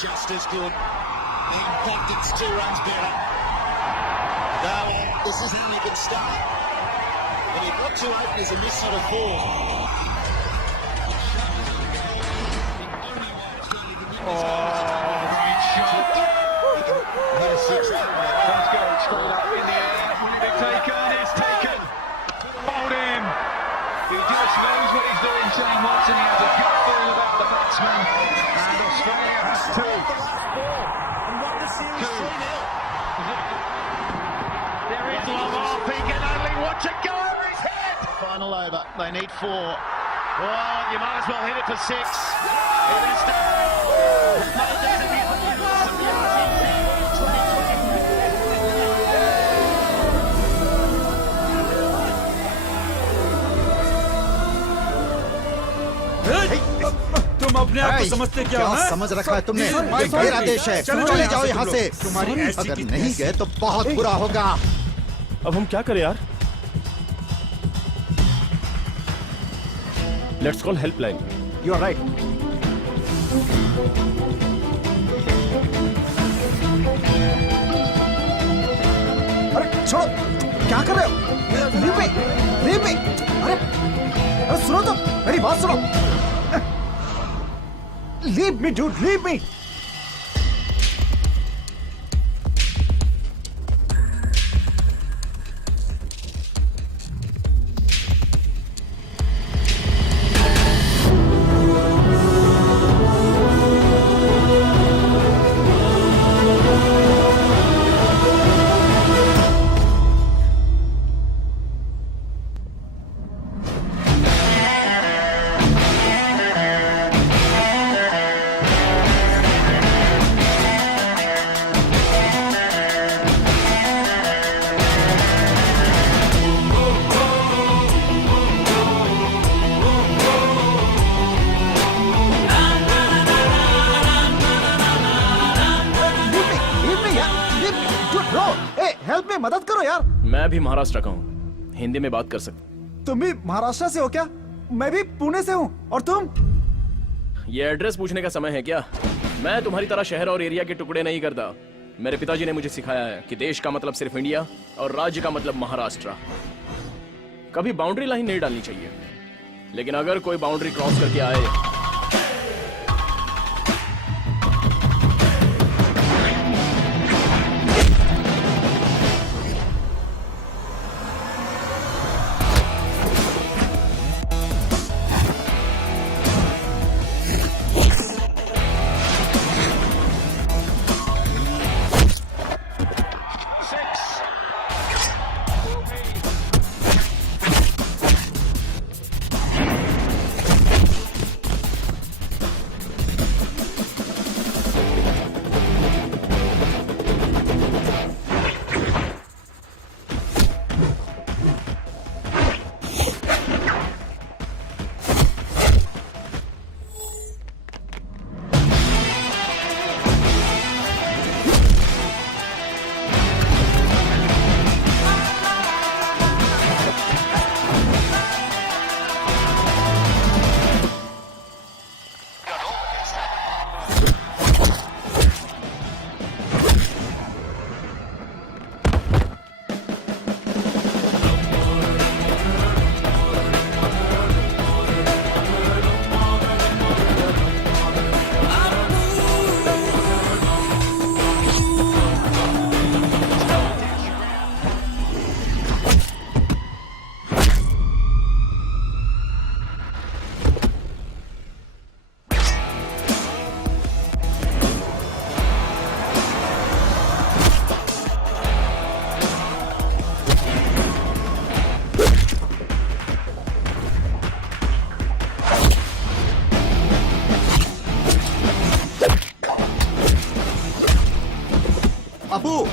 just as good. The impact, it's 2 runs better. No, this is how he can start. But he got 2 openers and missed on a 4. He's going straight up in the air. Will it be taken? It's taken. Hold him. He just knows what he's doing, Shane Watson. He has a good feel about the batsman. And Australia has 2. There is long off. He can only watch it go over his head. Final over. They need 4. Oh, you might as well hit it for 6. It is तुम अपने आप को समझते क्या हो? समझ रखा है तुमने? ये मेरा देश है। चले जाओ यहाँ से। अगर नहीं गए तो बहुत बुरा होगा। अब हम क्या करें यार? Let's call helpline. You are right. अरे छोड़ो, क्या कर रहे हो? Leave me, leave me. अरे सुनो तो, मेरी बात सुनो. Leave me, dude, leave me. मदद करो यार। मैं भी महाराष्ट्र का हूँ, हिंदी में बात कर सकते। तुम भी महाराष्ट्र से हो क्या? मैं भी पुणे से हूँ। और तुम? ये एड्रेस पूछने का समय है क्या? मैं तुम्हारी तरह शहर और एरिया के टुकड़े नहीं करता। मेरे पिताजी ने मुझे सिखाया है कि देश का मतलब सिर्फ इंडिया और राज्य का मतलब महाराष्ट्र। कभी बाउंड्री लाइन नहीं डालनी चाहिए, लेकिन अगर कोई बाउंड्री क्रॉस करके आए Abu,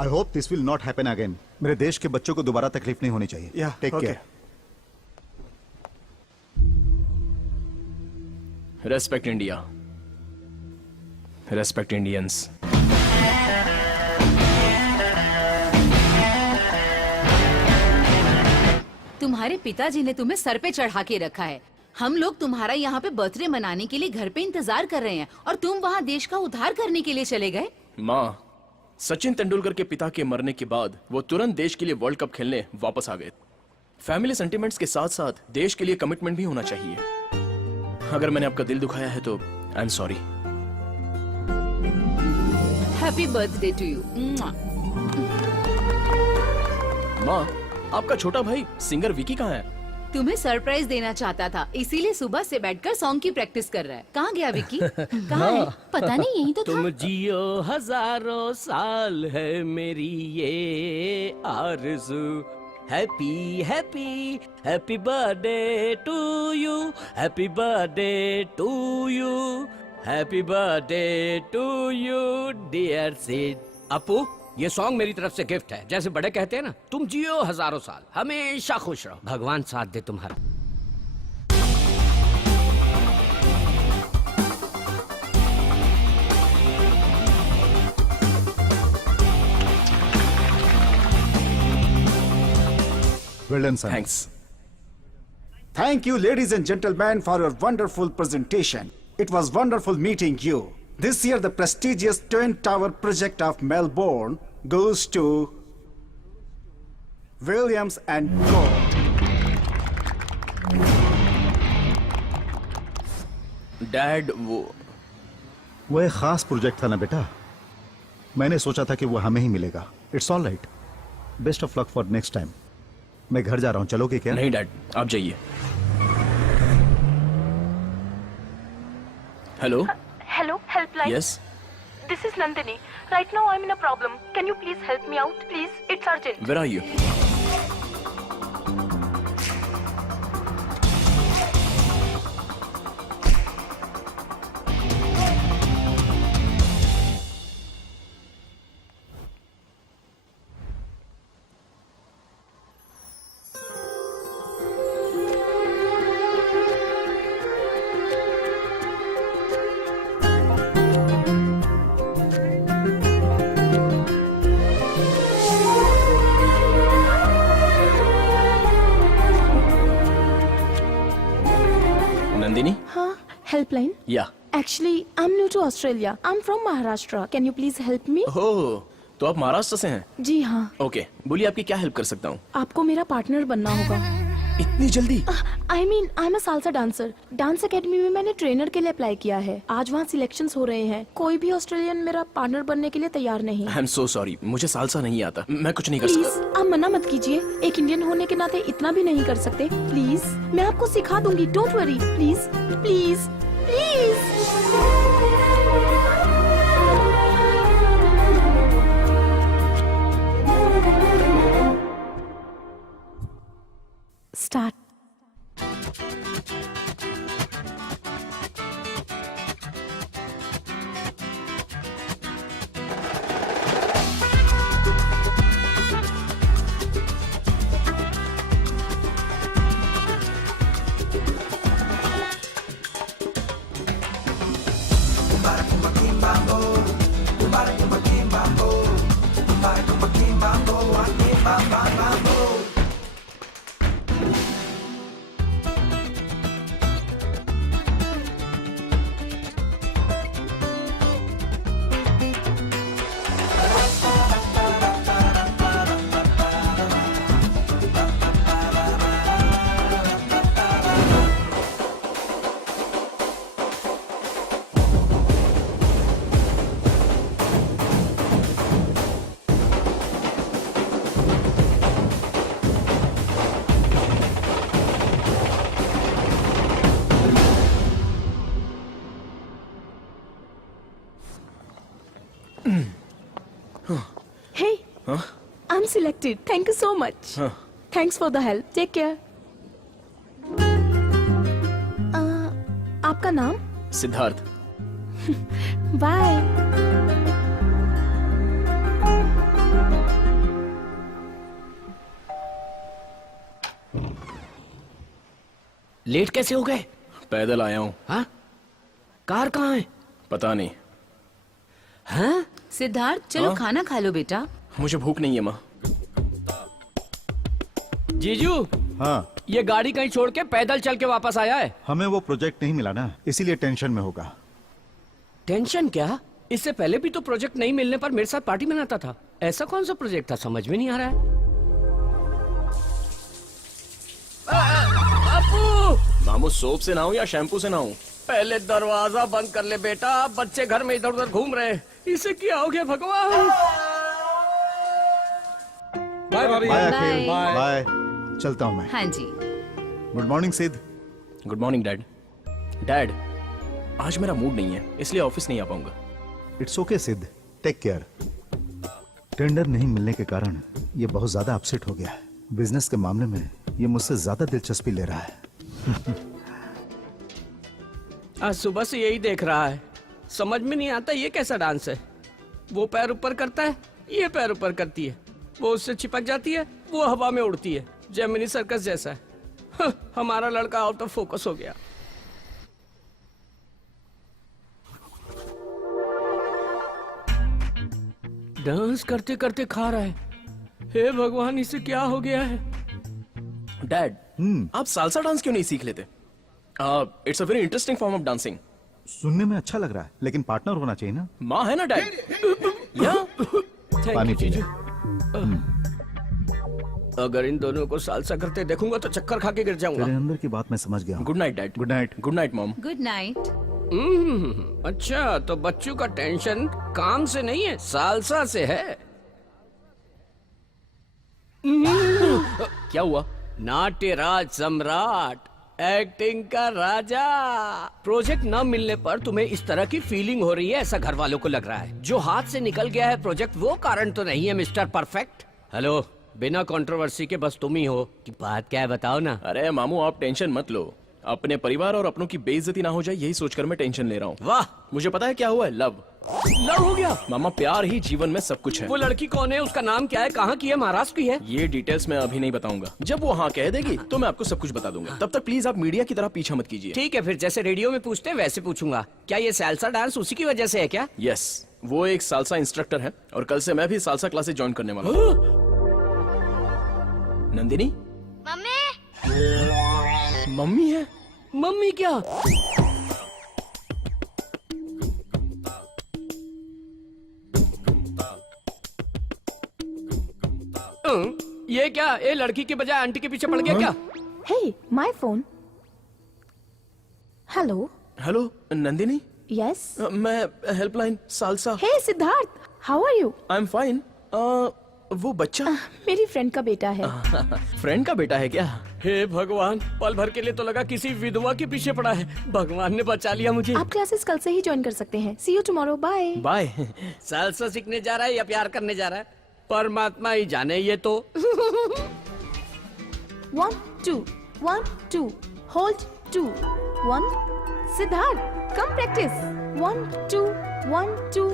I hope this will not happen again. मेरे देश के बच्चों को दोबारा तकलीफ नहीं होनी चाहिए। Yeah, take okay. Care. Respect India, respect Indians. तुम्हारे पिताजी ने तुम्हें सर पे चढ़ा के रखा है। हम लोग तुम्हारा यहाँ पे बर्थडे मनाने के लिए घर पे इंतजार कर रहे हैं और तुम वहाँ देश का उद्धार करने के लिए चले गए। माँ, सचिन तेंदुलकर के पिता के मरने के बाद वो तुरंत देश के लिए वर्ल्ड कप खेलने वापस आ गए। फैमिली सेंटिमेंट्स के साथ साथ देश के लिए कमिटमेंट भी होना चाहिए। अगर मैंने आपका दिल दुखाया है तो I am sorry. Happy birthday to you. माँ, आपका छोटा भाई सिंगर विकी कहाँ है? तुम्हें सरप्राइज देना चाहता था, इसीलिए सुबह से बैठकर सॉन्ग की प्रैक्टिस कर रहा है। कहाँ गया विकी? कहाँ है? पता नहीं, यही तो तुम था। जियो हजारों साल है मेरी ये आरज़ू। Happy happy happy birthday to you, happy birthday to you, happy birthday to you dear Sid. Apu, ये सॉन्ग मेरी तरफ से गिफ्ट है। जैसे बड़े कहते हैं ना, तुम जियो हजारों साल, हमेशा खुश रहो, भगवान साथ दे तुम्हारा। Well done son. Thanks. Thank you, ladies and gentlemen, for your wonderful presentation. It was wonderful meeting you. This year, the prestigious Twin Tower project of Melbourne goes to Williams and Co. Dad, वो एक खास project था ना बेटा, मैंने सोचा था कि वो हमें ही मिलेगा। It's all right, best of luck for next time. मैं घर जा रहा हूँ, चलोगे क्या? नहीं डैड, आप जाइए। Hello. Hello, helpline. Yes. This is Nandini. Right now I'm in a problem. Can you please help me out, please? It's urgent. Where are you? Nandini? Huh? Helpline? या। Actually, I'm new to Australia. I'm from Maharashtra. Can you please help me? ओह, तो आप महाराष्ट्र से हैं? जी हाँ, okay, बोलिए आपकी क्या help कर सकता हूँ? आपको मेरा पार्टनर बनना होगा। इतनी जल्दी? I mean, I'm a salsa dancer. Dance academy में मैंने ट्रेनर के लिए अप्लाई किया है। आज वहाँ सिलेक्शंस हो रहे हैं। कोई भी ऑस्ट्रेलियन मेरा पार्टनर बनने के लिए तैयार नहीं। आई एम सो सॉरी, मुझे सालसा नहीं आता, मैं कुछ नहीं कर प्लीज, सकता। आप मना मत कीजिए। एक इंडियन होने के नाते इतना भी नहीं कर सकते। प्लीज, मैं आपको सिखा दूंगी। Don't worry, please please please. Start. Hey, I'm selected. Thank you so much. Thanks for the help. Take care. आपका नाम? सिद्धार्थ। Bye. लेट कैसे हो गए? पैदल आया हूँ। हाँ? कार कहाँ है? पता नहीं। हाँ? सिद्धार्थ चलो हाँ? खाना खा लो बेटा। मुझे भूख नहीं है माँ। जीजू, हाँ, ये गाड़ी कहीं छोड़ के पैदल चल के वापस आया है। हमें वो प्रोजेक्ट नहीं मिला ना, इसीलिए टेंशन में होगा। टेंशन क्या? इससे पहले भी तो प्रोजेक्ट नहीं मिलने पर मेरे साथ पार्टी मनाता था। ऐसा कौन सा प्रोजेक्ट था, समझ में नहीं आ रहा है। बापू! मामू सोप से नहाऊं या शैम्पू से नहाऊं? पहले दरवाजा बंद कर ले बेटा, बच्चे घर में इधर उधर घूम रहे हैं। इसे क्या हो गया भगवान? बाय भाभी। Bye Bye. अखिल, बाय। चलता हूँ मैं। हाँ जी। Good morning Siddh. Good morning dad. Dad, आज मेरा मूड नहीं है, इसलिए ऑफिस नहीं आ पाऊंगा। इट्स ओके सिद्ध, टेक केयर। टेंडर नहीं मिलने के कारण ये बहुत ज्यादा अपसेट हो गया है। बिजनेस के मामले में ये मुझसे ज्यादा दिलचस्पी ले रहा है। आज सुबह से यही देख रहा है। समझ में नहीं आता ये कैसा डांस है। वो पैर ऊपर करता है, ये पैर ऊपर करती है। वो उससे चिपक जाती है, वो हवा में उड़ती है। जेमिनी सर्कस जैसा है। हमारा लड़का आउट ऑफ फोकस हो गया। डांस करते करते खा रहा है। हे भगवान, इसे क्या हो गया है? डैड, आप सालसा डांस क्यों नहीं सीख लेते? It's a very interesting form of dancing. सुनने में अच्छा लग रहा है, लेकिन पार्टनर होना चाहिए ना। माँ है ना डैड? या पानी पी ले। अगर इन दोनों को सालसा करते देखूंगा तो चक्कर खा के गिर जाऊंगा। तेरे अंदर की बात मैं समझ गया हूँ। Good night dad. Good night. Good night mom. Good night. अच्छा, तो बच्चों का टेंशन काम से नहीं है, सालसा से है। क्या हुआ? नाट्यराज सम्राट, एक्टिंग का राजा। प्रोजेक्ट न मिलने पर तुम्हें इस तरह की फीलिंग हो रही है, ऐसा घर वालों को लग रहा है। जो हाथ से निकल गया है प्रोजेक्ट, वो कारण तो नहीं है मिस्टर परफेक्ट। हेलो, बिना कंट्रोवर्सी के बस तुम ही हो कि बात क्या है, बताओ ना। अरे मामू, आप टेंशन मत लो। अपने परिवार और अपनों की बेइज्जती ना हो जाए, यही सोचकर मैं टेंशन ले रहा हूँ। वाह, मुझे पता है क्या हुआ है। लव हो गया। मामा, प्यार ही जीवन में सब कुछ है। वो लड़की कौन है, उसका नाम क्या है, कहाँ की है, महाराष्ट्र की है? ये डिटेल्स मैं अभी नहीं बताऊंगा। जब वो हाँ कह देगी तो मैं आपको सब कुछ बता दूंगा। तब तक प्लीज आप मीडिया की तरह पीछा मत कीजिए। ठीक है, फिर जैसे रेडियो में पूछते हैं वैसे पूछूंगा। क्या ये सालसा डांस उसी की वजह से है क्या? यस, वो एक सालसा इंस्ट्रक्टर है और कल से मैं भी सालसा क्लासेस ज्वाइन करने वाला हूँ। नंदिनी, मम्मी। मम्मी है? मम्मी क्या? ये क्या, ये लड़की के बजाय आंटी के पीछे पड़ गया क्या? Hey, my phone. Hello. Hello Nandini. Yes. मैं helpline salsa. Hey, Siddharth. How are you? I am fine. वो बच्चा मेरी फ्रेंड का बेटा है। फ्रेंड का बेटा है क्या? हे भगवान, पल भर के लिए तो लगा किसी विधवा के पीछे पड़ा है। भगवान ने बचा लिया मुझे। आप क्लासेस कल से ही ज्वाइन कर सकते हैं। See you tomorrow. Bye. Bye. Salsa सीखने जा रहा है या प्यार करने जा रहा है, परमात्मा ही जाने। ये तो 1, 2, 1, 2. Hold 2, 1. Siddharth, come practice. 1, 2, 1, 2.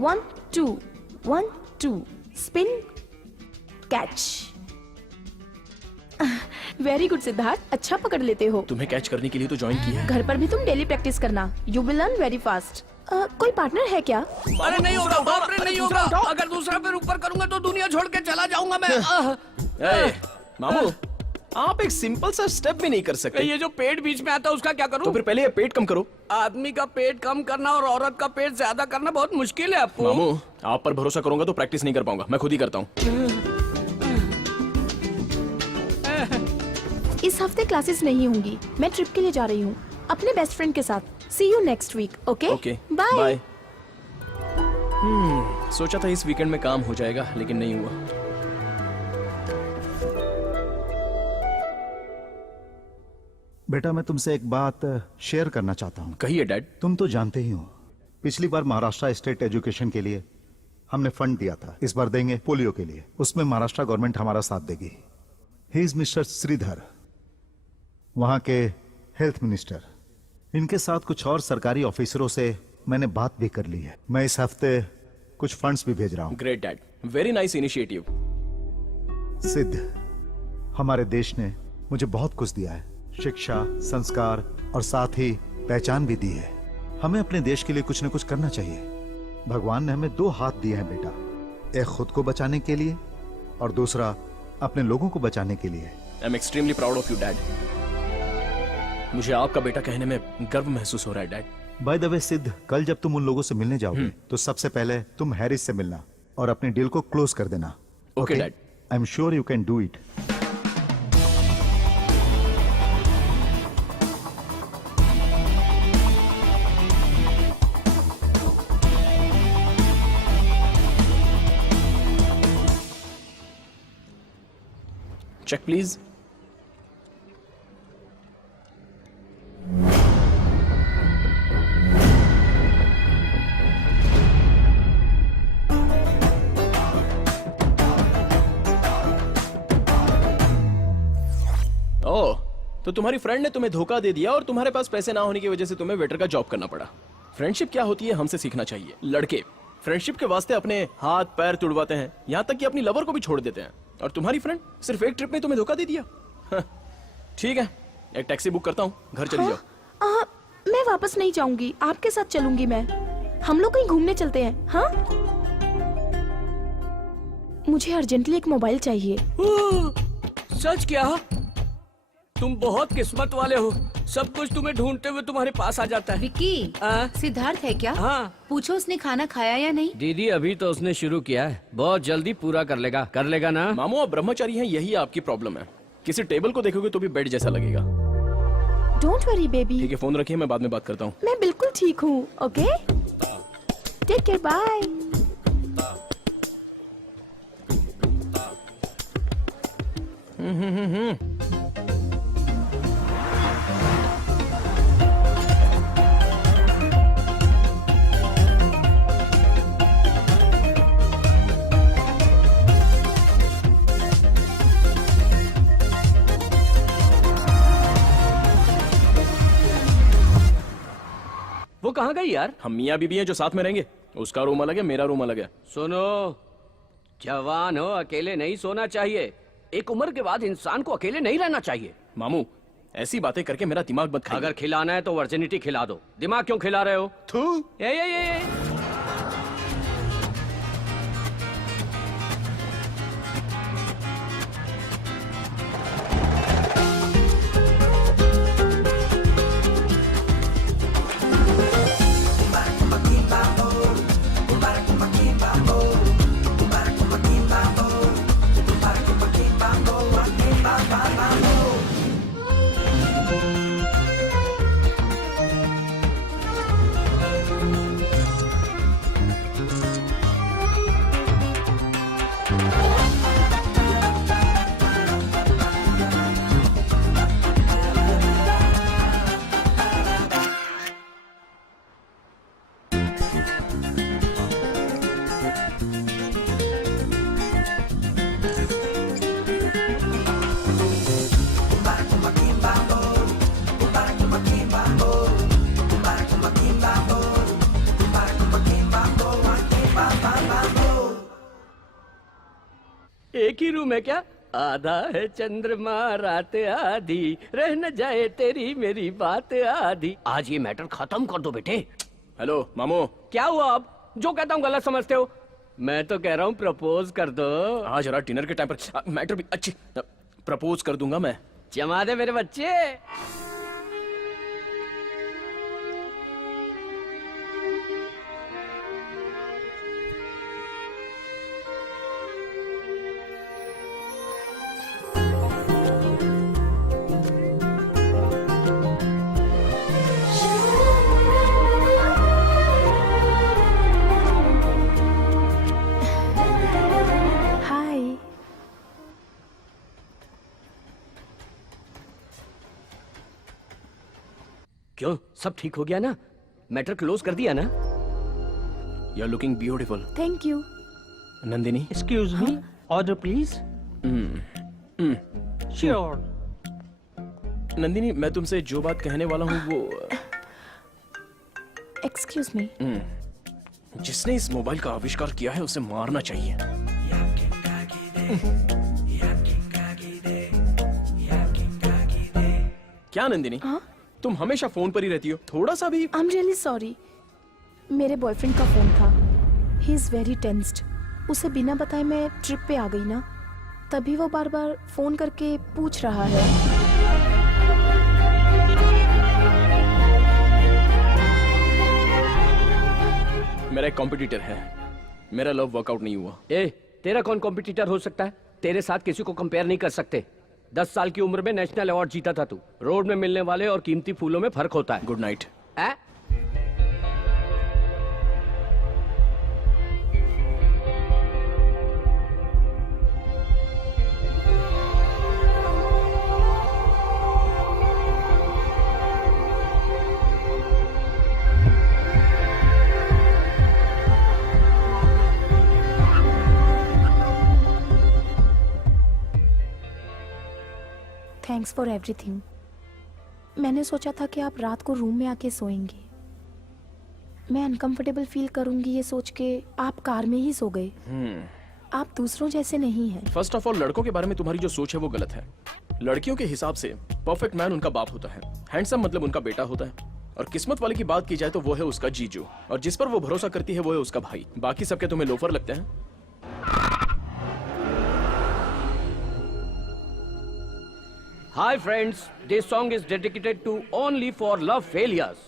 1, 2, 1, 2. Spin, catch. Very good Siddharth, अच्छा पकड़ लेते हो। तुम्हें कैच करने के लिए तो ज्वाइन किया है। घर पर भी तुम डेली प्रैक्टिस करना। You will learn very fast. कोई पार्टनर है क्या? अरे नहीं होगा, बाप रे, नहीं होगा। अगर दूसरा पैर ऊपर करूंगा तो दुनिया छोड़ के चला जाऊंगा मैं। ए, मामू, आप एक सिंपल सा स्टेप भी नहीं कर सकते। ये जो पेट बीच में आता है उसका क्या करूं? तो फिर पहले ये पेट कम करो। आदमी का पेट कम करना और औरत का पेट ज्यादा करना बहुत मुश्किल है आपको। मामू, आप पर भरोसा करूंगा तो प्रैक्टिस नहीं कर पाऊंगा, मैं खुद ही करता हूँ। इस हफ्ते क्लासेस नहीं होंगी। मैं ट्रिप के लिए जा रही हूँ अपने बेस्ट फ्रेंड के साथ। See you next week. Okay okay, bye. Bye. सोचा था इस वीकेंड में काम हो जाएगा, लेकिन नहीं हुआ। बेटा, मैं तुमसे एक बात शेयर करना चाहता हूँ। कहिए डैड। तुम तो जानते ही हो, पिछली बार महाराष्ट्र स्टेट एजुकेशन के लिए हमने फंड दिया था। इस बार देंगे पोलियो के लिए। उसमें महाराष्ट्र गवर्नमेंट हमारा साथ देगी। ही इज मिस्टर श्रीधर, वहां के हेल्थ मिनिस्टर। इनके साथ कुछ और सरकारी ऑफिसरों से मैंने बात भी कर ली है। मैं इस हफ्ते कुछ फंड्स भी भेज रहा हूं। Great dad, very nice initiative. सिद्ध, हमारे देश ने मुझे बहुत कुछ दिया है, शिक्षा, संस्कार और साथ ही पहचान भी दी है। हमें अपने देश के लिए कुछ न कुछ करना चाहिए। भगवान ने हमें 2 हाथ दिए हैं बेटा, एक खुद को बचाने के लिए और दूसरा अपने लोगों को बचाने के लिए। I am extremely proud of you dad. मुझे आपका बेटा कहने में गर्व महसूस हो रहा है डैड। बाय द वे सिद्ध, कल जब तुम उन लोगों से मिलने जाओगे तो सबसे पहले तुम हैरिस से मिलना और अपनी डील को क्लोज कर देना। Okay dad. I am sure you can do it. Check please. Oh, तो तुम्हारी फ्रेंड ने तुम्हें धोखा दे दिया और तुम्हारे पास पैसे ना होने की वजह से तुम्हें वेटर का जॉब करना पड़ा। फ्रेंडशिप क्या होती है हमसे सीखना चाहिए। लड़के फ्रेंडशिप के वास्ते अपने हाथ पैर तुड़वाते हैं, यहाँ तक कि अपनी लवर को भी छोड़ देते हैं, और तुम्हारी फ्रेंड सिर्फ एक ट्रिप में तुम्हें धोखा दे दिया। ठीक है, एक टैक्सी बुक करता हूँ, घर चली जाओ। मैं वापस नहीं जाऊंगी, आपके साथ चलूंगी मैं। हम लोग कहीं घूमने चलते हैं। हाँ, मुझे अर्जेंटली एक मोबाइल चाहिए। सच क्या? तुम बहुत किस्मत वाले हो, सब कुछ तुम्हें ढूंढते हुए तुम्हारे पास आ जाता है। विक्की, सिद्धार्थ है क्या? हाँ। पूछो उसने खाना खाया या नहीं। दीदी अभी तो उसने शुरू किया है, बहुत जल्दी पूरा कर लेगा ना। मामू आप ब्रह्मचारी हैं, यही आपकी प्रॉब्लम है। किसी टेबल को देखोगे तो भी बेड जैसा लगेगा। Don't worry baby. ठीक है, फोन रखिए, मैं बाद में बात करता हूँ। मैं बिल्कुल ठीक हूँ। Okay, take care, bye. वो कहाँ गई यार? हम मियाँ बीबी हैं जो साथ में रहेंगे, उसका रूम अलग है, मेरा रूम अलग है। सुनो, जवान हो, अकेले नहीं सोना चाहिए। एक उम्र के बाद इंसान को अकेले नहीं रहना चाहिए। मामू ऐसी बातें करके मेरा दिमाग मत खाइए। अगर खिलाना है तो वर्जिनिटी खिला दो, दिमाग क्यों खिला रहे हो? थू। ये। एक ही रूम है क्या? आधा है चंद्रमा रात आधी, रह न जाए तेरी मेरी बात आधी। आज ये मैटर खत्म कर दो बेटे। हेलो मामू। क्या हुआ? अब जो कहता हूँ गलत समझते हो? मैं तो कह रहा हूँ प्रपोज कर दो। आज जरा डिनर के टाइम पर मैटर भी अच्छी प्रपोज कर दूंगा मैं। जमा दे मेरे बच्चे। क्यों, सब ठीक हो गया ना? मैटर क्लोज कर दिया ना? You are looking beautiful. Thank you. Nandini, excuse me, order please. Sure. Nandini, मैं तुमसे जो बात कहने वाला हूँ वो एक्सक्यूज मी। जिसने इस मोबाइल का आविष्कार किया है उसे मारना चाहिए। क्या नंदिनी? हाँ? तुम हमेशा फोन पर ही रहती हो, थोड़ा सा भी? I am really sorry. मेरे बॉयफ्रेंड का फोन था। He is very tensed. उसे बिना बताए मैं ट्रिप पे आ गई ना, तभी वो बार बार फोन करके पूछ रहा है। मेरा एक कॉम्पिटिटर है, मेरा लव वर्कआउट नहीं हुआ। ए, तेरा कौन कॉम्पिटिटर हो सकता है? तेरे साथ किसी को कंपेयर नहीं कर सकते। 10 साल की उम्र में नेशनल अवार्ड जीता था तू। रोड में मिलने वाले और कीमती फूलों में फर्क होता है। Good night. Thanks for everything. मैंने सोचा था कि आप रात को रूम में आके सोएंगे। मैं अनकंफर्टेबल फील करूंगी ये सोच के आप कार में ही सो गए। आप दूसरों जैसे नहीं हैं। फर्स्ट ऑफ ऑल, लड़कों के बारे में तुम्हारी जो सोच है वो गलत है। लड़कियों के हिसाब से परफेक्ट मैन उनका बाप होता है, हैंडसम मतलब उनका बेटा होता है, और किस्मत वाले की बात की जाए तो वो है उसका जीजू, और जिस पर वो भरोसा करती है वो है उसका भाई। बाकी सबके तुम्हें लोफर लगते हैं। Hi friends, this song is dedicated to only for love failures.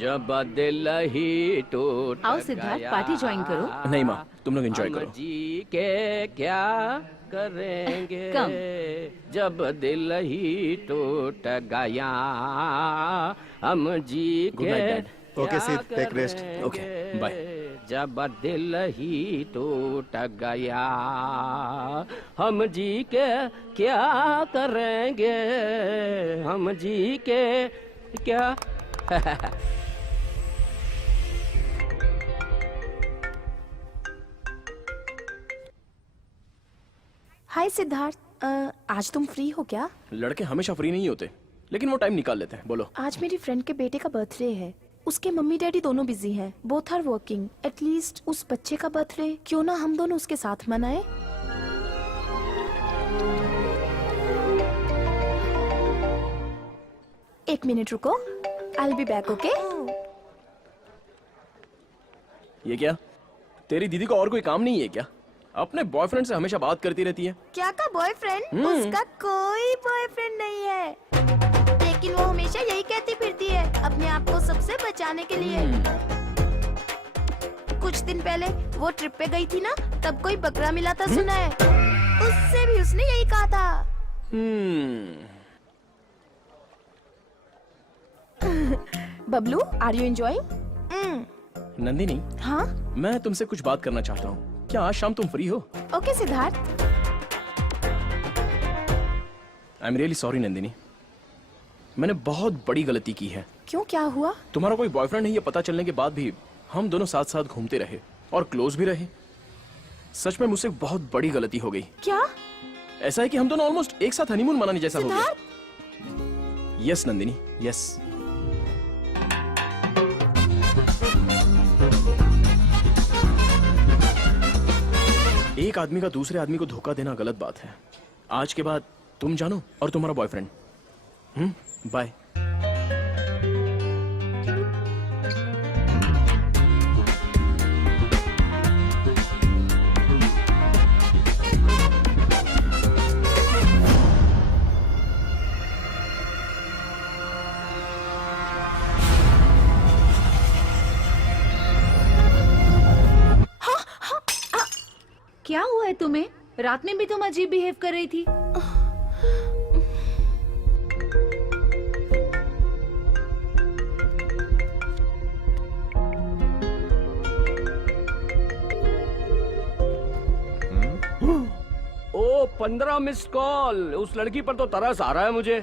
जब दिल ही टूट आओ सिद्धार्थ, पार्टी ज्वाइन करो। नहीं माँ, तुम लोग एंजॉय करो। जी के क्या करेंगे कम। जब दिल ही टूट गया, हम जी Good के night, Dad. Okay, Sid, take rest. Okay, bye. जब दिल ही टूट गया, हम जी के क्या करेंगे, हम जी के क्या। हाय सिद्धार्थ, आज तुम फ्री हो क्या? लड़के हमेशा फ्री नहीं होते, लेकिन वो टाइम निकाल लेते हैं। बोलो। आज मेरी फ्रेंड के बेटे का बर्थडे है। उसके मम्मी डैडी दोनों बिजी हैं। Both are working. एटलीस्ट उस बच्चे का बर्थडे क्यों ना हम दोनों उसके साथ मनाएं? एक मिनट रुको, I will be back. Okay? ये क्या, तेरी दीदी को और कोई काम नहीं है क्या? अपने बॉयफ्रेंड से हमेशा बात करती रहती है। क्या का बॉयफ्रेंड? उसका कोई बॉयफ्रेंड नहीं है, लेकिन वो हमेशा यही कहती फिरती है अपने आप को सबसे बचाने के लिए। कुछ दिन पहले वो ट्रिप पे गई थी ना, तब कोई बकरा मिला था सुना है। उससे भी उसने यही कहा था। Bablu, are you enjoying? Nandini, हाँ? मैं तुमसे कुछ बात करना चाहता हूँ। क्या आज शाम तुम फ्री हो? Okay Siddharth. I am really sorry Nandini, मैंने बहुत बड़ी गलती की है। क्यों, क्या हुआ? तुम्हारा कोई बॉयफ्रेंड है ये पता चलने के बाद भी हम दोनों साथ साथ घूमते रहे और क्लोज भी रहे। सच में मुझसे बहुत बड़ी गलती हो गई। क्या? ऐसा है कि हम दोनों ऑलमोस्ट एक साथ हनीमून मनाने जैसा हो गया। Yes Nandini, yes. एक आदमी का दूसरे आदमी को धोखा देना गलत बात है। आज के बाद तुम जानो और तुम्हारा बॉयफ्रेंड। बाय। क्या हुआ है तुम्हें? रात में भी तुम अजीब बिहेव कर रही थी। ओ 15 मिस कॉल। उस लड़की पर तो तरस आ रहा है मुझे।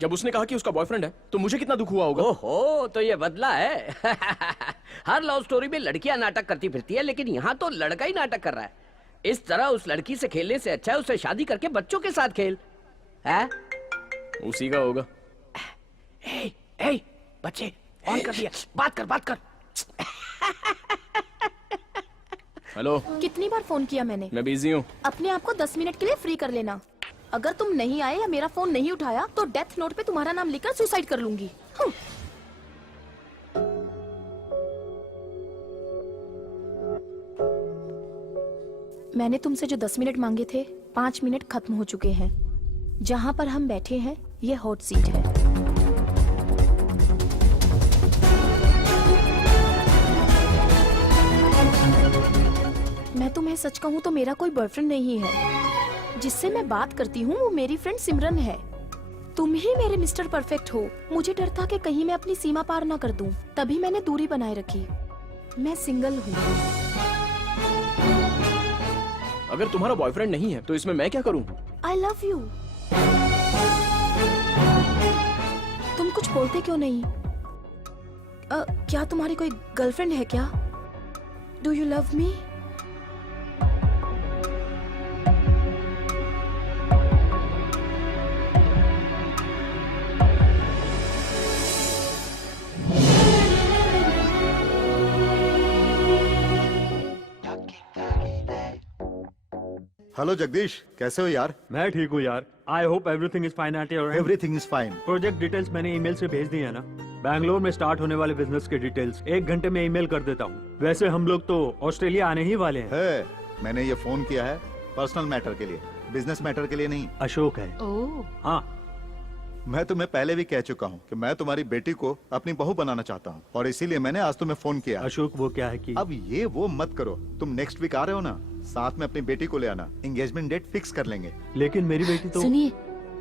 जब उसने कहा कि उसका बॉयफ्रेंड है तो मुझे कितना दुख हुआ होगा। ओहो, तो ये बदला है। हर लव स्टोरी में लड़कियां नाटक करती फिरती है, लेकिन यहाँ तो लड़का ही नाटक कर रहा है। इस तरह उस लड़की से खेलने से अच्छा है उससे शादी करके बच्चों के साथ खेल। है? उसी का होगा। ए, ए, बच्चे ऑन कर दिया। बात कर। हेलो। कितनी बार फोन किया मैंने? मैं बिजी हूँ। अपने आप को 10 मिनट के लिए फ्री कर लेना। अगर तुम नहीं आए या मेरा फोन नहीं उठाया तो डेथ नोट पे तुम्हारा नाम लिखकर सुसाइड कर लूंगी। मैंने तुमसे जो 10 मिनट मांगे थे 5 मिनट खत्म हो चुके हैं। जहां पर हम बैठे हैं ये हॉट सीट है। मैं तुम्हें सच कहूं तो मेरा कोई बॉयफ्रेंड नहीं है। जिससे मैं बात करती हूँ वो मेरी फ्रेंड सिमरन है। तुम ही मेरे मिस्टर परफेक्ट हो। मुझे डर था कि कहीं मैं अपनी सीमा पार ना कर दूं, तभी मैंने दूरी बनाए रखी। मैं सिंगल हूँ। अगर तुम्हारा बॉयफ्रेंड नहीं है तो इसमें मैं क्या करूं? आई लव यू। तुम कुछ बोलते क्यों नहीं? क्या तुम्हारी कोई गर्लफ्रेंड है क्या? Do you love me? Hello Jagdish, कैसे हो यार? मैं ठीक हूँ यार। I hope everything is fine at your and. Everything is fine. Project details मैंने ईमेल से भेज दी है ना। बैंगलोर में स्टार्ट होने वाले बिजनेस के डिटेल्स 1 घंटे में ईमेल कर देता हूँ। वैसे हम लोग तो ऑस्ट्रेलिया आने ही वाले हैं। है, मैंने ये फोन किया है पर्सनल मैटर के लिए, बिजनेस मैटर के लिए नहीं। अशोक है। ओह, हाँ, मैं तुम्हें पहले भी कह चुका हूँ कि मैं तुम्हारी बेटी को अपनी बहू बनाना चाहता हूँ और इसीलिए मैंने आज तुम्हें फोन किया। अशोक वो क्या है कि अब ये वो मत करो। तुम नेक्स्ट वीक आ रहे हो ना, साथ में अपनी बेटी को ले आना। एंगेजमेंट डेट फिक्स कर लेंगे। लेकिन मेरी बेटी तो सुनिए,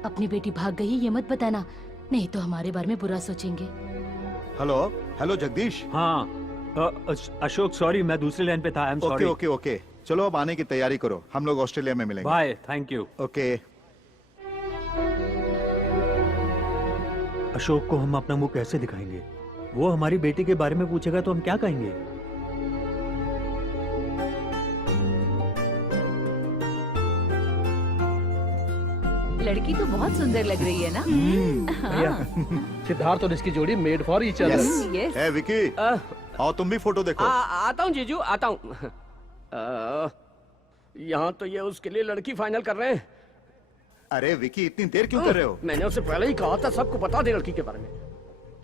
अपनी बेटी भाग गई ये मत बताना, नहीं तो हमारे बारे में बुरा सोचेंगे। Hello hello Jagdish. हाँ, अशोक सॉरी, मैं दूसरी लाइन पे था। I am okay sorry. Okay okay, चलो अब आने की तैयारी करो, हम लोग ऑस्ट्रेलिया में मिलेंगे। Bye, thank you. Okay. Ashok को हम अपना मुंह कैसे दिखाएंगे? वो हमारी बेटी के बारे में पूछेगा तो हम क्या कहेंगे? लड़की तो बहुत सुंदर लग रही है ना? सिद्धार्थ और इसकी जोड़ी made for each other. Yes. ए विकी, आओ तुम भी फोटो देखो। आता हूँ जीजू, आता हूँ। यहाँ तो ये उसके लिए लड़की फाइनल कर रहे हैं। अरे विकी, इतनी देर क्यों कर रहे हो? मैंने उसे पहले ही कहा था सबको बता दे लड़की के बारे में।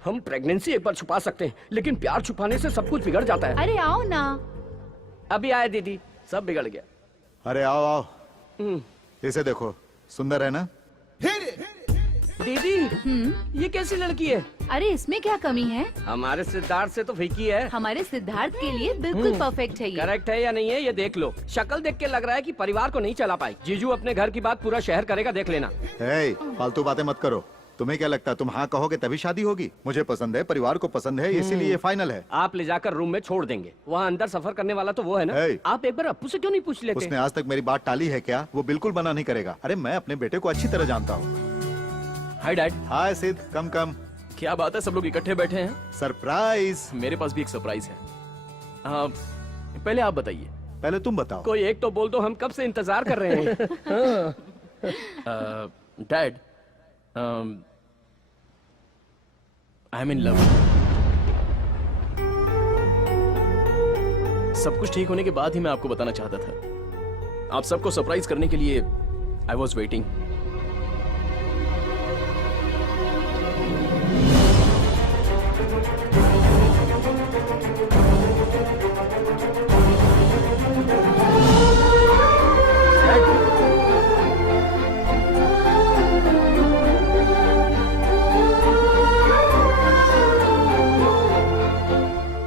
हम प्रेगनेंसी एक बार छुपा सकते हैं, लेकिन प्यार छुपाने से सब कुछ बिगड़ जाता है। अरे आओ ना। अभी आए दीदी, सब बिगड़ गया। अरे आओ आओ, इसे देखो, सुंदर है ना? दीदी, ये कैसी लड़की है? अरे इसमें क्या कमी है? हमारे सिद्धार्थ से तो फीकी है। हमारे सिद्धार्थ के लिए बिल्कुल परफेक्ट है ये। करेक्ट है या नहीं है ये देख लो। शक्ल देख के लग रहा है कि परिवार को नहीं चला पाई। जीजू अपने घर की बात पूरा शहर करेगा, देख लेना। हे, फालतू बातें मत करो। तुम्हें क्या लगता है तुम हाँ कहोगे तभी शादी होगी? मुझे पसंद है, परिवार को पसंद है, इसीलिए ये फाइनल है। आप ले जाकर रूम में छोड़ देंगे। वहाँ अंदर सफर करने वाला तो वो है ना। आप एक बार अप्पू से क्यों नहीं पूछ लेते? उसने आज तक मेरी बात टाली है क्या? वो बिल्कुल मना नहीं करेगा। अरे मैं अपने बेटे को अच्छी तरह जानता हूँ। Hi dad. हाय सिद्ध, कम कम। क्या बात है, सब लोग इकट्ठे बैठे हैं? सरप्राइज। मेरे पास भी एक सरप्राइज है। पहले आप बताइए। पहले तुम बताओ। कोई एक तो बोल दो, हम कब से इंतजार कर रहे हैं। Dad, I M in love. सब कुछ ठीक होने के बाद ही मैं आपको बताना चाहता था। आप सबको सरप्राइज करने के लिए आई वॉज वेटिंग।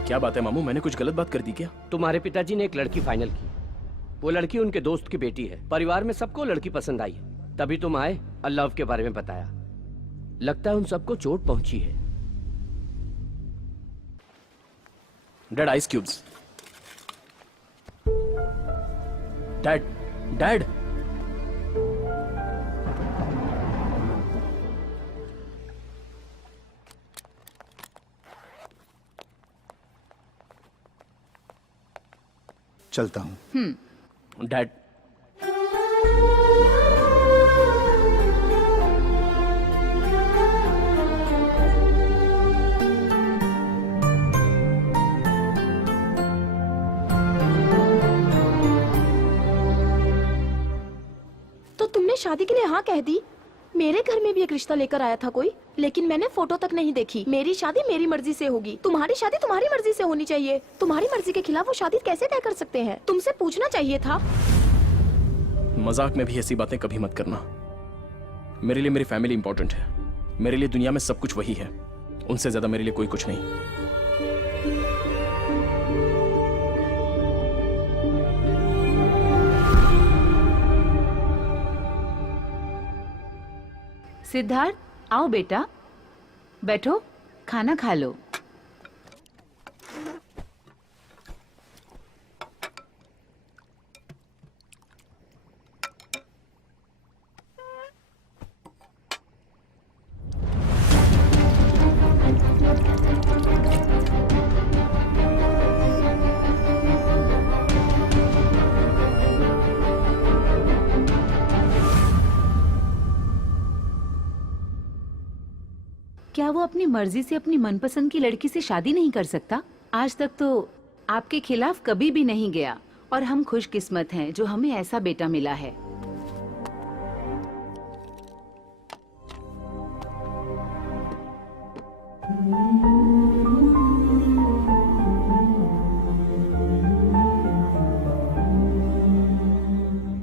क्या बात है मामू, मैंने कुछ गलत बात कर दी क्या? तुम्हारे पिताजी ने एक लड़की फाइनल की। वो लड़की उनके दोस्त की बेटी है। परिवार में सबको लड़की पसंद आई, तभी तुम आए और लव के बारे में बताया। लगता है उन सबको चोट पहुंची है। Dad, ice cubes. Dad, dad. चलता हूँ। डैड, तो तुमने मैंने शादी के लिए हाँ कह दी। मेरे घर में भी एक रिश्ता लेकर आया था कोई, लेकिन मैंने फोटो तक नहीं देखी। मेरी शादी मेरी मर्जी से होगी, तुम्हारी शादी तुम्हारी मर्जी से होनी चाहिए। तुम्हारी मर्जी के खिलाफ वो शादी कैसे तय कर सकते हैं? तुमसे पूछना चाहिए था। मजाक में भी ऐसी बातें कभी मत करना। मेरे लिए मेरी फैमिली इंपॉर्टेंट है। मेरे लिए दुनिया में सब कुछ वही है, उनसे ज्यादा मेरे लिए कोई कुछ नहीं। सिद्धार्थ, आओ बेटा, बैठो, खाना खा लो। क्या वो अपनी मर्जी से अपनी मनपसंद की लड़की से शादी नहीं कर सकता? आज तक तो आपके खिलाफ कभी भी नहीं गया और हम खुशकिस्मत हैं जो हमें ऐसा बेटा मिला है।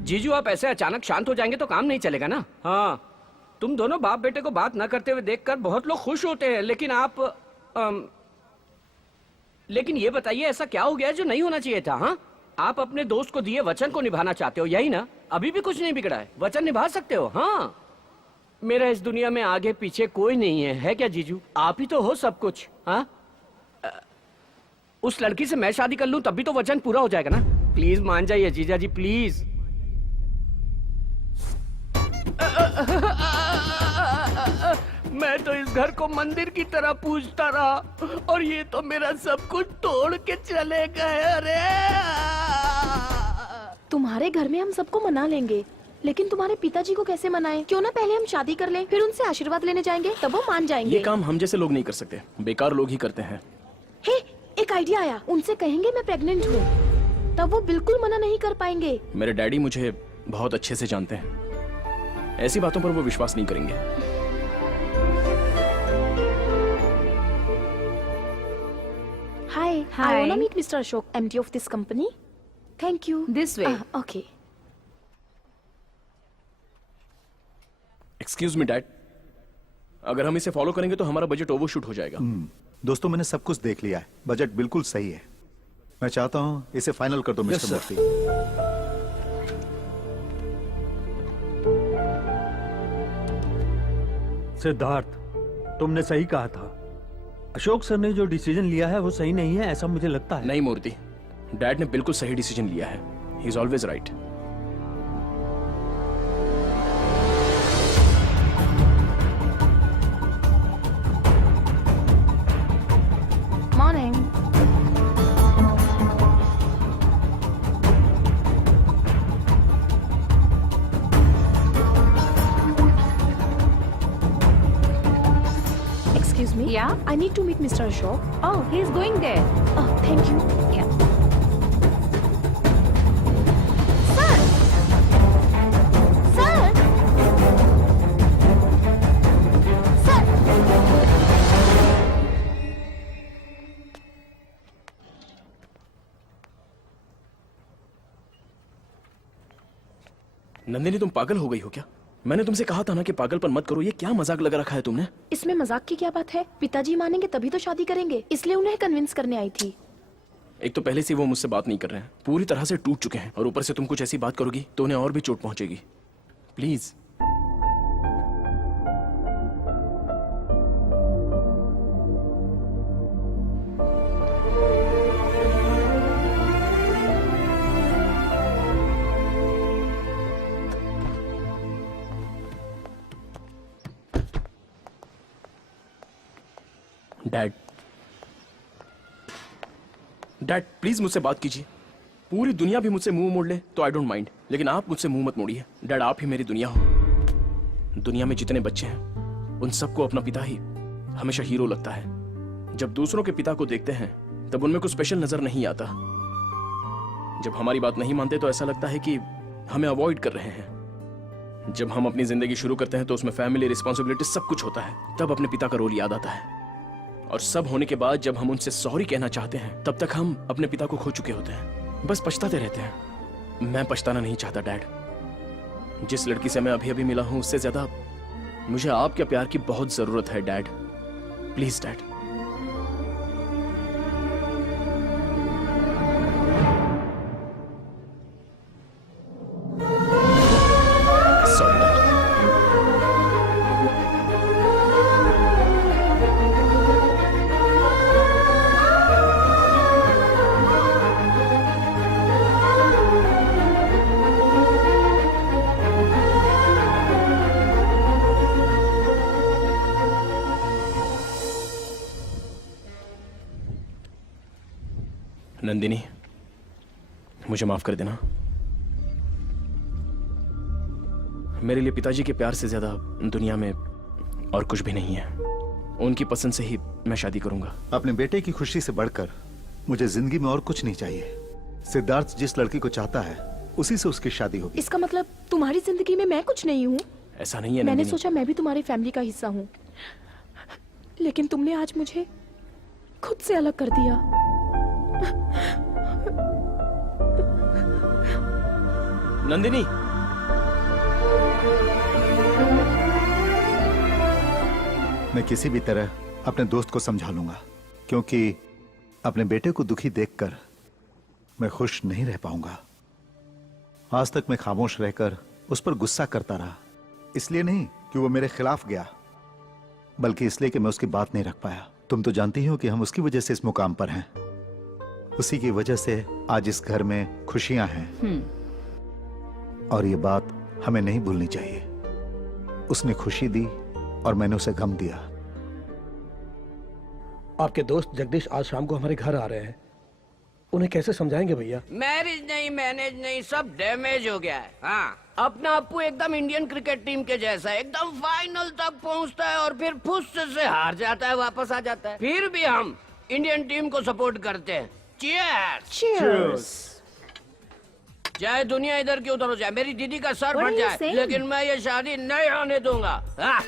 जीजू, आप ऐसे अचानक शांत हो जाएंगे तो काम नहीं चलेगा ना। हाँ, तुम दोनों बाप बेटे को बात न करते हुए देखकर बहुत लोग खुश होते हैं, लेकिन आप लेकिन ये बताइए ऐसा क्या हो गया जो नहीं होना चाहिए था? हाँ, आप अपने दोस्त को दिए वचन को निभाना चाहते हो, यही ना? अभी भी कुछ नहीं बिगड़ा है, वचन निभा सकते हो। हाँ, मेरा इस दुनिया में आगे पीछे कोई नहीं है क्या जीजू? आप ही तो हो सब कुछ। हाँ, उस लड़की से मैं शादी कर लूं तभी तो वचन पूरा हो जाएगा ना। प्लीज मान जाइए जीजा जी, प्लीज। मैं तो इस घर को मंदिर की तरह पूजता रहा और ये तो मेरा सब कुछ तोड़ के चले गए। अरे तुम्हारे घर में हम सबको मना लेंगे, लेकिन तुम्हारे पिताजी को कैसे मनाएं? क्यों ना पहले हम शादी कर लें, फिर उनसे आशीर्वाद लेने जाएंगे, तब वो मान जाएंगे। ये काम हम जैसे लोग नहीं कर सकते, बेकार लोग ही करते हैं। हे, एक आइडिया आया। उनसे कहेंगे मैं प्रेग्नेंट हूँ, तब वो बिल्कुल मना नहीं कर पाएंगे। मेरे डैडी मुझे बहुत अच्छे से जानते हैं, ऐसी बातों पर वो विश्वास नहीं करेंगे। Hi, I wanna meet Mr. Ashok, MD of this company. Thank you. This way. Okay. Excuse me dad, अगर हम इसे फॉलो करेंगे तो हमारा बजट ओवरशूट हो जाएगा। दोस्तों, मैंने सब कुछ देख लिया है, बजट बिल्कुल सही है। मैं चाहता हूं इसे फाइनल कर दो मिस्टर मूर्ति। सिद्धार्थ, तुमने सही कहा था। अशोक सर ने जो डिसीजन लिया है वो सही नहीं है, ऐसा मुझे लगता है। नहीं मूर्ति, डैड ने बिल्कुल सही डिसीजन लिया है। He is always right. Morning. Excuse me? Yeah? I need to meet Mr. Ashok. Oh, he is going there. Oh, thank you. Yeah. Sir! Sir! Sir! Nandini, तुम पागल हो गई हो क्या? मैंने तुमसे कहा था ना कि पागलपन मत करो। ये क्या मजाक लगा रखा है तुमने? इसमें मजाक की क्या बात है? पिताजी मानेंगे तभी तो शादी करेंगे, इसलिए उन्हें कन्विंस करने आई थी। एक तो पहले से वो मुझसे बात नहीं कर रहे हैं, पूरी तरह से टूट चुके हैं, और ऊपर से तुम कुछ ऐसी बात करोगी तो उन्हें और भी चोट पहुंचेगी। प्लीज। डैड, डैड प्लीज मुझसे बात कीजिए। पूरी दुनिया भी मुझसे मुंह मोड़ ले तो आई डोंट माइंड, लेकिन आप मुझसे मुंह मत मोड़िए। डैड, आप ही मेरी दुनिया हो। दुनिया में जितने बच्चे हैं उन सबको अपना पिता ही हमेशा हीरो लगता है। जब दूसरों के पिता को देखते हैं तब उनमें कुछ स्पेशल नजर नहीं आता। जब हमारी बात नहीं मानते तो ऐसा लगता है कि हमें अवॉइड कर रहे हैं। जब हम अपनी जिंदगी शुरू करते हैं तो उसमें फैमिली, रिस्पॉन्सिबिलिटी सब कुछ होता है, तब अपने पिता का रोल याद आता है। और सब होने के बाद जब हम उनसे सॉरी कहना चाहते हैं तब तक हम अपने पिता को खो चुके होते हैं, बस पछताते रहते हैं। मैं पछताना नहीं चाहता डैड। जिस लड़की से मैं अभी अभी मिला हूं उससे ज्यादा मुझे आपके प्यार की बहुत जरूरत है dad. Please dad. Sorry dad. Nandini, मुझे माफ कर देना। मेरे लिए पिताजी के प्यार से ज्यादा दुनिया में और कुछ भी नहीं है। उनकी पसंद से ही मैं शादी करूंगा। अपने बेटे की खुशी से बढ़कर मुझे जिंदगी में और कुछ नहीं चाहिए। सिद्धार्थ जिस लड़की को चाहता है उसी से उसकी शादी होगी। इसका मतलब तुम्हारी जिंदगी में मैं कुछ नहीं हूँ? ऐसा नहीं है मैंने नंदिनी। सोचा मैं भी तुम्हारी फैमिली का हिस्सा हूँ, लेकिन तुमने आज मुझे खुद से अलग कर दिया। नंदिनी, मैं किसी भी तरह अपने दोस्त को समझा लूंगा, क्योंकि अपने बेटे को दुखी देखकर मैं खुश नहीं रह पाऊंगा। आज तक मैं खामोश रहकर उस पर गुस्सा करता रहा, इसलिए नहीं कि वो मेरे खिलाफ गया, बल्कि इसलिए कि मैं उसकी बात नहीं रख पाया। तुम तो जानती हो कि हम उसकी वजह से इस मुकाम पर हैं। उसी की वजह से आज इस घर में खुशियां हैं, और ये बात हमें नहीं भूलनी चाहिए। उसने खुशी दी और मैंने उसे गम दिया। आपके दोस्त जगदीश आज शाम को हमारे घर आ रहे हैं, उन्हें कैसे समझाएंगे भैया? मैरिज नहीं, मैनेज नहीं, सब डैमेज हो गया है। हाँ, अपना अप्पू एकदम इंडियन क्रिकेट टीम के जैसा है, एकदम फाइनल तक पहुंचता है और फिर फुस से हार जाता है, वापस आ जाता है। फिर भी हम इंडियन टीम को सपोर्ट करते हैं। चीयर्स। Cheers. चाहे दुनिया इधर की उधर हो जाए, मेरी दीदी का सर What फट are you जाए, saying? लेकिन मैं ये शादी नहीं होने दूंगा। हाँ।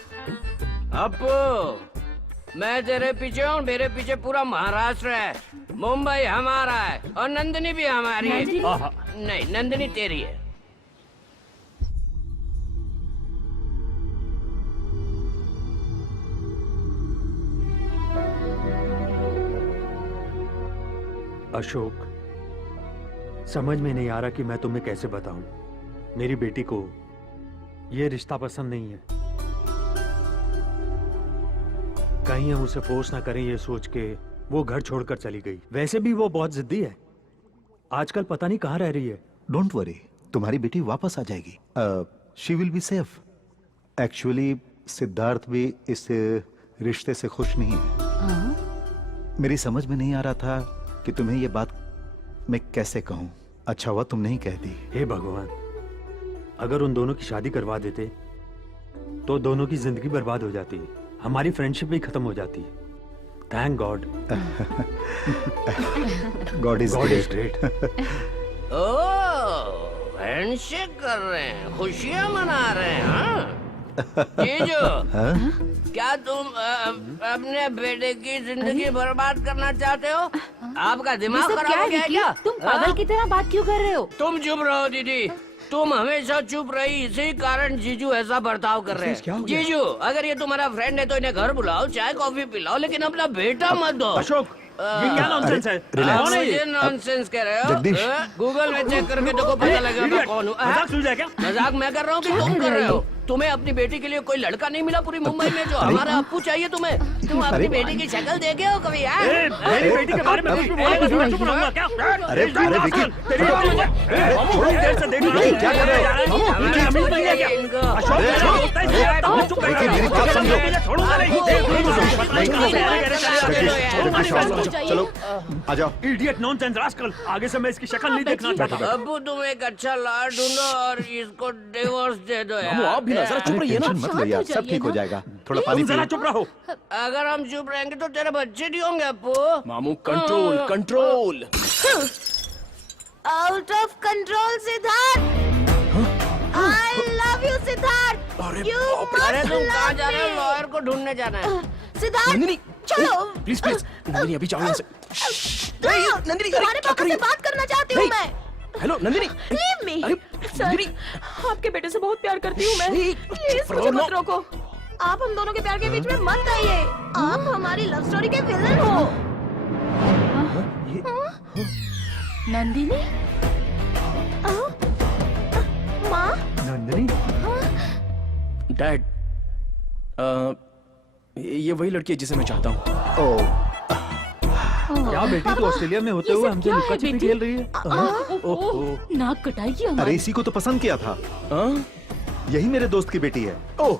अप्पू, मैं तेरे पीछे हूँ, मेरे पीछे पूरा महाराष्ट्र है, मुंबई हमारा है और नंदिनी भी हमारी है। नहीं, नंदिनी तेरी है। अशोक, समझ में नहीं आ रहा कि मैं तुम्हें कैसे बताऊं। मेरी बेटी को ये रिश्ता पसंद नहीं है। कहीं हम उसे फोर्स ना करें ये सोच के वो घर छोड़कर चली गई। वैसे भी वो बहुत जिद्दी है, आजकल पता नहीं कहाँ रह रही है। डोंट वरी, तुम्हारी बेटी वापस आ जाएगी। She will be safe. Actually Siddharth भी इस रिश्ते से खुश नहीं है। मेरी समझ में नहीं आ रहा था कि तुम्हें ये बात मैं कैसे कहूं। अच्छा हुआ तुम नहीं कहती। हे भगवान, अगर उन दोनों की शादी करवा देते तो दोनों की जिंदगी बर्बाद हो जाती, हमारी फ्रेंडशिप भी खत्म हो जाती। Thank God. God is great. Oh, handshake कर रहे हैं, खुशियां मना रहे हैं। हाँ? जीजू, क्या तुम अपने बेटे की जिंदगी बर्बाद करना चाहते हो? आपका दिमाग खराब हो गया है क्या? तुम पागल की तरह बात क्यों कर रहे हो? तुम चुप रहो दीदी, तुम हमेशा चुप रही, इसी कारण जीजू ऐसा बर्ताव कर रहे हैं। जीजू, अगर ये तुम्हारा फ्रेंड है तो इन्हें घर बुलाओ, चाय कॉफी पिलाओ, लेकिन अपना बेटा मत दो। अशोक, ये क्या नॉनसेंस है? कौन है ये नॉनसेंस कह रहे हो? जगदीश। गूगल में चेक करके देखो, पता लगेगा मैं कौन हूँ। मजाक सुन रहा है क्या? मजाक मैं कर रहा हूँ कि तुम कर रहे हो? तुम्हें अपनी बेटी के लिए कोई लड़का नहीं मिला पूरी मुंबई में जो हमारा अप्पू चाहिए तुम्हें? तुम अपनी बेटी की शक्ल देखे हो कभी? मेरी बेटी के बारे में कुछ भी बोला तो मैं चुप रहूंगा क्या? अरे विकी, तेरी थोड़ी देर से देख रहा हूं। क्या कर रहे हो? हमारे अमीर नहीं है क्या? अशोक, विकी, मेरी बात समझो। छोड़ूंगा नहीं। चलो आ जाओ। Idiot, nonsense, rascal. आगे से मैं इसकी शक्ल नहीं देखना चाहता। अप्पू, तुम एक अच्छा लाड़ ढूंढो और इसको डिवोर्स दे दो यार। आप भी ना जरा चुप रहिए ना। टेंशन मत ले यार, सब ठीक हो जाएगा। थोड़ा पानी तुम जरा पियो। चुप रहो। अगर हम चुप रहेंगे तो तेरे बच्चे नहीं होंगे अप्पू। मामू, control control. Out of control Siddharth. I love you Siddharth. अरे तुम कहाँ जा रहे हो? लॉयर को ढूंढने जाना है। सिद्धार्थ नंदिनी चलो प्लीज प्लीज नंदिनी अभी जाओ यहाँ से। नंदिनी तुम्हारे पापा से बात करना चाहती हूँ मैं। Hello Nandini Leave me. अरे सर, नंदिनी आपके बेटे से बहुत प्यार करती हूँ मैं। प्लीज मुझे मत रोको। आप हम दोनों के प्यार के बीच में मत आइए। आप हमारी लव स्टोरी के विलन हो। नंदिनी माँ नंदिनी डैड ये वही लड़की है जिसे मैं चाहता हूँ। ओह क्या बेटी तो ऑस्ट्रेलिया में होते ये हुए सब हमसे क्या है लुक्का छिपी बेटी? खेल रही है। ओह नाक कटाइए अरे हमारी। इसी को तो पसंद किया था। हाँ? यही मेरे दोस्त की बेटी है। ओह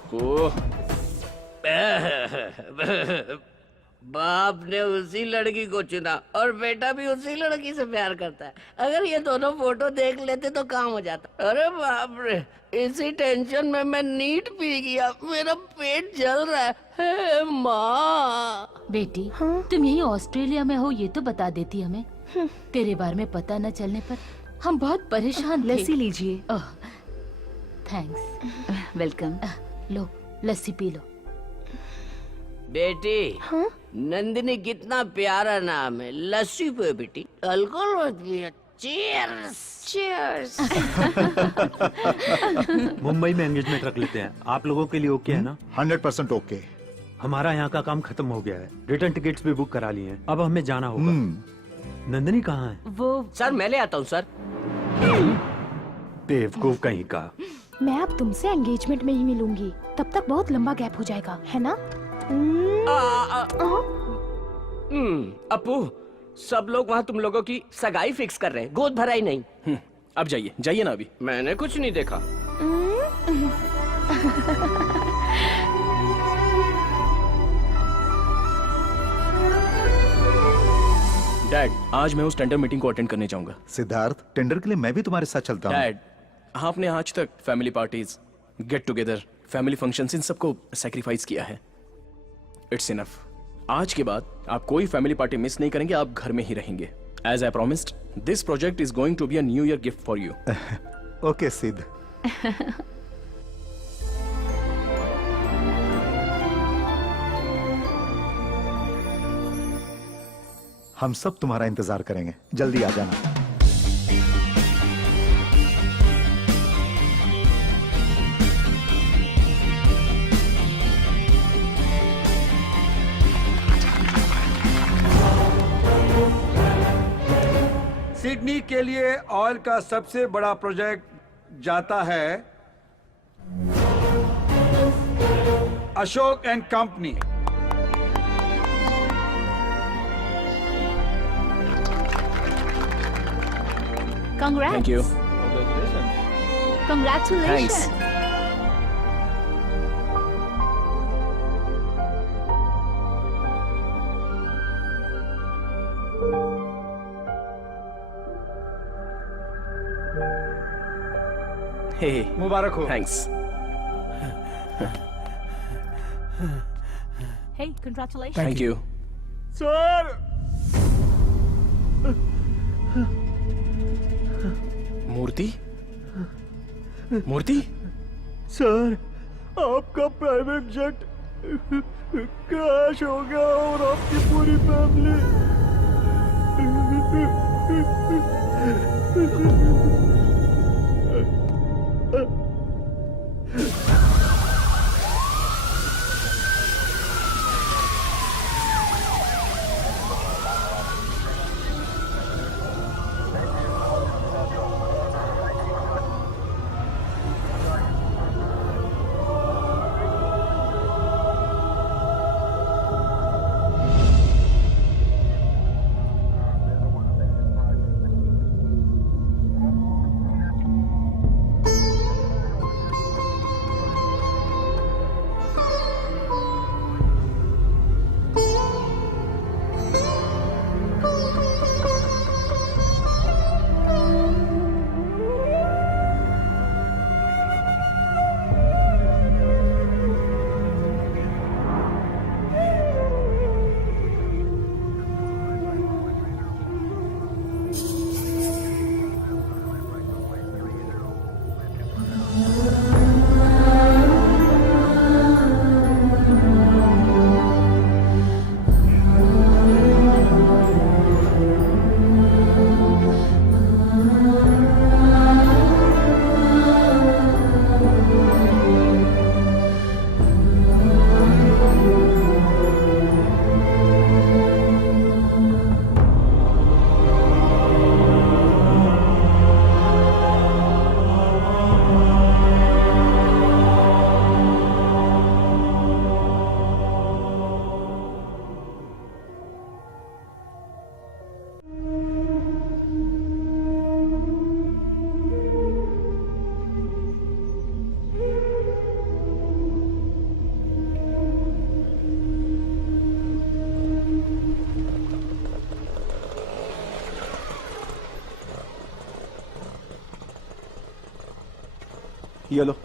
बाप ने उसी लड़की को चुना और बेटा भी उसी लड़की से प्यार करता है। अगर ये दोनों फोटो देख लेते तो काम हो जाता। अरे बाप रे, इसी टेंशन में मैं नीट पी गया। मेरा पेट जल रहा है। हे माँ। बेटी तुम यही ऑस्ट्रेलिया में हो ये तो बता देती हमें। तेरे बारे में पता न चलने पर हम बहुत परेशान थे। लस्सी लीजिए। ओह थैंक्स। वेलकम। लो लस्सी पी लो। बेटी नंदिनी कितना प्यारा नाम है। लस्सी पे बेटी, अल्कोहल मत पियो। Cheers cheers. मुंबई में एंगेजमेंट रख लेते हैं। आप लोगों के लिए ओके है ना? 100% ओके। हमारा यहाँ का काम खत्म हो गया है। रिटर्न टिकट्स भी बुक करा लिए हैं। अब हमें जाना होगा। नंदिनी कहाँ है? वो सर मैं ले आता हूँ सर। बेवकूफ कहीं का। मैं अब तुमसे एंगेजमेंट में ही मिलूंगी। तब तक बहुत लंबा गैप हो जाएगा, है ना? अपू, सब लोग वहाँ तुम लोगों की सगाई फिक्स कर रहे हैं, गोद भराई नहीं। अब जाइए जाइए ना अभी। मैंने कुछ नहीं देखा। डैड आज मैं उस टेंडर मीटिंग को अटेंड करने जाऊंगा। सिद्धार्थ, टेंडर के लिए मैं भी तुम्हारे साथ चलता हूँ। डैड आपने आज तक family parties, get together, family functions in सबको सैक्रिफाइस किया है। It's enough. आज के बाद आप कोई फैमिली पार्टी मिस नहीं करेंगे। आप घर में ही रहेंगे। As I promised, this project is going to be a new year gift for you. Okay Siddh. हम सब तुम्हारा इंतजार करेंगे। जल्दी आ जाना। सिडनी के लिए ऑयल का सबसे बड़ा प्रोजेक्ट जाता है Ashok and company. Congrats. Thank you. Congratulations. Thanks. Hey मुबारक हो। Thanks. Hey, congratulations. Thank you. Sir Murthy Murthy sir आपका प्राइवेट जेट क्रैश हो गया और आपकी पूरी फैमिली। ये लो।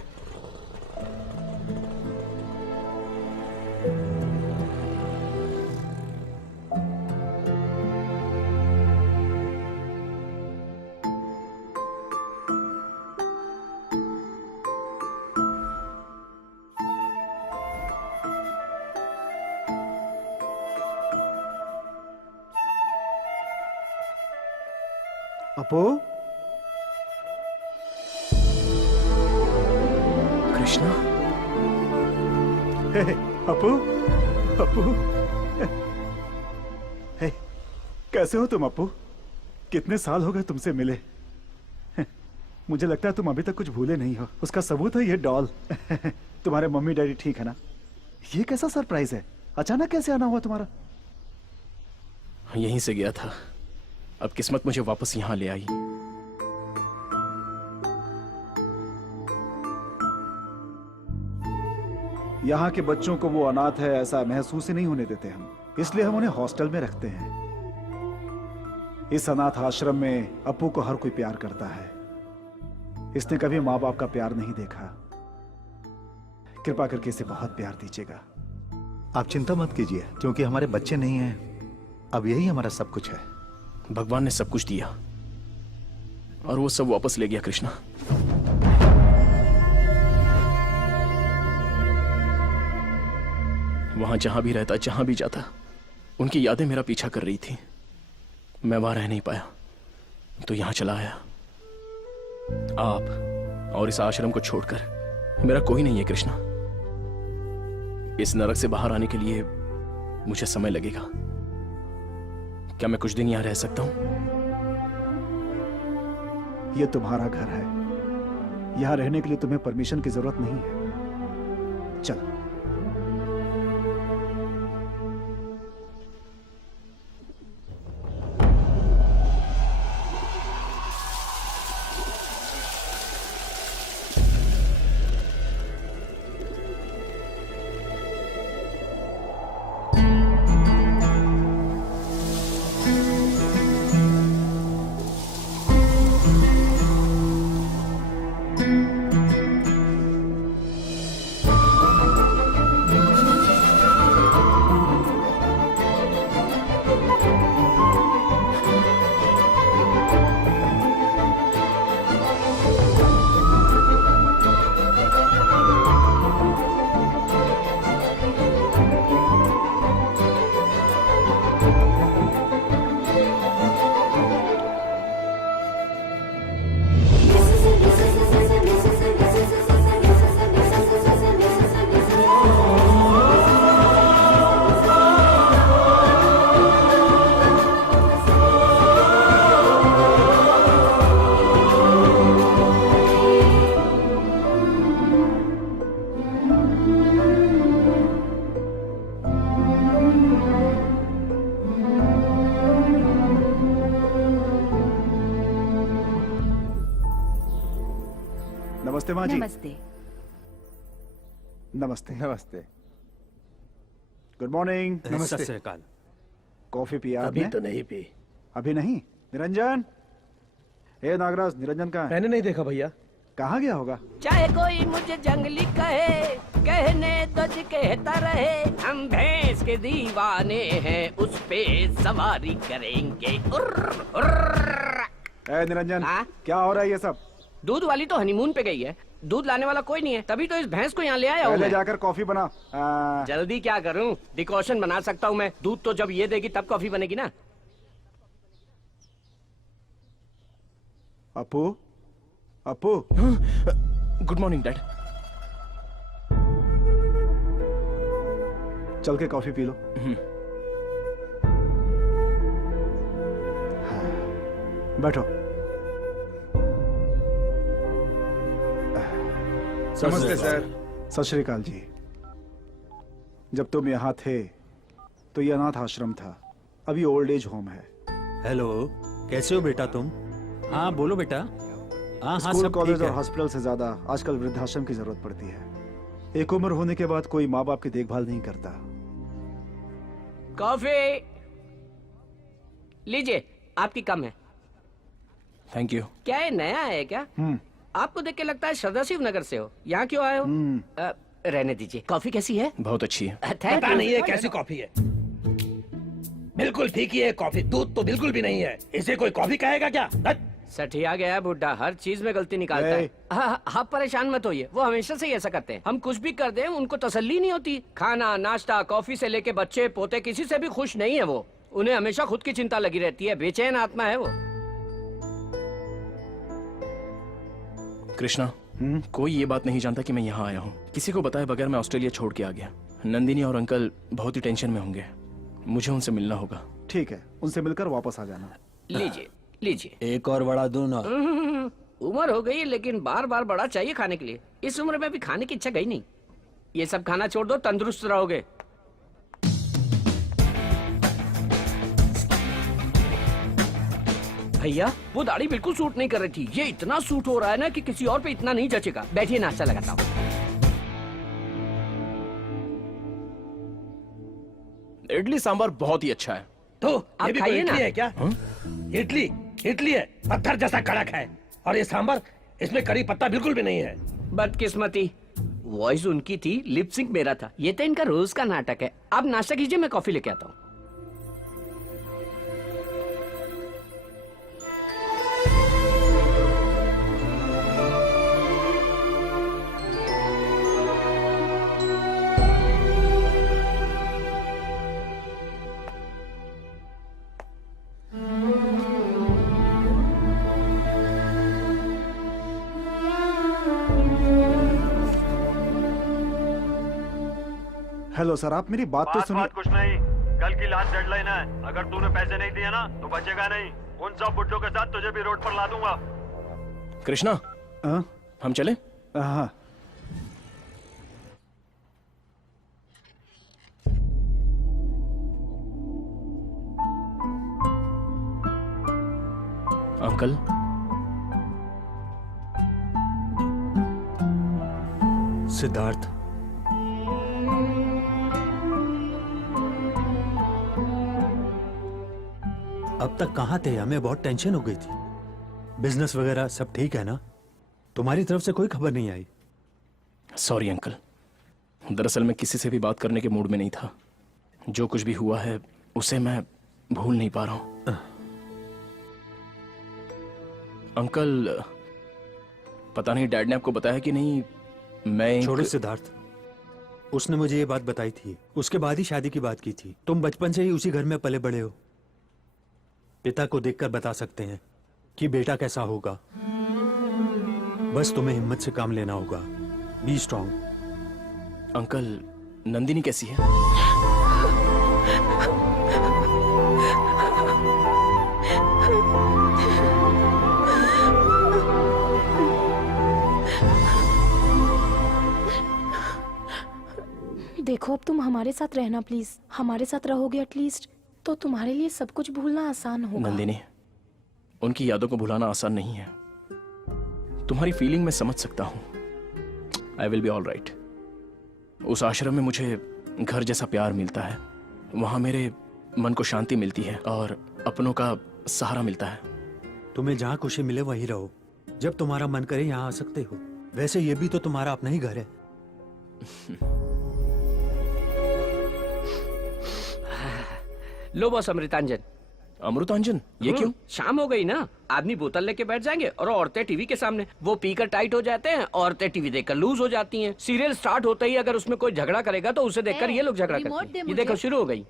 अपू, कृष्णा, हे, अपू, अपू, हे, कैसे हो तुम अपू? कितने साल हो गए तुमसे मिले। मुझे लगता है तुम अभी तक कुछ भूले नहीं हो। उसका सबूत है ये डॉल। तुम्हारे मम्मी डैडी ठीक है ना? ये कैसा सरप्राइज है? अचानक कैसे आना हुआ तुम्हारा? यहीं से गया था, अब किस्मत मुझे वापस यहां ले आई। यहाँ के बच्चों को वो अनाथ है ऐसा महसूस ही नहीं होने देते हम, इसलिए हम उन्हें हॉस्टल में रखते हैं। इस अनाथ आश्रम में अपू को हर कोई प्यार करता है। इसने कभी माँ बाप का प्यार नहीं देखा। कृपा करके इसे बहुत प्यार दीजिएगा। आप चिंता मत कीजिए, क्योंकि हमारे बच्चे नहीं हैं, अब यही हमारा सब कुछ है। भगवान ने सब कुछ दिया और वो सब वापस ले गया कृष्णा। वहां जहां भी रहता, जहां भी जाता, उनकी यादें मेरा पीछा कर रही थी। मैं वहां रह नहीं पाया तो यहां चला आया। आप और इस आश्रम को छोड़कर मेरा कोई नहीं है कृष्णा। इस नरक से बाहर आने के लिए मुझे समय लगेगा। क्या मैं कुछ दिन यहां रह सकता हूं? यह तुम्हारा घर है। यहां रहने के लिए तुम्हें परमिशन की जरूरत नहीं है। चलो। नमस्ते माँ जी। नमस्ते। नमस्ते। नमस्ते। Good morning. नमस्ते। सत श्री अकाल। कॉफी पिया अभी आपने? तो नहीं पी। अभी नहीं? निरंजन, ए नागराज, निरंजन कहाँ है? मैंने नहीं देखा भैया। कहाँ गया होगा? चाहे कोई मुझे जंगली कहे, कहने दज कहता रहे, हम भैंस के दीवाने हैं, उस पे सवारी करेंगे। उर्र, उर्र। ए निरंजन, हाँ? क्या हो रहा है ये सब? दूध वाली तो हनीमून पे गई है, दूध लाने वाला कोई नहीं है, तभी तो इस भैंस को यहाँ ले आया हूँ पहले मैं। जाकर कॉफी बना। जल्दी क्या करूँ, डिकॉशन बना सकता हूँ मैं। दूध तो जब ये देगी तब कॉफी बनेगी ना। Apu, Apu. Good morning dad. चल के कॉफी पी लो। हाँ, बैठो। नमस्ते सर। सत श्री अकाल जी। जब तुम यहाँ थे तो ये अनाथ आश्रम था, अभी ओल्ड एज होम है। हेलो, कैसे हो बेटा तुम? हाँ बोलो बेटा। हाँ हाँ, स्कूल, सब कॉलेज ठीक और है। हॉस्पिटल से ज्यादा आजकल वृद्धाश्रम की जरूरत पड़ती है। एक उम्र होने के बाद कोई माँ बाप की देखभाल नहीं करता। कॉफी लीजिए, आपकी कम है। Thank you. क्या ये नया है क्या? आपको देख के लगता है श्रद्धा शिवनगर से हो। यहाँ क्यों आए हो? रहने दीजिए। कॉफी कैसी है? बहुत अच्छी है। पता नहीं है कैसी कॉफी है, बिल्कुल फीकी है कॉफी, दूध तो बिल्कुल भी नहीं है। इसे कोई कॉफी कहेगा क्या? सठिया गया बुड्ढा, हर चीज में गलती निकालता है। आप परेशान मत होइए, वो हमेशा से ही ऐसा करते हैं। हम कुछ भी कर दें उनको तसल्ली नहीं होती। खाना, नाश्ता, कॉफी से लेके बच्चे पोते किसी से भी खुश नहीं है वो। उन्हें हमेशा खुद की चिंता लगी रहती है, बेचैन आत्मा है वो। कृष्णा, कोई ये बात नहीं जानता कि मैं यहाँ आया हूँ। किसी को बताए बगैर मैं ऑस्ट्रेलिया छोड़ के आ गया। नंदिनी और अंकल बहुत ही टेंशन में होंगे, मुझे उनसे मिलना होगा। ठीक है, उनसे मिलकर वापस आ जाना। लीजिए लीजिए। एक और बड़ा दूं ना। उम्र हो गई लेकिन बार बार बड़ा चाहिए खाने के लिए। इस उम्र में भी खाने की इच्छा गई नहीं। ये सब खाना छोड़ दो, तंदुरुस्त रहोगे। भैया वो दाढ़ी बिल्कुल सूट नहीं कर रही थी, ये इतना सूट हो रहा है ना कि किसी और पे इतना नहीं जचेगा। बैठिए, नाश्ता लगाता हूँ। इडली सांभर बहुत ही अच्छा है। तो आप ये भी खाइए कोई इडली ना। है क्या? इडली है, पत्थर जैसा कड़क है। और ये सांबर, इसमें करी पत्ता बिल्कुल भी नहीं है। बदकिस्मती, वॉइस उनकी थी, लिप सिंक मेरा था। ये तो इनका रोज का नाटक है। आप नाश्ता कीजिए, मैं कॉफी लेके आता हूँ। हेलो सर, आप मेरी बात तो सुनिए। कुछ नहीं, कल की लास्ट डेडलाइन है। अगर तूने पैसे नहीं दिए ना तो बचेगा नहीं। उन सब बुड्ढों के साथ तुझे भी रोड पर ला दूंगा। कृष्णा, हम चले? हाँ। अंकल, सिद्धार्थ, अब तक कहाँ थे? हमें बहुत टेंशन हो गई थी। बिजनेस वगैरह सब ठीक है ना? तुम्हारी तरफ से कोई खबर नहीं आई? सॉरी अंकल, दरअसल मैं किसी से भी बात करने के मूड में नहीं था। जो कुछ भी हुआ है उसे मैं भूल नहीं पा रहा हूं। अंकल, पता नहीं डैड ने आपको बताया कि नहीं, मैं छोड़ो सिद्धार्थ, उसने मुझे ये बात बताई थी। उसके बाद ही शादी की बात की थी। तुम बचपन से ही उसी घर में पले बड़े हो। पिता को देखकर बता सकते हैं कि बेटा कैसा होगा। बस तुम्हें हिम्मत से काम लेना होगा। Be strong. अंकल, नंदिनी कैसी है? देखो, अब तुम हमारे साथ रहना प्लीज। हमारे साथ रहोगे एटलीस्ट तो तुम्हारे लिए सब कुछ भूलना आसान होगा। नंदिनी, उनकी यादों को भुलाना आसान नहीं है। तुम्हारी फीलिंग मैं समझ सकता हूं। I will be all right. उस आश्रम में मुझे घर जैसा प्यार मिलता है। वहां मेरे मन को शांति मिलती है और अपनों का सहारा मिलता है। तुम्हें जहाँ खुशी मिले वहीं रहो। जब तुम्हारा मन करे यहाँ आ सकते हो। वैसे ये भी तो तुम्हारा अपना ही घर है। लो बॉस, अमृतांजन। अमृतांजन? ये क्यों? शाम हो गई ना, आदमी बोतल लेके बैठ जाएंगे और औरतें टीवी के सामने। वो पीकर टाइट हो जाते हैं, औरतें टीवी देखकर लूज हो जाती हैं। सीरियल स्टार्ट होते ही अगर उसमें कोई झगड़ा करेगा तो उसे देखकर ये लोग झगड़ा करते हैं। ये देखो, शुरू हो गई।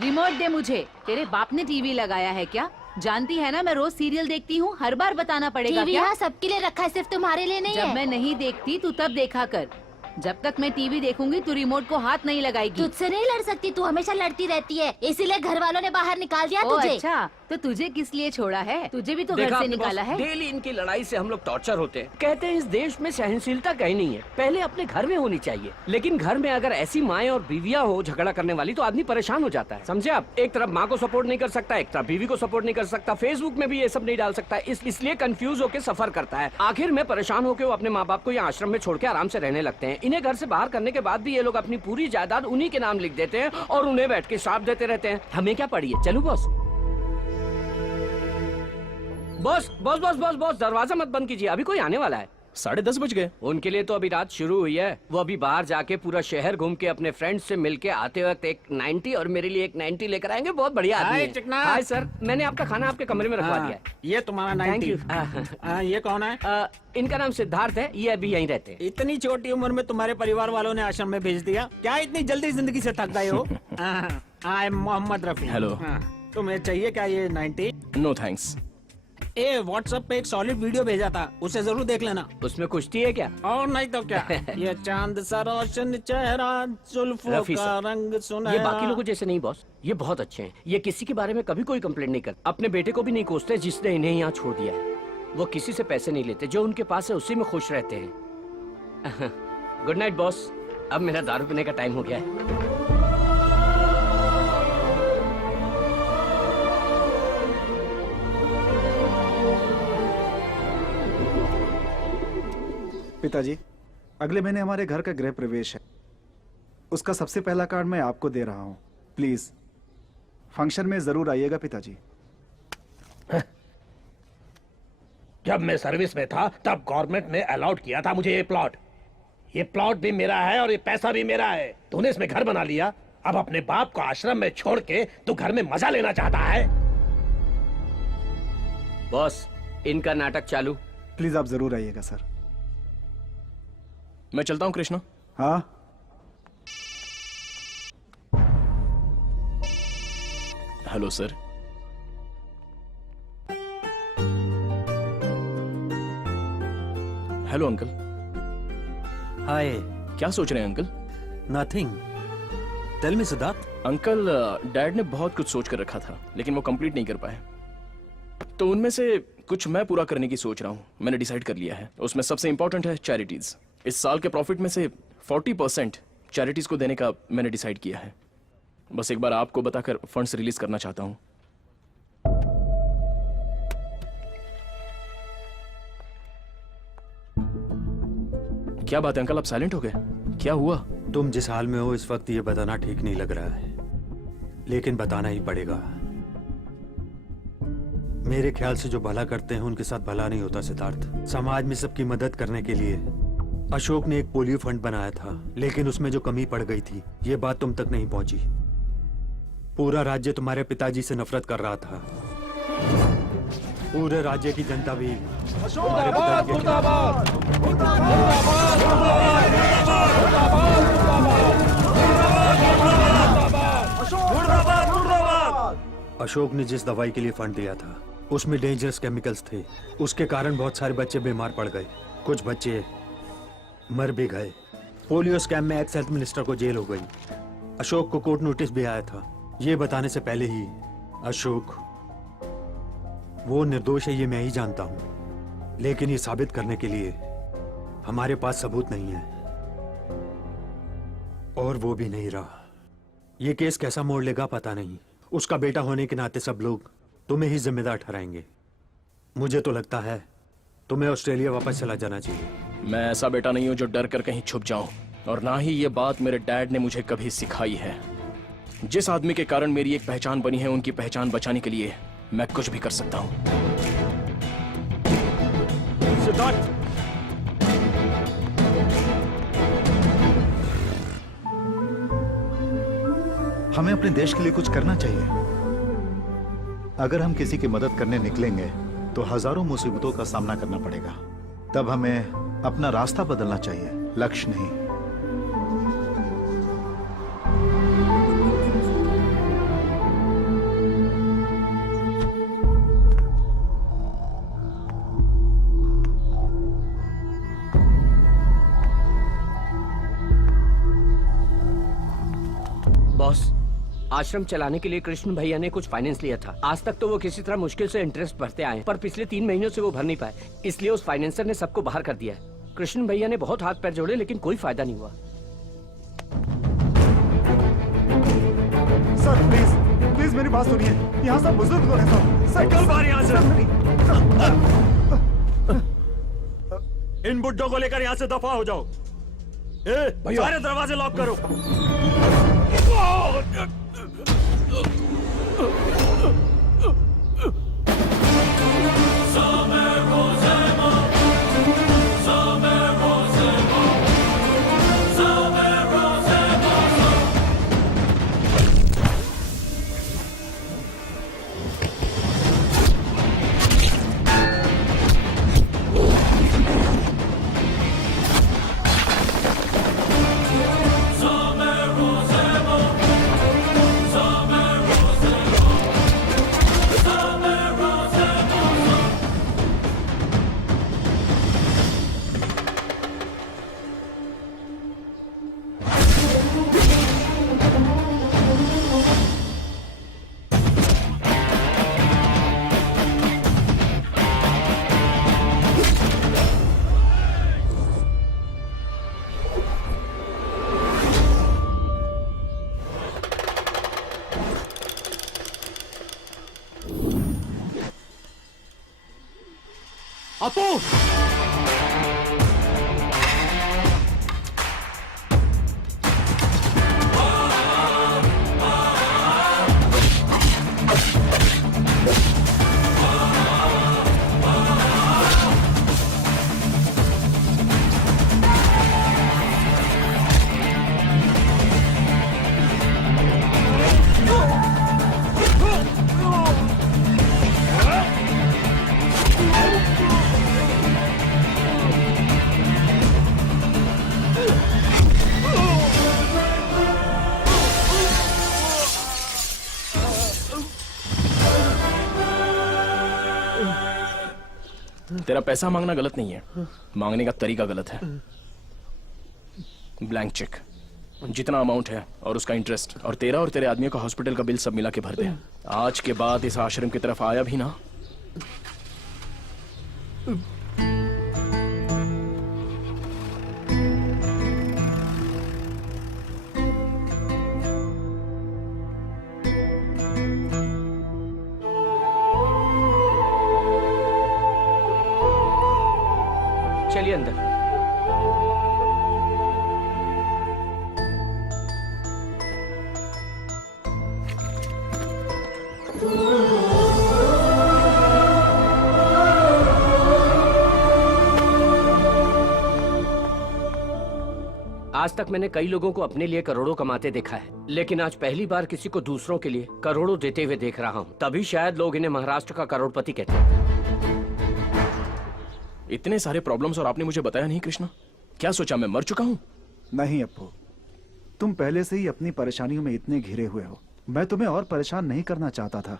रिमोट दे मुझे। तेरे बाप ने टीवी लगाया है क्या? जानती है ना मैं रोज सीरियल देखती हूँ। हर बार बताना पड़ेगा टीवी क्या? यहाँ सबके लिए रखा है, सिर्फ तुम्हारे लिए नहीं जब है। मैं नहीं देखती तू तब देखा कर। जब तक मैं टीवी देखूंगी तू रिमोट को हाथ नहीं लगाएगी। तुझसे नहीं लड़ सकती, तू हमेशा लड़ती रहती है, इसीलिए घर वालों ने बाहर निकाल दिया ओ तुझे। अच्छा, तो तुझे किस लिए छोड़ा है? तुझे भी तो घर देखा से आपने निकाला बॉस, है। डेली इनकी लड़ाई से हम लोग टॉर्चर होते हैं। कहते हैं इस देश में सहनशीलता कहीं नहीं है, पहले अपने घर में होनी चाहिए। लेकिन घर में अगर ऐसी माएं और बीवियां हो झगड़ा करने वाली तो आदमी परेशान हो जाता है। समझे आप? एक तरफ माँ को सपोर्ट नहीं कर सकता, एक तरफ बीवी को सपोर्ट नहीं कर सकता, फेसबुक में भी ये सब नहीं डाल सकता, इसलिए कंफ्यूज होकर सफर करता है। आखिर में परेशान होकर वो अपने माँ बाप को यहाँ आश्रम में छोड़ के आराम से रहने लगते हैं। इन्हें घर से बाहर करने के बाद भी ये लोग अपनी पूरी जायदाद उन्हीं के नाम लिख देते हैं और उन्हें बैठ के श्राप देते रहते हैं। हमें क्या पड़ी है? चलूं boss? Boss boss boss boss boss दरवाजा मत बंद कीजिए, अभी कोई आने वाला है। 10:30 बज गए। उनके लिए तो अभी रात शुरू हुई है। वो अभी बाहर जाके पूरा शहर घूम के अपने फ्रेंड्स से मिलके आते वक्त एक 90 और मेरे लिए एक 90 लेकर आएंगे। बहुत बढ़िया आदमी है। चिकना। हाय सर, मैंने आपका खाना आपके कमरे में रखवा दिया है। ये तुम्हारा थैंक 90। यू। ये कौन है? इनका नाम सिद्धार्थ है, ये अभी यहीं रहते हैं। इतनी छोटी उम्र में तुम्हारे परिवार वालों ने आश्रम में भेज दिया? क्या इतनी जल्दी जिंदगी से थक गए हो? I am Mohammed Rafi. Hello. तुम्हें चाहिए क्या ये 90? No thanks. ए व्हाट्सएप पे एक सॉलिड वीडियो भेजा था, उसे जरूर देख लेना। उसमें कुश्ती है क्या? और नहीं तो क्या। ये चांद सा रोशन चेहरा, जुल्फों रफी का सर, रंग ये सुनहरा। बाकी लोगों जैसे नहीं बॉस, ये बहुत अच्छे हैं। ये किसी के बारे में कभी कोई कंप्लेंट नहीं करते, अपने बेटे को भी नहीं कोसते जिसने इन्हें यहाँ छोड़ दिया है। वो किसी से पैसे नहीं लेते, जो उनके पास है उसी में खुश रहते हैं। गुड नाइट बॉस, अब मेरा दारू पीने का टाइम हो गया है। पिताजी, अगले महीने हमारे घर का गृह प्रवेश है। उसका सबसे पहला कार्ड मैं आपको दे रहा हूँ। प्लीज फंक्शन में जरूर आइएगा पिताजी। जब मैं सर्विस में था तब गवर्नमेंट ने अलाउड किया था मुझे ये प्लॉट। ये प्लॉट भी मेरा है और ये पैसा भी मेरा है। तूने इसमें घर बना लिया, अब अपने बाप को आश्रम में छोड़ के तू घर में मजा लेना चाहता है। बॉस, इनका नाटक चालू। प्लीज आप जरूर आइएगा सर। मैं चलता हूँ कृष्णा। हाँ, hello sir. Hello uncle. Hi. क्या सोच रहे हैं uncle? Nothing. Tell me Siddharth. Uncle, dad ने बहुत कुछ सोच कर रखा था लेकिन वो कंप्लीट नहीं कर पाए, तो उनमें से कुछ मैं पूरा करने की सोच रहा हूँ। मैंने डिसाइड कर लिया है, उसमें सबसे इंपॉर्टेंट है चैरिटीज। इस साल के प्रॉफिट में से 40% चैरिटीज को देने का मैंने डिसाइड किया है। बस एक बार आपको बताकर फंड्स रिलीज करना चाहता हूँ। क्या बात है अंकल, आप साइलेंट हो गए? क्या हुआ? तुम जिस हाल में हो इस वक्त ये बताना ठीक नहीं लग रहा है, लेकिन बताना ही पड़ेगा। मेरे ख्याल से जो भला करते हैं उनके साथ भला नहीं होता सिद्धार्थ। समाज में सबकी मदद करने के लिए अशोक ने एक पोलियो फंड बनाया था, लेकिन उसमें जो कमी पड़ गई थी ये बात तुम तक नहीं पहुंची। पूरा राज्य तुम्हारे पिताजी से नफरत कर रहा था। पूरे राज्य की जनता भी तुम्हारे पिताजी के खिलाफ। अशोक ने जिस दवाई के लिए फंड दिया था उसमें डेंजरस केमिकल्स थे। उसके कारण बहुत सारे बच्चे बीमार पड़ गए, कुछ बच्चे मर भी गए। पोलियो स्कैम में एक्स हेल्थ मिनिस्टर को जेल हो गई। अशोक को कोर्ट नोटिस भी आया था। ये बताने से पहले ही अशोक वो निर्दोष है ये मैं ही जानता हूं, लेकिन ये साबित करने के लिए हमारे पास सबूत नहीं है, और वो भी नहीं रहा। ये केस कैसा मोड़ लेगा पता नहीं। उसका बेटा होने के नाते सब लोग तुम्हें ही जिम्मेदार ठहराएंगे। मुझे तो लगता है तुम्हें ऑस्ट्रेलिया वापस चला जाना चाहिए। मैं ऐसा बेटा नहीं हूं जो डर कर कहीं छुप जाऊं, और ना ही ये बात मेरे डैड ने मुझे कभी सिखाई है। जिस आदमी के कारण मेरी एक पहचान बनी है, उनकी पहचान बचाने के लिए मैं कुछ भी कर सकता हूं। सिद्धार्थ, हमें अपने देश के लिए कुछ करना चाहिए। अगर हम किसी की मदद करने निकलेंगे तो हजारों मुसीबतों का सामना करना पड़ेगा। तब हमें अपना रास्ता बदलना चाहिए, लक्ष्य नहीं। बॉस, आश्रम चलाने के लिए कृष्ण भैया ने कुछ फाइनेंस लिया था। आज तक तो वो किसी तरह मुश्किल से इंटरेस्ट भरते आए, पर पिछले 3 महीनों से वो भर नहीं पाए, इसलिए उस फाइनेंसर ने सबको बाहर कर दिया। कृष्ण भैया ने बहुत हाथ पैर जोड़े लेकिन कोई फायदा नहीं हुआ। सर प्लीज प्लीज मेरी बात सुनिए। यहाँ सब बुजुर्ग लोग हैं सर। निकल बाहर यहाँ से। इन बुड्ढों को लेकर यहाँ से दफा हो जाओ। सारे दरवाजे लॉक करो। अपू! तेरा पैसा मांगना गलत नहीं है, मांगने का तरीका गलत है। ब्लैंक चेक, जितना अमाउंट है और उसका इंटरेस्ट, और तेरा और तेरे आदमियों का हॉस्पिटल का बिल सब मिला के भर दे। आज के बाद इस आश्रम की तरफ आया भी ना। चलिए अंदर। आज तक मैंने कई लोगों को अपने लिए करोड़ों कमाते देखा है, लेकिन आज पहली बार किसी को दूसरों के लिए करोड़ों देते हुए देख रहा हूँ। तभी शायद लोग इन्हें महाराष्ट्र का करोड़पति कहते हैं। इतने सारे प्रॉब्लम्स और आपने मुझे बताया नहीं कृष्णा। क्या सोचा मैं मर चुका हूँ? नहीं अप्पू, तुम पहले से ही अपनी परेशानियों में इतने घिरे हुए हो। मैं तुम्हें और परेशान नहीं करना चाहता था।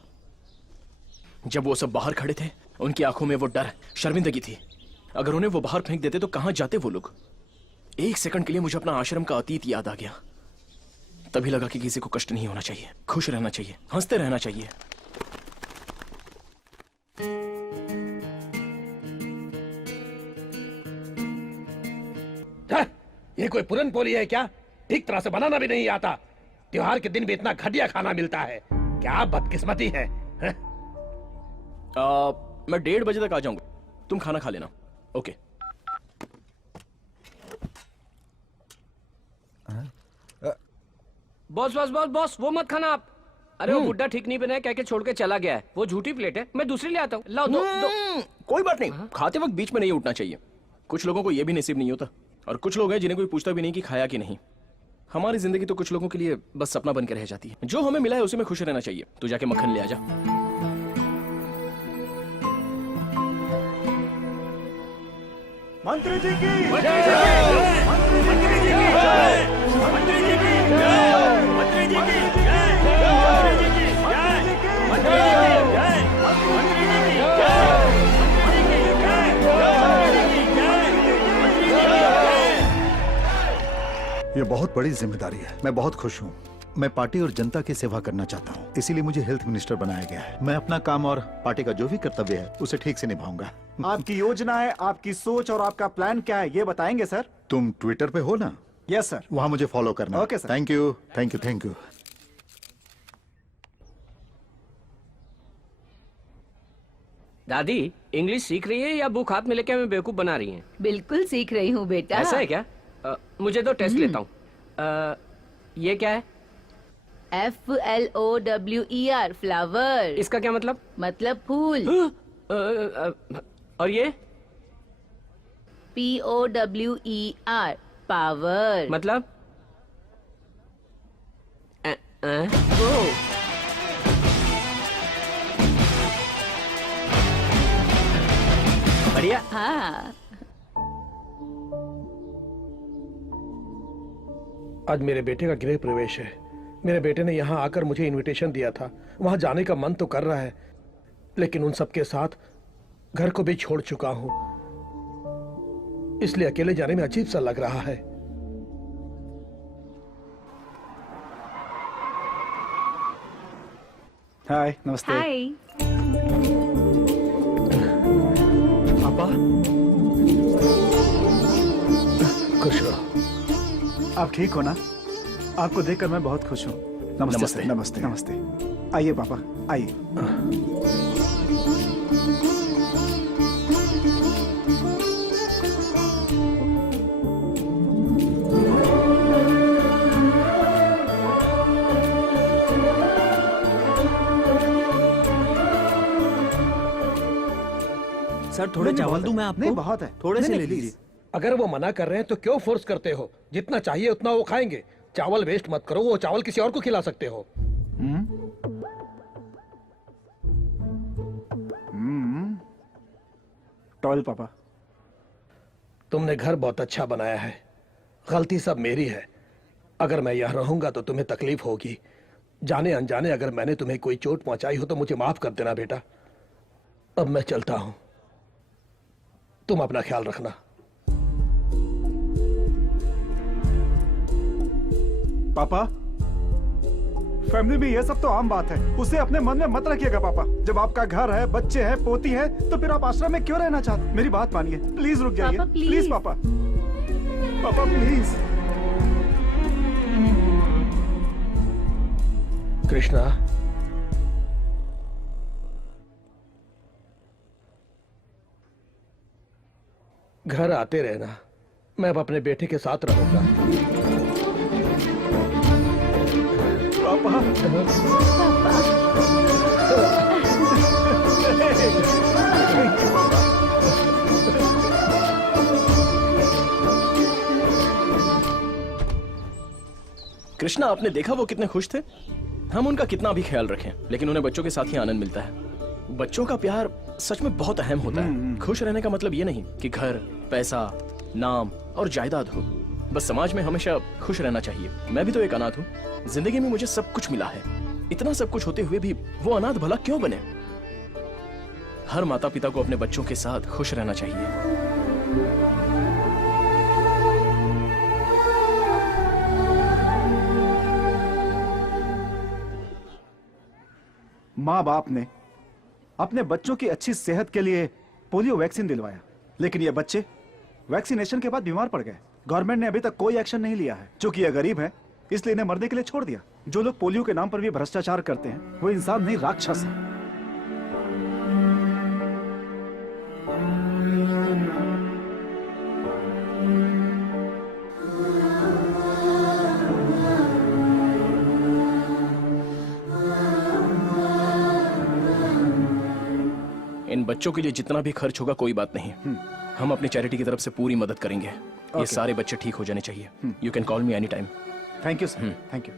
जब वो सब बाहर खड़े थे, उनकी आंखों में वो डर, शर्मिंदगी थी। अगर उन्हें वो बाहर फेंक देते तो कहां जाते वो लोग? एक सेकंड के लिए मुझे अपना आश्रम का अतीत याद आ गया। तभी लगा कि किसी को कष्ट नहीं होना चाहिए, खुश रहना चाहिए, हंसते रहना चाहिए। ये कोई पुरन पोली है क्या? ठीक तरह से बनाना भी नहीं आता। त्योहार के दिन भी इतना घटिया खाना मिलता है। क्या बदकिस्मती है? मैं 1:30 बजे तक आ जाऊंगा, तुम खाना खा लेना। Okay. Boss boss boss boss, वो मत खाना आप। अरे वो बुड्ढा ठीक नहीं बना है, कह के छोड़ के चला गया है। वो झूठी प्लेट है, मैं दूसरी ले आता हूँ। लाओ दो। कोई बात नहीं, खाते वक्त बीच में नहीं उठना चाहिए। कुछ लोगों को यह भी नसीब नहीं होता, और कुछ लोग हैं जिन्हें कोई पूछता भी नहीं कि खाया कि नहीं। हमारी जिंदगी तो कुछ लोगों के लिए बस सपना बन के रह जाती है। जो हमें मिला है उसी में खुश रहना चाहिए। तू जाके मक्खन ले आ जा। मंत्री जी की ये बहुत बड़ी जिम्मेदारी है। मैं बहुत खुश हूँ। मैं पार्टी और जनता की सेवा करना चाहता हूँ, इसीलिए मुझे हेल्थ मिनिस्टर बनाया गया है। मैं अपना काम और पार्टी का जो भी कर्तव्य है उसे ठीक से निभाऊंगा। आपकी योजना है, आपकी सोच और आपका प्लान क्या है, ये बताएंगे सर? तुम ट्विटर पे हो ना? Yes sir. वहाँ मुझे फॉलो करना। Okay sir. Thank you, thank you, thank you. दादी इंग्लिश सीख रही है या बुक हाथ में लेके हमें बेवकूफ बना रही हैं? बिल्कुल सीख रही हूँ बेटा। ऐसा है क्या? मुझे तो टेस्ट लेता हूँ। ये क्या है? FLOWER, flower. इसका क्या मतलब? मतलब फूल। और ये? POWER, power. मतलब? वो बढ़िया। हाँ। आज मेरे बेटे का गृह प्रवेश है। मेरे बेटे ने यहाँ आकर मुझे इनविटेशन दिया था। वहां जाने का मन तो कर रहा है, लेकिन उन सबके साथ घर को भी छोड़ चुका हूं, इसलिए अकेले जाने में अजीब सा लग रहा है। हाय, नमस्ते। हाय। पापा, खुश रहो। आप ठीक हो ना? आपको देखकर मैं बहुत खुश हूँ। नमस्ते नमस्ते। सर, नमस्ते नमस्ते। आइए पापा, आइए। थोड़े नहीं, चावल बहुत दूं है। मैं आपको? नहीं, बहुत है। थोड़े नहीं, से नहीं, ले लीजिए। please। अगर वो मना कर रहे हैं तो क्यों फोर्स करते हो? जितना चाहिए उतना वो खाएंगे। चावल वेस्ट मत करो, वो चावल किसी और को खिला सकते हो। टॉयल पापा। तुमने घर बहुत अच्छा बनाया है, गलती सब मेरी है। अगर मैं यहाँ रहूंगा तो तुम्हें तकलीफ होगी। जाने अनजाने अगर मैंने तुम्हें कोई चोट पहुंचाई हो तो मुझे माफ कर देना बेटा। अब मैं चलता हूं, तुम अपना ख्याल रखना। पापा, फैमिली में ये सब तो आम बात है, उसे अपने मन में मत रखिएगा पापा। जब आपका घर है, बच्चे हैं, पोती है, तो फिर आप आश्रम में क्यों रहना चाहते? मेरी बात मानिए, प्लीज रुक जाइए। पापा, प्लीज। प्लीज पापा, पापा प्लीज। कृष्णा, घर आते रहना, मैं अब अपने बेटे के साथ रहूंगा। पापा, कृष्णा, आपने देखा वो कितने खुश थे? हम उनका कितना भी ख्याल रखें, लेकिन उन्हें बच्चों के साथ ही आनंद मिलता है। बच्चों का प्यार सच में बहुत अहम होता है। खुश रहने का मतलब ये नहीं कि घर, पैसा, नाम और जायदाद हो। बस समाज में हमेशा खुश रहना चाहिए। मैं भी तो एक अनाथ हूँ। जिंदगी में मुझे सब कुछ मिला है, इतना सब कुछ होते हुए भी वो अनाथ भला क्यों बने? हर माता पिता को अपने बच्चों के साथ खुश रहना चाहिए। माँ बाप ने अपने बच्चों की अच्छी सेहत के लिए पोलियो वैक्सीन दिलवाया, लेकिन ये बच्चे वैक्सीनेशन के बाद बीमार पड़ गए। गवर्नमेंट ने अभी तक कोई एक्शन नहीं लिया है। क्योंकि ये गरीब है, इसलिए इन्हें मरने के लिए छोड़ दिया। जो लोग पोलियो के नाम पर भी भ्रष्टाचार करते हैं, वो इंसान नहीं, राक्षस है। इन बच्चों के लिए जितना भी खर्च होगा कोई बात नहीं, हम अपनी चैरिटी की तरफ से पूरी मदद करेंगे। ये सारे बच्चे ठीक हो जाने चाहिए। You can call me any time. Thank you sir, thank you.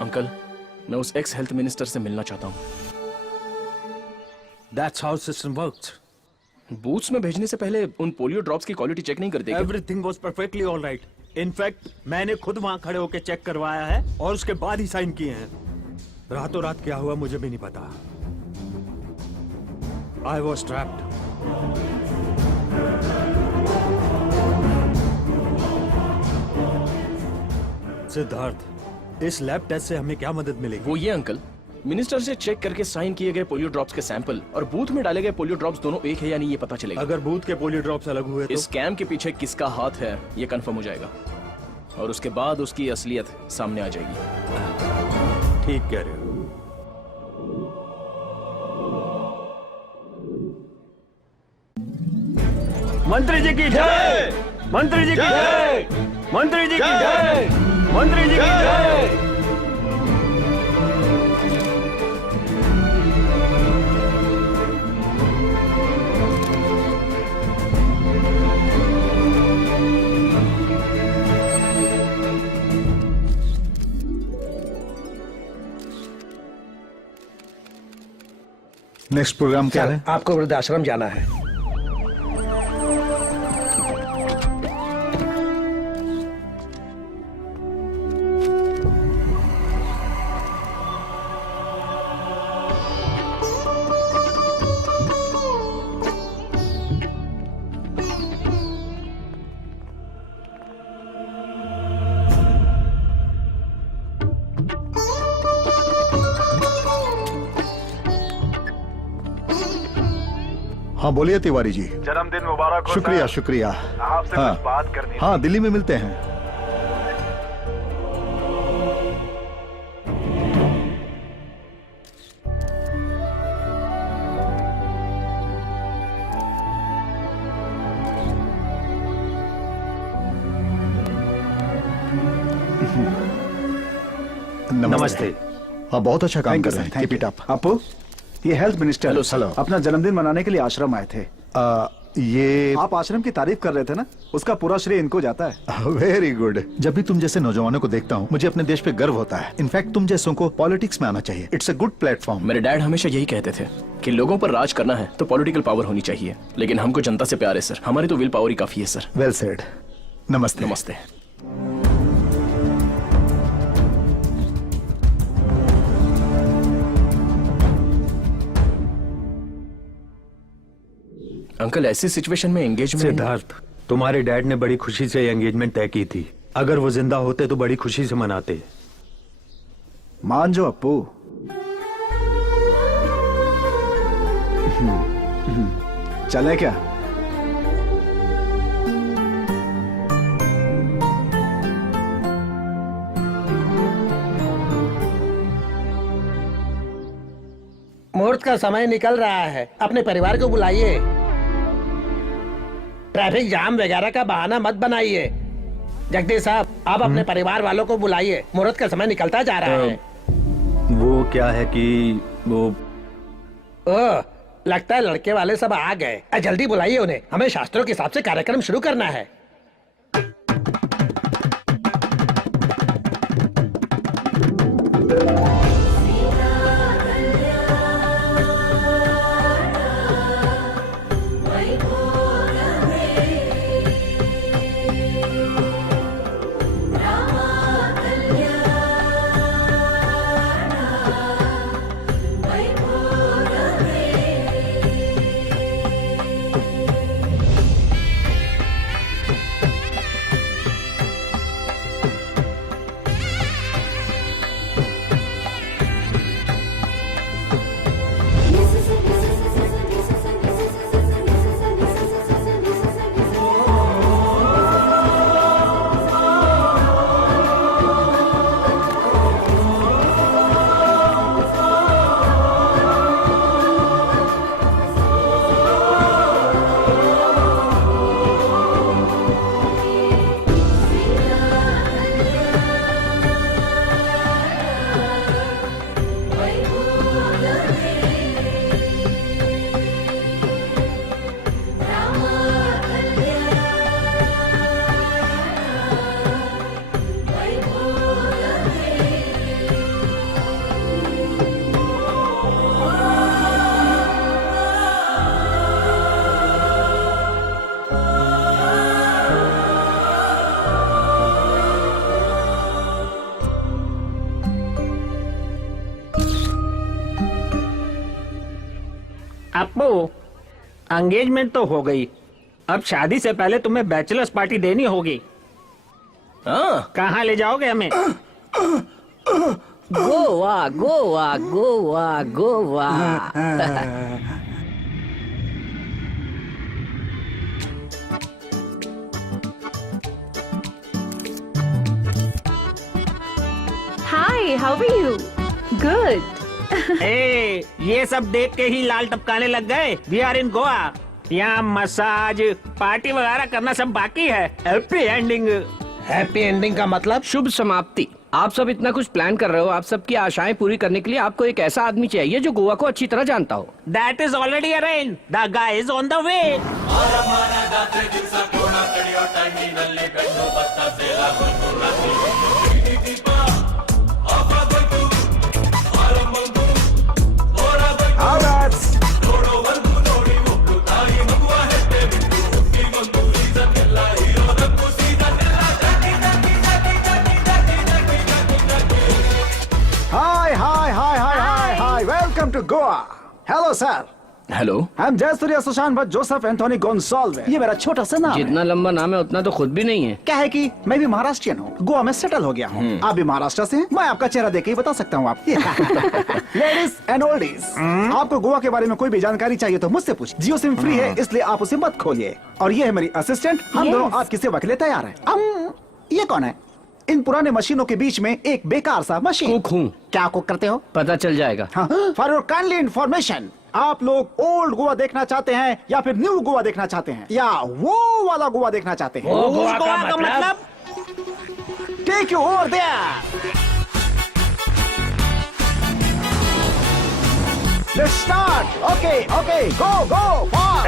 Uncle, मैं उस एक्स हेल्थ मिनिस्टर से मिलना चाहता हूँ। That's how system works. Booths में भेजने से पहले उन पोलियो ड्रॉप्स की क्वालिटी चेक नहीं करते क्या? Everything was perfectly all right. In fact, मैंने खुद वहाँ खड़े होकर चेक करवाया है और उसके बाद ही साइन किए हैं। रातों रात क्या हुआ मुझे भी नहीं पता। I was trapped. सिद्धार्थ, इस लैब टेस्ट से हमें क्या मदद मिलेगी? वो ये अंकल, मिनिस्टर से चेक करके साइन किए गए पोलियो ड्रॉप्स के सैंपल और बूथ में डाले गए पोलियो ड्रॉप्स दोनों एक है या नहीं ये पता चलेगा। अगर बूथ के पोलियो ड्रॉप्स अलग हुए तो? इस स्कैम के पीछे किसका हाथ है ये कंफर्म हो जाएगा और उसके बाद उसकी असलियत सामने आ जाएगी। ठीक कह रहे हो। मंत्री जी की जय, मंत्री जी की जय, मंत्री जी की जय, मंत्री जी की जय। नेक्स्ट प्रोग्राम क्या है? आपको वृद्धाश्रम जाना है। हाँ बोलिए तिवारी जी। जन्मदिन मुबारक हो। शुक्रिया शुक्रिया। आपसे हाँ, कुछ बात करनी थी। हाँ दिल्ली में मिलते हैं। नमस्ते। हाँ बहुत अच्छा काम थैंक कर यू रहे सर, हैं। Thank Keep it you. up। अपू, ये हेल्थ मिनिस्टर Hello, sir. अपना जन्मदिन मनाने के लिए आश्रम आए थे। ये आप आश्रम की तारीफ कर रहे थे ना, उसका पूरा श्रेय इनको जाता है। Very good. जब भी तुम जैसे नौजवानों को देखता हूँ मुझे अपने देश पे गर्व होता है। इनफैक्ट तुम जैसों को पॉलिटिक्स में आना चाहिए। It's a good platform. मेरे डैड हमेशा यही कहते थे कि लोगों पर राज करना है तो पॉलिटिकल पावर होनी चाहिए, लेकिन हमको जनता से प्यार है सर, हमारी तो विल पावर ही काफी है सर। Well said. नमस्ते। नमस्ते। अंकल ऐसी सिचुएशन में एंगेजमेंट। सिद्धार्थ, तुम्हारे डैड ने बड़ी खुशी से एंगेजमेंट तय की थी। अगर वो जिंदा होते तो बड़ी खुशी से मनाते। मान जो अप्पू। चले क्या? मुहूर्त का समय निकल रहा है, अपने परिवार को बुलाइए। ट्रैफिक जाम वगैरह का बहाना मत बनाइए। जगदीश साहब, आप अपने परिवार वालों को बुलाइए, मुहूर्त का समय निकलता जा रहा है। वो क्या है कि वो ओह, लगता है लड़के वाले सब आ गए। जल्दी बुलाइए उन्हें, हमें शास्त्रों के हिसाब से कार्यक्रम शुरू करना है। अप्पू, एंगेजमेंट तो हो गई, अब शादी से पहले तुम्हें बैचलर्स पार्टी देनी होगी। हाँ, कहाँ ले जाओगे हमें? Goa Goa Goa Goa. Hi, how are you? Good. ए, ये सब देख के ही लाल टपकाने लग गए। We are in Goa. यहाँ मसाज पार्टी वगैरह करना सब बाकी है। Happy ending. हैप्पी एंडिंग का मतलब? शुभ समाप्ति। आप सब इतना कुछ प्लान कर रहे हो, आप सबकी आशाएं पूरी करने के लिए आपको एक ऐसा आदमी चाहिए जो गोवा को अच्छी तरह जानता हो। That is already arranged. The guy is on the way. Hi, welcome to Goa. Hello, sir. Hello. I'm Jayasuriya Sushan Bhatt Joseph Anthony Gonsalves. ये मेरा छोटा सा नाम है। जितना लंबा नाम है उतना तो खुद भी नहीं है। क्या है कि मैं भी महाराष्ट्रियन हूँ, गोवा में सेटल हो गया हूँ। आप भी महाराष्ट्र से हैं? मैं आपका चेहरा देख के ही बता सकता हूँ आप। लेडीज एंड ओल्डीज, आपको गोवा के बारे में कोई भी जानकारी चाहिए तो मुझसे पूछ। जियो सिम फ्री है, इसलिए आप उसे मत खोलिए। और ये है मेरी असिस्टेंट, हम दोनों आपकी सेवा के लिए तैयार हैं। ये कौन है? इन पुराने मशीनों के बीच में एक बेकार सा मशीन। कुक हूँ। क्या कुक करते हो? पता चल जाएगा। फॉर योर काइंडली इन्फॉर्मेशन, आप लोग ओल्ड गोवा देखना चाहते हैं या फिर न्यू गोवा देखना चाहते हैं या वो वाला गोवा देखना चाहते हैं? वो गोवा का मतलब? Take you over there. Let's start. Okay, okay, go, go, fast.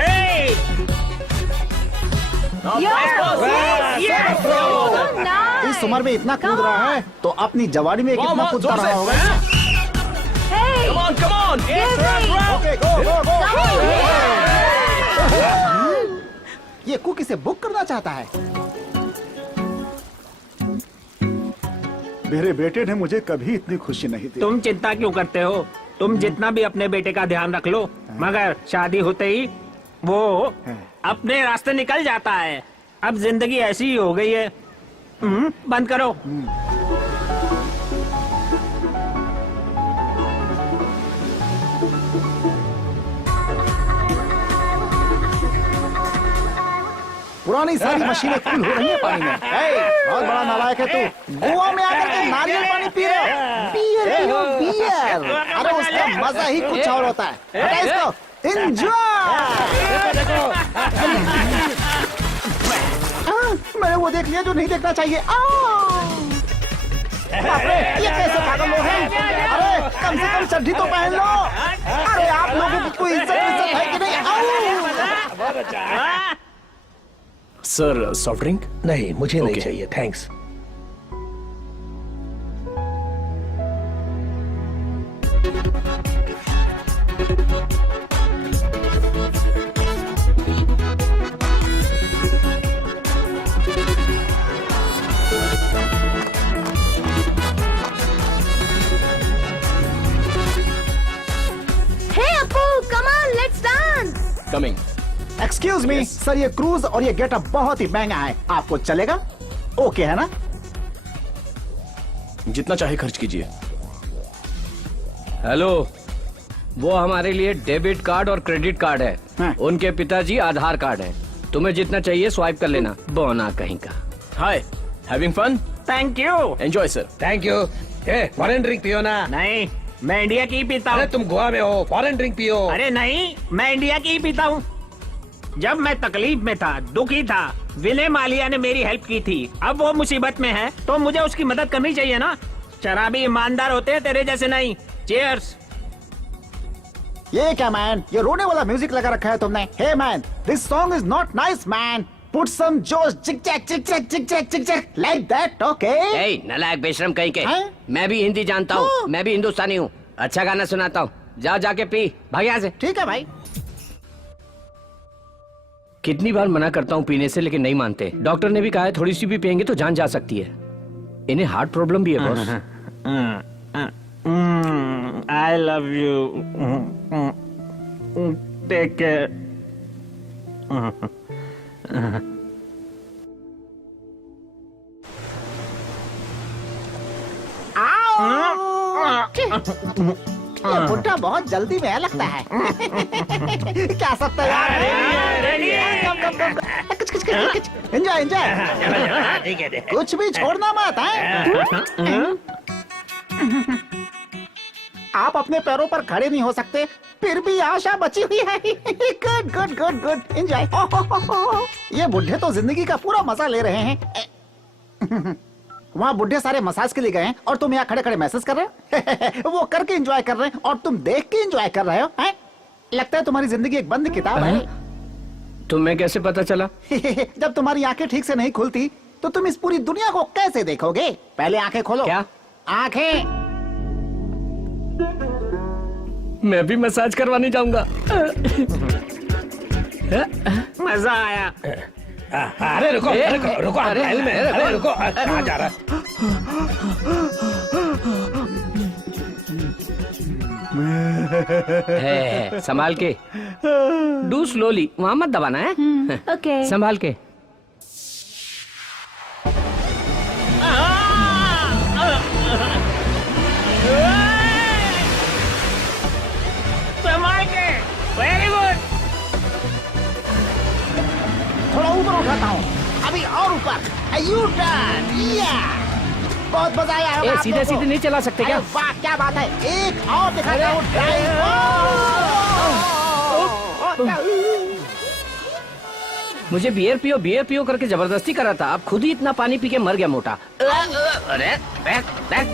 इस उम्र में इतना कूद रहा है तो अपनी जवानी में कितना कूदता रहा होगा। Come on, come on! Okay, go, go, go. ये कुकी से बुक करना चाहता है। मेरे बेटे ने मुझे कभी इतनी खुशी नहीं दी। तुम चिंता क्यों करते हो? तुम जितना भी अपने बेटे का ध्यान रख लो, मगर शादी होते ही वो अपने रास्ते निकल जाता है। अब जिंदगी ऐसी ही हो गई है। बंद करो। पुरानी सारी मशीनें फुल हो रही हैं पानी में। बहुत बड़ा नालायक है तू। गोवा में आकर के नारियल पानी पी रहे हो। बियर पियो, बियर। अरे उसका मजा ही कुछ और होता है। हटा इसको। मैंने वो देख लिया जो नहीं देखना चाहिए। अरे ये कैसे पागल लोग हैं? अरे कम से कम चड्ढी तो पहन लो। अरे आप लोगों की कोई इज्जत है कि नहीं? Sir, soft drink? नहीं, मुझे नहीं चाहिए, thanks. Hey Appu, come on, let's dance. Coming. Excuse me sir, ये क्रूज और ये गेटअप बहुत ही महंगा है। आपको चलेगा? ओके है ना? जितना चाहे खर्च कीजिए। हेलो, वो हमारे लिए डेबिट कार्ड और क्रेडिट कार्ड है। हाँ। उनके पिताजी आधार कार्ड है। तुम्हें जितना चाहिए स्वाइप कर लेना। बोना कहीं का। Hi, having fun? Thank you. Enjoy sir. Thank you. Foreign drink पियो ना। नहीं, मैं इंडिया की ही पीता अरे हूँ। तुम गोवा में हो, फॉरेन ड्रिंक पियो। अरे नहीं, मैं इंडिया की ही पीता हूँ। जब मैं तकलीफ में था, दुखी था, विनय मालिया ने मेरी हेल्प की थी। अब वो मुसीबत में है तो मुझे उसकी मदद करनी चाहिए ना। शराबी ईमानदार होते हैं, तेरे जैसे नहीं। चीयर्स। ये क्या मैन, ये रोने वाला म्यूजिक लगा रखा है तुमने। Hey man, this song is not nice man. Put some जोश, चिक चैक चिक चैक चिक चैक चिक चैक लाइक दैट, ओके? ए, नालायक बेशरम कहीं के। हैं? मैं भी हिंदी जानता हूँ, मैं भी हिंदुस्तानी हूँ। अच्छा गाना सुनाता हूँ, जा जाके पी। भाग यहाँ से। ठीक है भाई। कितनी बार मना करता हूँ पीने से, लेकिन नहीं मानते। डॉक्टर ने भी कहा है थोड़ी सी भी पियेंगे तो जान जा सकती है। इन्हें हार्ट प्रॉब्लम भी है boss. I love you, take care. ये बुड्ढा बहुत जल्दी में है लगता है। क्या सब तैयार है? एंजॉय एंजॉय, कुछ भी छोड़ना मत है। आप अपने पैरों पर खड़े नहीं हो सकते, फिर भी आशा बची हुई है। Good good good good, enjoy. ये बुड्ढे तो जिंदगी का पूरा मजा ले रहे हैं। वहाँ बुड्ढे सारे मसाज के लिए गए हैं और तुम यहाँ खड़े खड़े मैसेज कर रहे हो। वो करके एंजॉय कर रहे हैं और तुम देख के एंजॉय कर रहे हो। हैं? लगता है तुम्हारी जिंदगी एक बंद किताब है। तुम्हें कैसे पता चला? जब तुम्हारी आंखें ठीक से नहीं खुलती तो तुम इस पूरी दुनिया को कैसे देखोगे? पहले आंखें खोलो। क्या? आंखें। मैं भी मसाज करवाने जाऊंगा। मजा आया। अरे रुको, रुको, रुको, अरे रुको, कहाँ जा रहा है? संभाल के। डू स्लोली, वहां मत दबाना है। ओके। संभाल के। संभाल के। Very good. थोड़ा ऊपर उठाता हूँ, अभी और ऊपर। यू टर्न, या बहुत मजा आया होगा आप सीधे लोगों को। सीधे नहीं चला सकते क्या? अरे वाह, क्या बात है। एक और दिखाता हूँ ड्राइव। मुझे बियर पियो करके जबरदस्ती करा था। अब खुद ही इतना पानी पी के मर गया मोटा। अरे back back.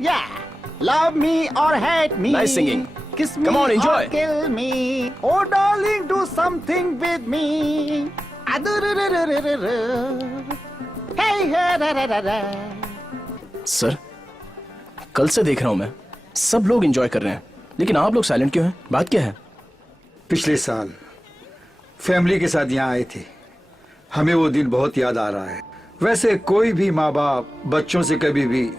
Yeah, love me or hate me. Nice singing. Kiss me Come on, enjoy. or kill me. Oh, darling, do something with me. Hey, hey, da, da, da, da. Sir, कल से देख रहा हूं मैं, सब लोग enjoy कर रहे हैं, लेकिन आप लोग साइलेंट क्यों हैं? बात क्या है? पिछले साल फैमिली के साथ यहाँ आए थे, हमें वो दिन बहुत याद आ रहा है। वैसे कोई भी माँ बाप बच्चों से कभी भी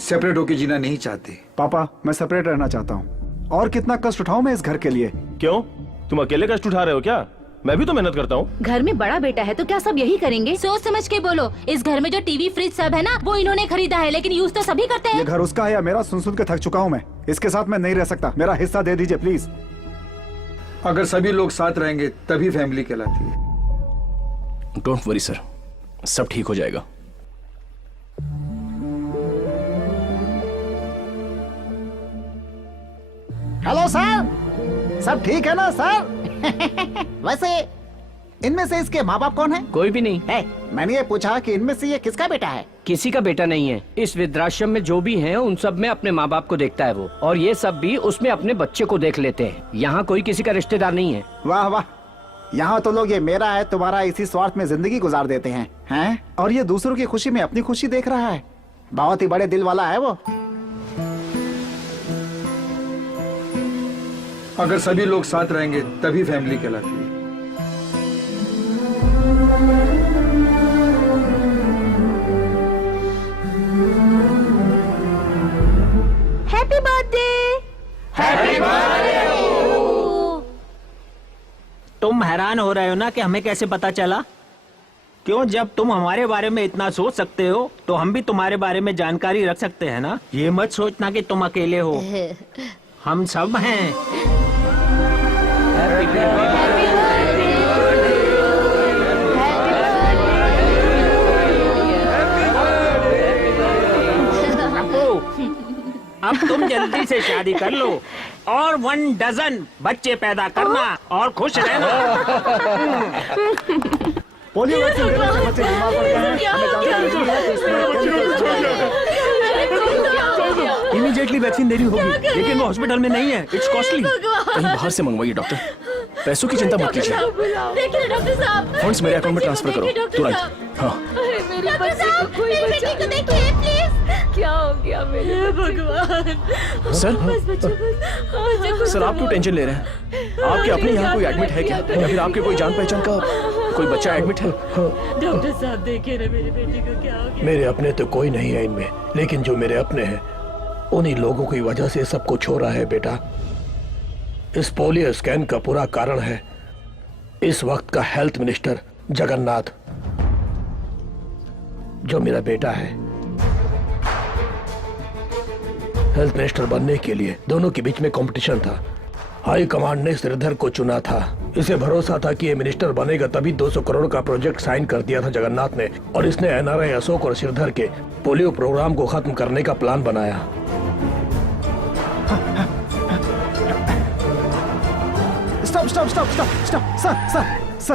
सेपरेट होकर जीना नहीं चाहते। पापा, मैं सेपरेट रहना चाहता हूँ। और कितना कष्ट उठाऊं मैं इस घर के लिए? क्यों, तुम अकेले कष्ट उठा रहे हो क्या? मैं भी तो मेहनत करता हूँ। घर में बड़ा बेटा है तो क्या सब यही करेंगे? सोच समझ के बोलो। इस घर में जो टीवी फ्रिज सब है ना, वो इन्होंने खरीदा है, लेकिन यूज तो सभी करते ये हैं। घर उसका है या मेरा? सुन सुन के थक चुका हूँ मैं। इसके साथ मैं नहीं रह सकता। मेरा हिस्सा दे दीजिए प्लीज। अगर सभी लोग साथ रहेंगे तभी फैमिली कहलाती है। डोंट वरी सर, सब ठीक हो जाएगा। हेलो सर, सब ठीक है ना सर? वैसे इनमें से इसके माँ बाप कौन है? कोई भी नहीं है। मैंने ये पूछा कि इनमें से ये किसका बेटा है? किसी का बेटा नहीं है। इस वृद्धाश्रम में जो भी हैं, उन सब में अपने माँ बाप को देखता है वो, और ये सब भी उसमें अपने बच्चे को देख लेते हैं। यहाँ कोई किसी का रिश्तेदार नहीं है। वाह वाह, यहाँ तो लोग ये मेरा है तुम्हारा इसी स्वार्थ में जिंदगी गुजार देते हैं, हैं? और ये दूसरों की खुशी में अपनी खुशी देख रहा है। बहुत ही बड़े दिल वाला है वो। अगर सभी लोग साथ रहेंगे तभी फैमिली कहलाती है। Happy birthday. Happy birthday. तुम हैरान हो रहे हो ना कि हमें कैसे पता चला? क्यों, जब तुम हमारे बारे में इतना सोच सकते हो तो हम भी तुम्हारे बारे में जानकारी रख सकते हैं ना। ये मत सोचना कि तुम अकेले हो, हम सब हैं। अब तुम जल्दी से शादी कर लो और 1 डजन बच्चे पैदा करना और खुश रहना। पोलियो वैक्सीन देने से बच्चे बीमार पड़ गए हैं। इमीडिएटली वैक्सीन देनी होगी, लेकिन वो हॉस्पिटल में नहीं है। It's costly. कहीं बाहर से मंगवाइए डॉक्टर। पैसों की चिंता मत कीजिए। देखिए डॉक्टर साहब, फंड्स मेरे अकाउंट में ट्रांसफर करो तुरंत। हाँ, मेरे बच्चे को कोई बचा। देखिए प्लीज, क्या हो गया मेरे भगवान? सर, सर आप क्यों टेंशन ले रहे हैं? आपके अपने यहाँ कोई एडमिट है क्या, या फिर आपके कोई जान पहचान का कोई बच्चा एडमिट है? डॉक्टर साहब देखिए ना, मेरे बेटे को क्या हो गया? मेरे अपने तो कोई नहीं है इनमें, लेकिन जो मेरे अपने हैं उन्हीं लोगों की वजह से सब कुछ हो रहा है बेटा। इस पोलियो स्कैन का पूरा कारण है इस वक्त का हेल्थ मिनिस्टर जगन्नाथ, जो मेरा बेटा है। हेल्थ मिनिस्टर बनने के लिए दोनों के बीच में कंपटीशन था। हाई कमांड ने श्रीधर को चुना था। इसे भरोसा था कि ये मिनिस्टर बनेगा, तभी 200 करोड़ का प्रोजेक्ट साइन कर दिया था जगन्नाथ ने, और इसने एनआरआई अशोक और श्रीधर के पोलियो प्रोग्राम को खत्म करने का प्लान बनाया। Stop stop stop stop stop.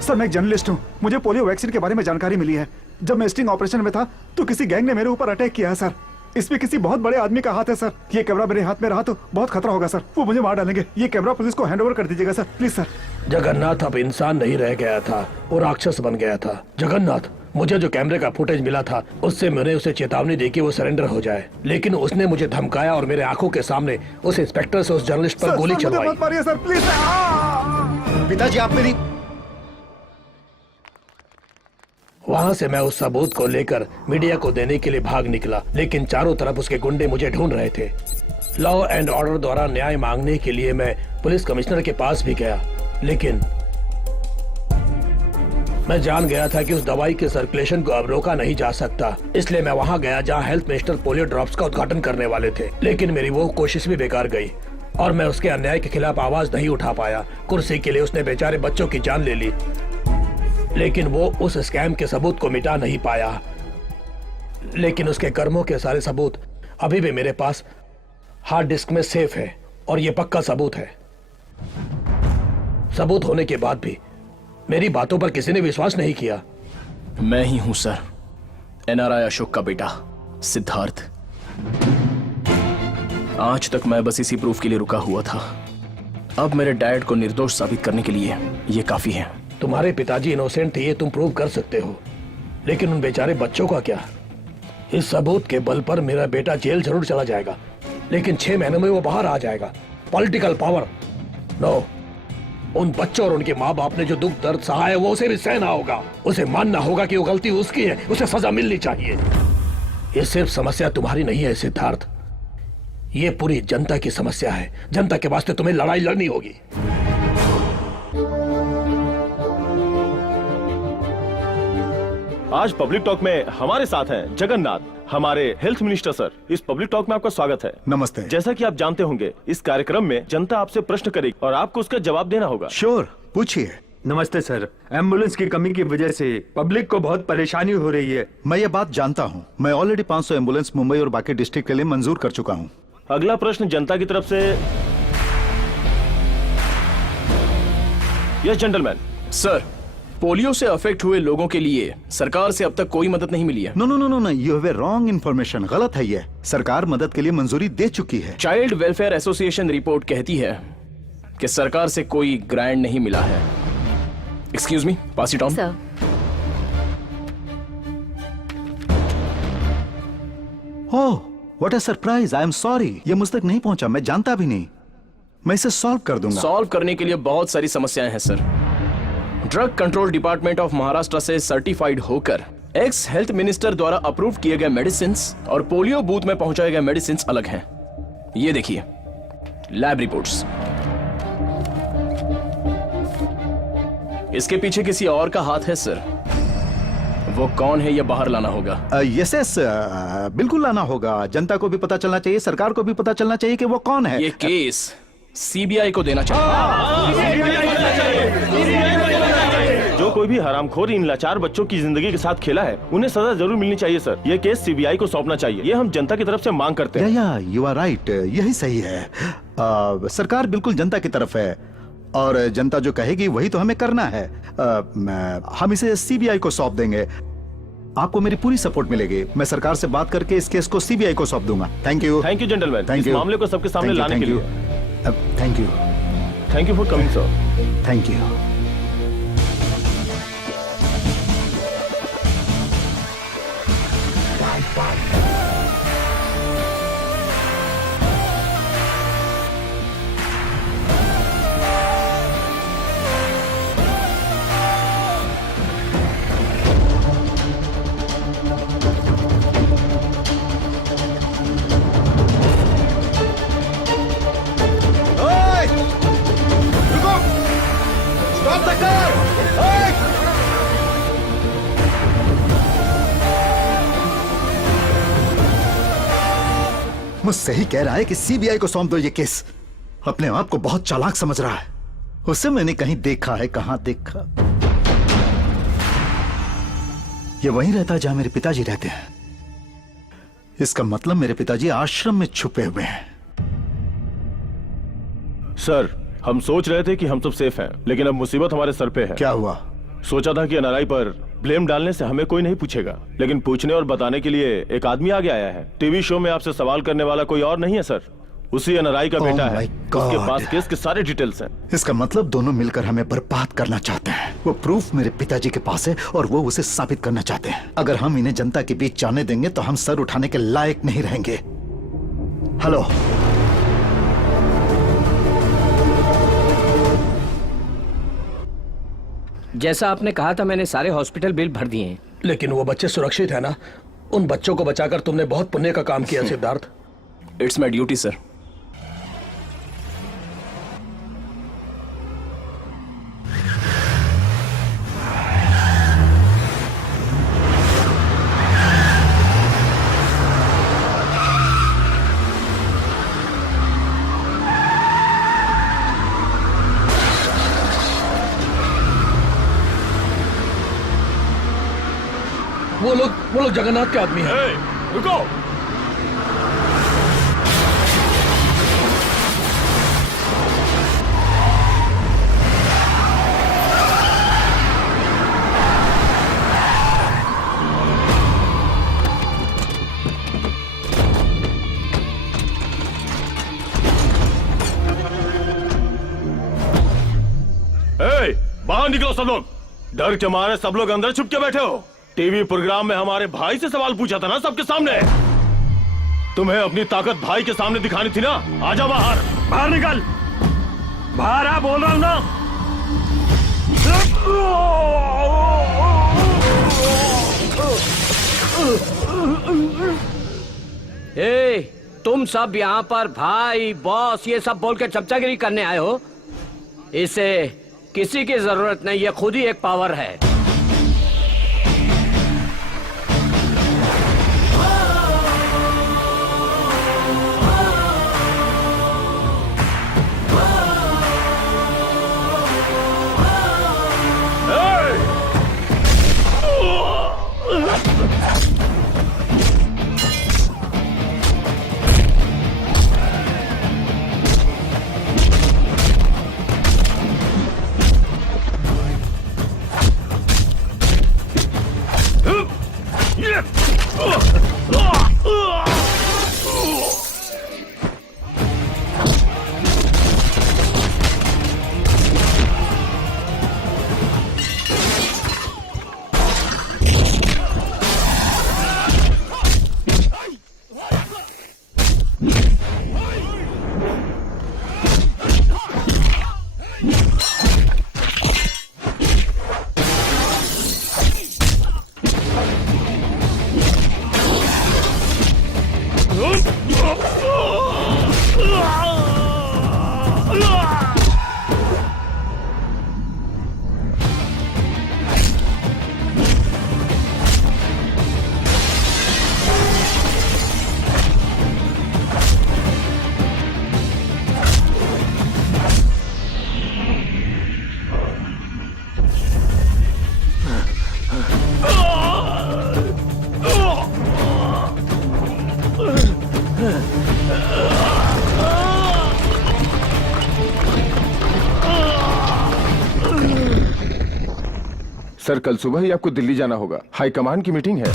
Sir, मैं एक जर्नलिस्ट हूँ। मुझे पोलियो वैक्सीन के बारे में जानकारी मिली है। जब मैं स्टिंग ऑपरेशन में था तो किसी गैंग ने मेरे ऊपर अटैक किया है सर। इसमें किसी बहुत बड़े आदमी का हाथ है सर। ये कैमरा मेरे हाथ में रहा तो बहुत खतरा होगा सर। वो मुझे मार डालेंगे। ये कैमरा पुलिस को हैंड ओवर कर दीजिएगा सर, प्लीज सर। जगन्नाथ अब इंसान नहीं रह गया था, वो राक्षस बन गया था। जगन्नाथ, मुझे जो कैमरे का फुटेज मिला था उससे मैंने उसे चेतावनी दी कि वो सरेंडर हो जाए, लेकिन उसने मुझे धमकाया और मेरे आंखों के सामने उस इंस्पेक्टर से उस जर्नलिस्ट पर गोली चलवाई। मत मारिए सर, प्लीज। पिताजी, आप मेरी वहां से मैं उस सबूत को लेकर मीडिया को देने के लिए भाग निकला, लेकिन चारों तरफ उसके गुंडे मुझे ढूंढ रहे थे। लॉ एंड ऑर्डर द्वारा न्याय मांगने के लिए मैं पुलिस कमिश्नर के पास भी गया, लेकिन मैं जान गया था कि उस दवाई के सर्कुलेशन को अब रोका नहीं जा सकता। इसलिए मैं वहां गया जहां हेल्थ मिनिस्टर पोलियो ड्रॉप्स का उद्घाटन करने वाले थे, लेकिन मेरी वो कोशिश भी बेकार गई और मैं उसके अन्याय के खिलाफ आवाज नहीं उठा पाया। कुर्सी के लिए उसने बेचारे बच्चों की जान ले ली, लेकिन वो उस स्कैम के सबूत को मिटा नहीं पाया। लेकिन उसके कर्मों के सारे सबूत अभी भी मेरे पास हार्ड डिस्क में सेफ है, और ये पक्का सबूत है। सबूत होने के बाद भी मेरी बातों पर किसी ने विश्वास नहीं किया। मैं ही हूं सर, एनआरआई अशोक का बेटा सिद्धार्थ। आज तक मैं बस इसी प्रूफ के लिए रुका हुआ था। अब मेरे डैड को निर्दोष साबित करने के लिए ये काफी है। तुम्हारे पिताजी इनोसेंट थे, ये तुम प्रूव कर सकते हो, लेकिन उन बेचारे बच्चों का क्या? इस सबूत के बल पर मेरा बेटा जेल जरूर चला जाएगा, लेकिन 6 महीनों में वो बाहर आ जाएगा। Political power no. उन बच्चों और उनके माँ बाप ने जो दुख दर्द सहा है वो उसे भी सहना होगा। उसे मानना होगा कि वो गलती उसकी है, उसे सजा मिलनी चाहिए। ये सिर्फ समस्या तुम्हारी नहीं है सिद्धार्थ, ये पूरी जनता की समस्या है। जनता के वास्ते तुम्हें लड़ाई लड़नी होगी। आज पब्लिक टॉक में हमारे साथ हैं जगन्नाथ, हमारे हेल्थ मिनिस्टर। सर, इस पब्लिक टॉक में आपका स्वागत है। नमस्ते। जैसा कि आप जानते होंगे, इस कार्यक्रम में जनता आपसे प्रश्न करेगी और आपको उसका जवाब देना होगा। श्योर, पूछिए। नमस्ते सर, एम्बुलेंस की कमी की वजह से पब्लिक को बहुत परेशानी हो रही है। मैं ये बात जानता हूँ। मैं ऑलरेडी 500 एम्बुलेंस मुंबई और बाकी डिस्ट्रिक्ट के लिए मंजूर कर चुका हूँ। अगला प्रश्न जनता की तरफ से। Yes gentleman. सर, पोलियो से अफेक्ट हुए लोगों के लिए सरकार से अब तक कोई मदद नहीं मिली है। No no no no no, you have a wrong information. गलत है ये। सरकार मदद के लिए मंजूरी दे चुकी है। चाइल्ड वेलफेयर एसोसिएशन रिपोर्ट कहती है कि सरकार से कोई ग्रांट नहीं मिला है। Excuse me, pass it on. Sir, oh, what a surprise. I am sorry, ये मुझ तक नहीं पहुंचा। मैं जानता भी नहीं। मैं इसे सॉल्व कर दूंगा। सॉल्व करने के लिए बहुत सारी समस्याएं हैं sir. Drug control department of Maharashtra से सर्टिफाइड होकर एक्स हेल्थ मिनिस्टर द्वारा अप्रूव किए गए मेडिसिन और पोलियो बूथ में पहुंचाए गए मेडिसिन अलग हैं। ये देखिए लैब रिपोर्ट्स। इसके पीछे किसी और का हाथ है सर। वो कौन है ये बाहर लाना होगा। यस यस, बिल्कुल लाना होगा। जनता को भी पता चलना चाहिए, सरकार को भी पता चलना चाहिए कि वो कौन है। ये केस सीबीआई को देना चाहिए। जो कोई भी हरामखोर इन लाचार बच्चों की जिंदगी के साथ खेला है, उन्हें सजा जरूर मिलनी चाहिए सर। ये केस सीबीआई को सौंपना चाहिए। ये हम जनता की तरफ से मांग करते हैं। या यू आर राइट, यही सही है। सरकार बिल्कुल जनता की तरफ है और जनता जो कहेगी वही तो हमें करना है। हम इसे सीबीआई को सौंप देंगे। आपको मेरी पूरी सपोर्ट मिलेगी। मैं सरकार से बात करके इस केस को सीबीआई को सौंप दूंगा। Thank you. Thank you gentleman, thank इस यू। मामले को सबके सामने लाने के लिए। Thank you. Thank you for coming sir. Thank you. मुझसे ही कह रहा है कि सीबीआई को सौंप दो ये केस। अपने आप को बहुत चालाक समझ रहा है। उसे मैंने कहीं देखा है। कहां देखा? ये वहीं रहता है जहां मेरे पिताजी रहते हैं। इसका मतलब मेरे पिताजी आश्रम में छुपे हुए हैं। सर, हम सोच रहे थे कि हम सब सेफ हैं, लेकिन अब मुसीबत हमारे सर पे है। क्या हुआ? सोचा था कि एनआरआई पर ब्लेम डालने से हमें कोई नहीं पूछेगा, लेकिन पूछने और बताने के लिए एक आदमी आगे आया है। टीवी शो में आपसे सवाल करने वाला कोई और नहीं है सर, उसी एनआरआई का बेटा है। उसके पास केस के सारे डिटेल्स हैं। इसका मतलब दोनों मिलकर हमें बर्बाद करना चाहते हैं। वो प्रूफ मेरे पिताजी के पास है और वो उसे साबित करना चाहते हैं। अगर हम इन्हें जनता के बीच जाने देंगे तो हम सर उठाने के लायक नहीं रहेंगे। हेलो, जैसा आपने कहा था, मैंने सारे हॉस्पिटल बिल भर दिए हैं। लेकिन वो बच्चे सुरक्षित है ना? उन बच्चों को बचाकर तुमने बहुत पुण्य का काम किया Siddharth. It's my duty sir. वो लोग जगन्नाथ के आदमी हैं। रुको। निकलो सब लोग। डर के मारे सब लोग अंदर छुप के बैठे हो। टीवी प्रोग्राम में हमारे भाई से सवाल पूछा था ना सबके सामने। तुम्हें अपनी ताकत भाई के सामने दिखानी थी ना। आजा बाहर। बाहर निकल, बाहर आ, बोल रहा हूं ना। ए, तुम सब यहाँ पर भाई बॉस ये सब बोल के चमचागिरी करने आए हो? इसे किसी की जरूरत नहीं, ये खुद ही एक पावर है। सर कल सुबह ही आपको दिल्ली जाना होगा, हाई कमान की मीटिंग है।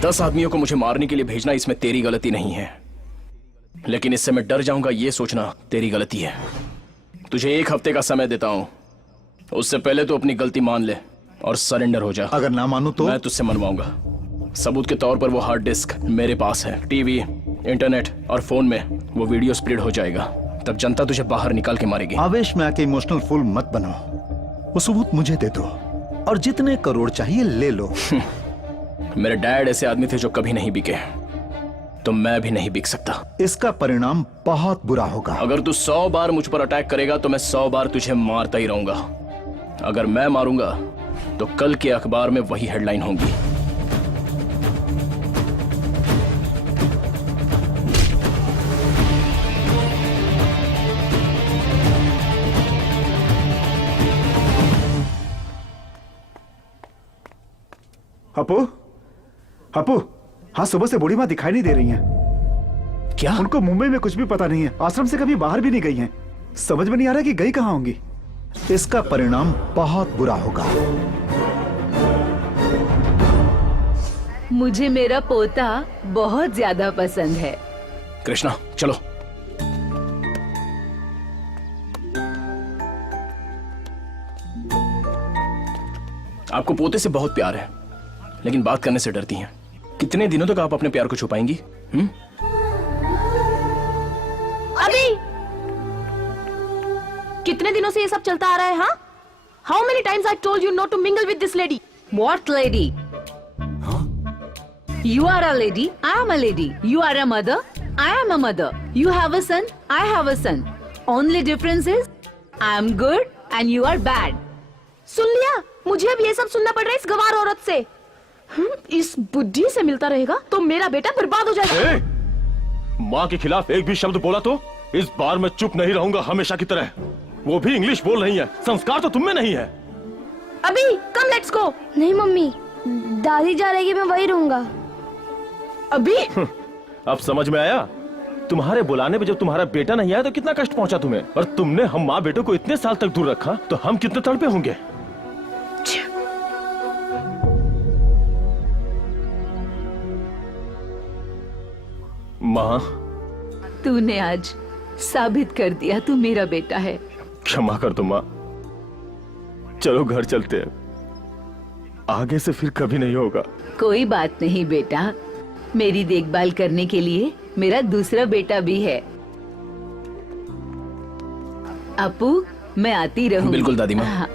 दस आदमियों को मुझे मारने के लिए भेजना इसमें तेरी गलती नहीं है, लेकिन इससे मैं डर जाऊंगा ये सोचना तेरी गलती है। तुझे 1 हफ्ते का समय देता हूं, उससे पहले तो अपनी गलती मान ले और सरेंडर हो जा। अगर ना मानूं तो मैं तुझसे मनवाऊंगा। सबूत के तौर पर वो हार्ड डिस्क मेरे पास है। टीवी, इंटरनेट और फोन में वो वीडियो स्प्लिट हो जाएगा, तब जनता तुझे बाहर निकाल के मारेगी। आवेश में आके इमोशनल फूल मत बनो, वो सबूत मुझे दे दो और जितने करोड़ चाहिए ले लो। मेरे डैड ऐसे आदमी थे जो कभी नहीं बिके, तो मैं भी नहीं बिक सकता। इसका परिणाम बहुत बुरा होगा। अगर तू 100 बार मुझ पर अटैक करेगा तो मैं 100 बार तुझे मारता ही रहूंगा। अगर मैं मारूंगा तो कल के अखबार में वही हेडलाइन होगी। अपू, अपू, हाँ सुबह से बूढ़ी माँ दिखाई नहीं दे रही हैं। क्या? उनको मुंबई में कुछ भी पता नहीं है, आश्रम से कभी बाहर भी नहीं गई हैं। समझ में नहीं आ रहा कि गई कहाँ होंगी। इसका परिणाम बहुत बुरा होगा। मुझे मेरा पोता बहुत ज्यादा पसंद है। कृष्णा चलो। आपको पोते से बहुत प्यार है, लेकिन बात करने से डरती हैं। कितने दिनों तक आप अपने प्यार को छुपाएंगी? अभी कितने दिनों से ये सब चलता आ रहा है? हाँ, how many times I told you not to mingle with this lady? What lady? You are a lady. I am a lady. You are a mother. I am a mother. You have a son. I have a son. Only difference is I am good and you are bad. सुन लिया? मुझे अब ये सब सुनना पड़ रहा है इस गवार औरत से। इस बुद्धि से मिलता रहेगा तो मेरा बेटा बर्बाद हो जाएगा। माँ के खिलाफ एक भी शब्द बोला तो इस बार मैं चुप नहीं रहूंगा हमेशा की तरह। वो भी इंग्लिश बोल रही है, संस्कार तो तुम में नहीं है। अभी कम, लेट्स गो। नहीं मम्मी, दादी जा रहेगी, मैं वही रहूंगा। अभी अब समझ में आया? तुम्हारे बुलाने पे जब तुम्हारा बेटा नहीं आया तो कितना कष्ट पहुंचा तुम्हें, और तुमने हम माँ बेटों को इतने साल तक दूर रखा तो हम कितने तड़पे होंगे। माँ, तूने आज साबित कर दिया तू मेरा बेटा है। क्षमा कर दो माँ, चलो घर चलते हैं, आगे से फिर कभी नहीं होगा। कोई बात नहीं बेटा, मेरी देखभाल करने के लिए मेरा दूसरा बेटा भी है। अपू, मैं आती रहूं। बिल्कुल दादी माँ। हाँ।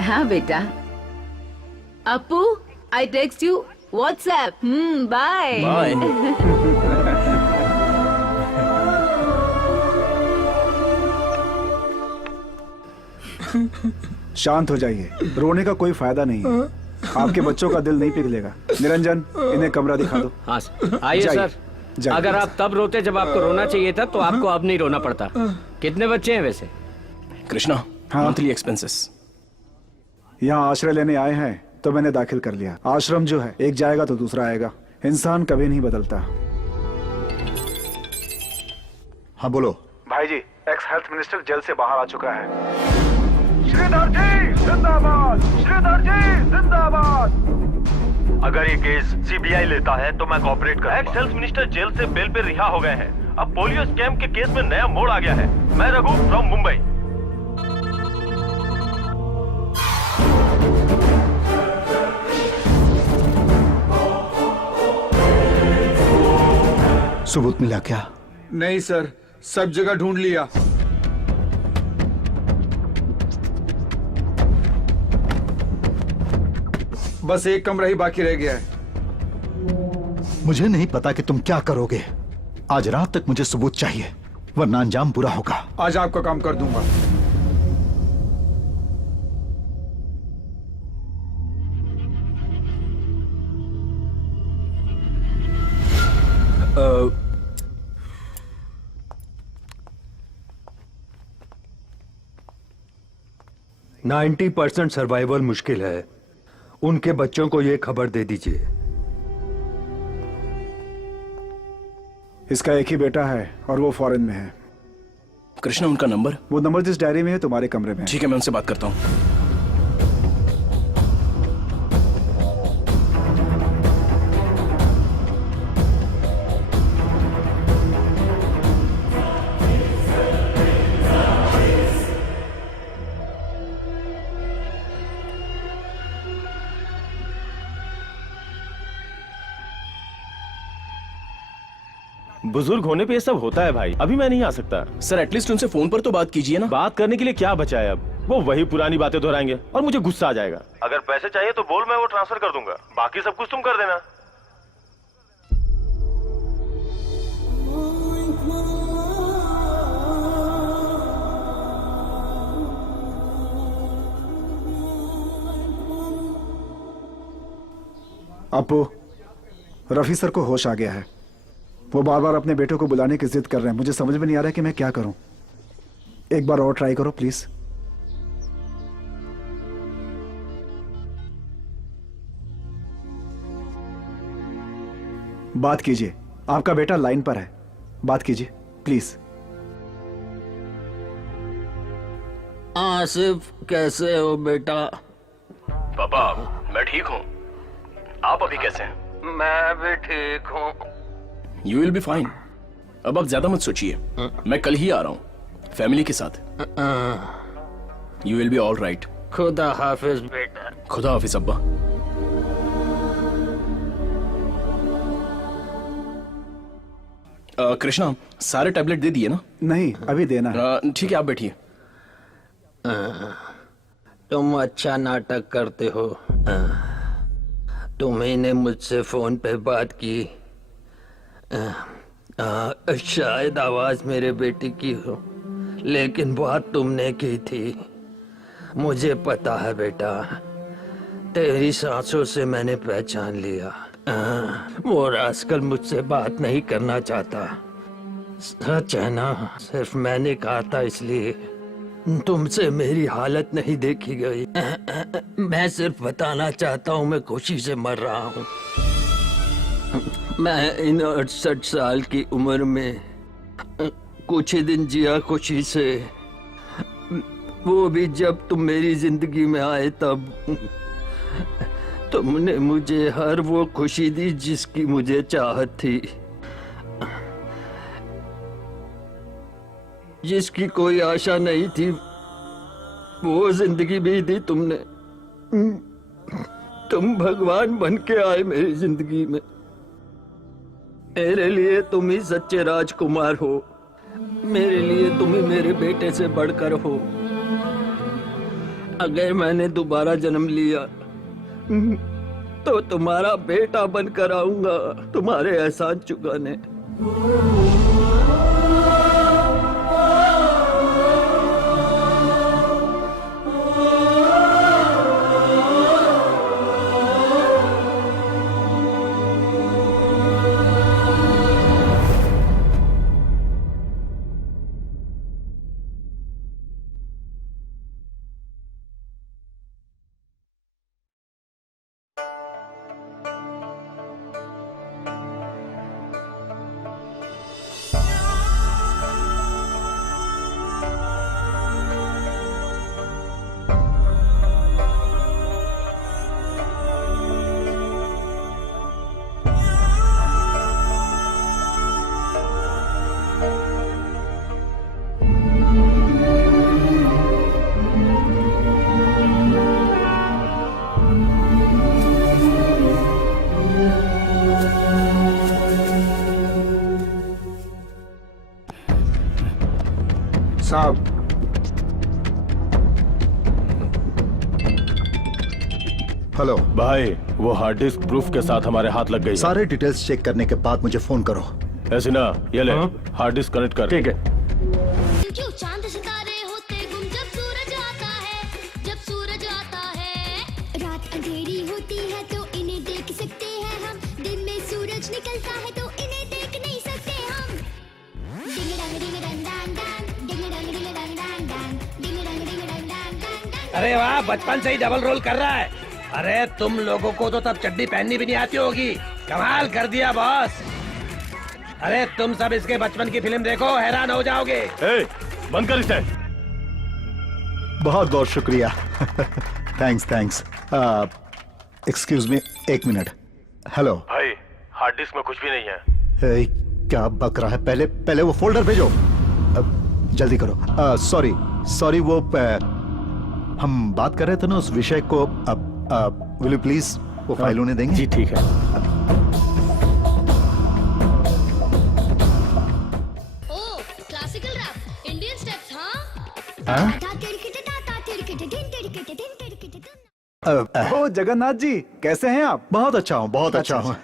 हाँ बेटा। Apu, I text you WhatsApp. Bye bye. शांत हो जाइए, रोने का कोई फायदा नहीं है। आपके बच्चों का दिल नहीं पिघलेगा। निरंजन, इन्हें कमरा दिखा दो। हाँ आइए सर। अगर आप तब रोते जब आपको रोना चाहिए था तो आपको अब नहीं रोना पड़ता। कितने बच्चे हैं वैसे? Krishna, monthly expenses. यहाँ आश्रय लेने आए हैं तो मैंने दाखिल कर लिया। आश्रम जो है, एक जाएगा तो दूसरा आएगा। इंसान कभी नहीं बदलता। हाँ बोलो। भाई जी, एक्स हेल्थ मिनिस्टर जेल से बाहर आ चुका है। श्रीधर जी जिंदाबाद, श्रीधर जी जिंदाबाद। अगर ये केस सीबीआई लेता है तो मैं कोऑपरेट करूंगा। एक्स हेल्थ मिनिस्टर जेल से बेल पे रिहा हो गए हैं। अब पोलियो स्कैम के केस में नया मोड़ आ गया है। मैं रघु फ्रॉम मुंबई। सबूत मिला क्या? नहीं सर, सब जगह ढूंढ लिया। बस एक कमरा ही बाकी रह गया है। मुझे नहीं पता कि तुम क्या करोगे। आज रात तक मुझे सबूत चाहिए, वरना अंजाम बुरा होगा। आज आपका काम कर दूंगा। Uh, 90% सर्वाइवल मुश्किल है। उनके बच्चों को ये खबर दे दीजिए। इसका एक ही बेटा है और वो फॉरेन में है। कृष्णा, उनका नंबर? वो नंबर जिस डायरी में है तुम्हारे कमरे में। ठीक है, मैं उनसे बात करता हूँ। बुजुर्ग होने पे ये सब होता है भाई। अभी मैं नहीं आ सकता। सर, एटलीस्ट उनसे फोन पर तो बात कीजिए ना। बात करने के लिए क्या बचा है अब? वो वही पुरानी बातें दोहराएंगे और मुझे गुस्सा आ जाएगा। अगर पैसे चाहिए तो बोल, मैं वो ट्रांसफर कर दूंगा। बाकी सब कुछ तुम कर देना। अपू, रफी सर को होश आ गया है। वो बार बार अपने बेटों को बुलाने की जिद कर रहे हैं। मुझे समझ में नहीं आ रहा है कि मैं क्या करूं। एक बार और ट्राई करो प्लीज। बात कीजिए, आपका बेटा लाइन पर है। बात कीजिए प्लीज। आसिफ, कैसे हो बेटा? पापा, मैं ठीक हूँ। आप अभी कैसे हैं? मैं भी ठीक हूँ। You will be fine. अब आप ज्यादा मत सोचिए, मैं कल ही आ रहा हूँ फैमिली के साथ। You will be all right. खुदा हाफिज बेटा। खुदा हाफिज अब्बा। कृष्णा, सारे टैबलेट दे दिए ना? नहीं, अभी देना है। ठीक है, आप बैठिए। तुम अच्छा नाटक करते हो। तुम्ही ने मुझसे फोन पे बात की। शायद आवाज मेरे बेटे की हो, लेकिन बात तुमने की थी। मुझे पता है बेटा, तेरी सांसों से मैंने पहचान लिया। वो रास्कल मुझसे बात नहीं करना चाहता। सच है ना? सिर्फ मैंने कहा था इसलिए तुमसे मेरी हालत नहीं देखी गई। मैं सिर्फ बताना चाहता हूँ मैं खुशी से मर रहा हूँ। मैं इन 68 साल की उम्र में कुछ ही दिन जिया खुशी से, वो भी जब तुम मेरी जिंदगी में आए तब। तुमने मुझे हर वो खुशी दी जिसकी मुझे चाहत थी, जिसकी कोई आशा नहीं थी, वो जिंदगी भी दी तुमने। तुम भगवान बन के आए मेरी जिंदगी में। मेरे लिए तुम ही सच्चे राजकुमार हो, मेरे लिए तुम ही मेरे बेटे से बढ़कर हो। अगर मैंने दोबारा जन्म लिया तो तुम्हारा बेटा बनकर आऊंगा तुम्हारे एहसान चुकाने। साहब, हेलो भाई, वो हार्ड डिस्क प्रूफ के साथ हमारे हाथ लग गई है। सारे डिटेल्स चेक करने के बाद मुझे फोन करो। ऐसे ना, ये ले हार्ड डिस्क कनेक्ट कर। ठीक है। क्यों चांद सितारे होते गुम जब सूरज आता है, जब सूरज आता है। रात अंधेरी होती है तो इन्हें देख सकते हैं हम, दिन में सूरज निकलता है तो इन्हें देख नहीं सकते हम। डिंग डंग डिंग डंग डंग डंग, डिंग डंग डिंग डंग डंग डंग, डिंग डंग डिंग डंग डंग डंग। अरे वाह, बचपन से ही डबल रोल कर रहा है। अरे तुम लोगों को तो तब चड्डी पहननी भी नहीं आती होगी। कमाल कर दिया बॉस। अरे तुम सब इसके बचपन की फिल्म देखो, हैरान हो जाओगे। बंद कर इसे। बहुत बहुत शुक्रिया। Thanks thanks. एक्सक्यूज मी, एक मिनट। हेलो भाई, हार्ड डिस्क में कुछ भी नहीं है। क्या बक रहा है? पहले वो फोल्डर भेजो। जल्दी करो। सॉरी वो हम बात कर रहे थे ना उस विषय को। विल यू प्लीज वो फाइल उन्हें देंगे? जी ठीक है। ओ, क्लासिकल रैप, इंडियन स्टेप्स, हाँ? ओ जगन्नाथ जी, कैसे हैं आप? बहुत अच्छा हूँ, बहुत अच्छा हूँ।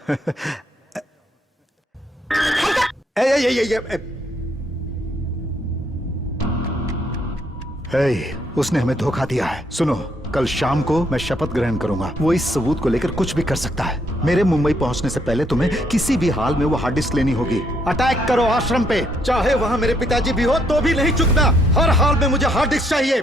उसने हमें धोखा दिया है। सुनो, कल शाम को मैं शपथ ग्रहण करूंगा। वो इस सबूत को लेकर कुछ भी कर सकता है। मेरे मुंबई पहुंचने से पहले तुम्हें किसी भी हाल में वो हार्ड डिस्क लेनी होगी। अटैक करो आश्रम पे, चाहे वहां मेरे पिताजी भी हो तो भी नहीं चुकना। हर हाल में मुझे हार्ड डिस्क चाहिए।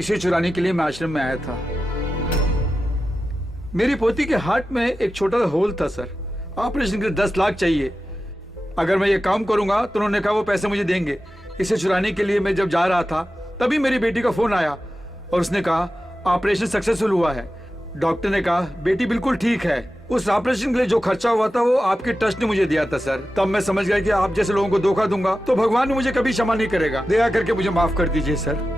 इसे चुराने के लिए मैं आश्रम में आया था। मेरी पोती के हार्ट में एक छोटा सा होल था सर। ऑपरेशन के लिए 10 लाख चाहिए। अगर मैं ये काम करूंगा तो उन्होंने कहा वो पैसे मुझे देंगे। इसे चुराने के लिए मैं जब जा रहा था तभी मेरी बेटी का फोन आया और उसने कहा ऑपरेशन सक्सेसफुल हुआ है। डॉक्टर ने कहा बेटी बिल्कुल ठीक है। उस ऑपरेशन के लिए जो खर्चा हुआ था वो आपके ट्रस्ट ने मुझे दिया था सर। तब मैं समझ गया कि आप जैसे लोगों को धोखा दूंगा तो भगवान ने मुझे कभी क्षमा नहीं करेगा। दया करके मुझे माफ कर दीजिए सर।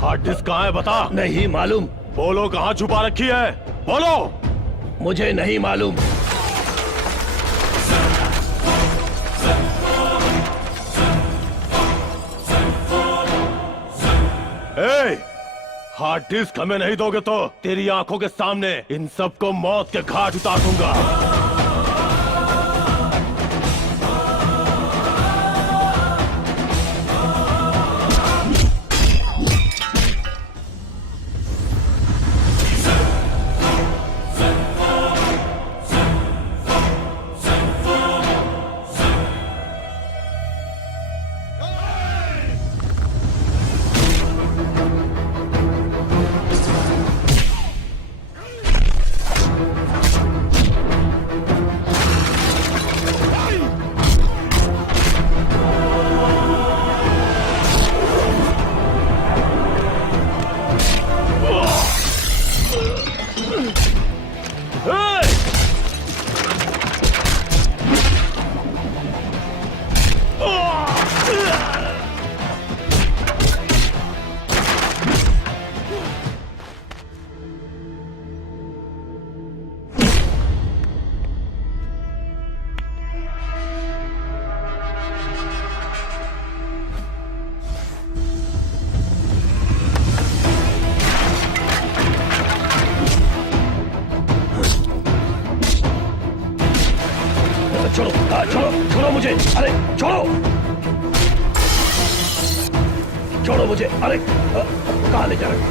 हार्ड डिस्क कहाँ है बता। नहीं मालूम। बोलो कहाँ छुपा रखी है, बोलो। मुझे नहीं मालूम। हार्ड डिस्क हमें नहीं दोगे तो तेरी आंखों के सामने इन सबको मौत के घाट उतार दूंगा। मुझे, अरे छोड़ो, छोड़ो मुझे, अरे कहाँ ले जा रहे हो?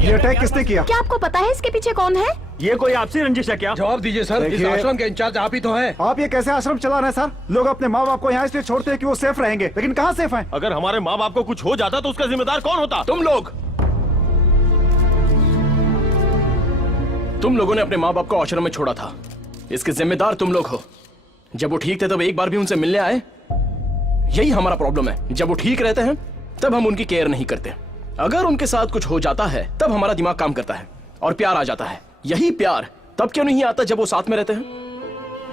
ये अटैक किसने किया? क्या आपको पता है इसके पीछे कौन है? ये कोई आपसी रंजिश है क्या? जवाब दीजिए सर, इस देखिए- आश्रम के इंचार्ज आप ही तो हैं। आप ये कैसे आश्रम चला रहे हैं सर? लोग अपने माँ बाप को यहाँ इसलिए छोड़ते हैं कि वो सेफ रहेंगे, लेकिन कहाँ सेफ हैं? अगर हमारे माँ बाप को कुछ हो जाता तो उसका जिम्मेदार कौन होता? तुम लोग। तुम लोगों ने अपने माँ बाप को आश्रम में छोड़ा था, इसके जिम्मेदार तुम लोग हो। जब वो ठीक थे तब एक बार भी उनसे मिलने आए? यही हमारा प्रॉब्लम है, जब वो ठीक रहते हैं तब हम उनकी केयर नहीं करते। अगर उनके साथ कुछ हो जाता है तब हमारा दिमाग काम करता है और प्यार आ जाता है। यही प्यार तब क्यों नहीं आता जब वो साथ में रहते हैं?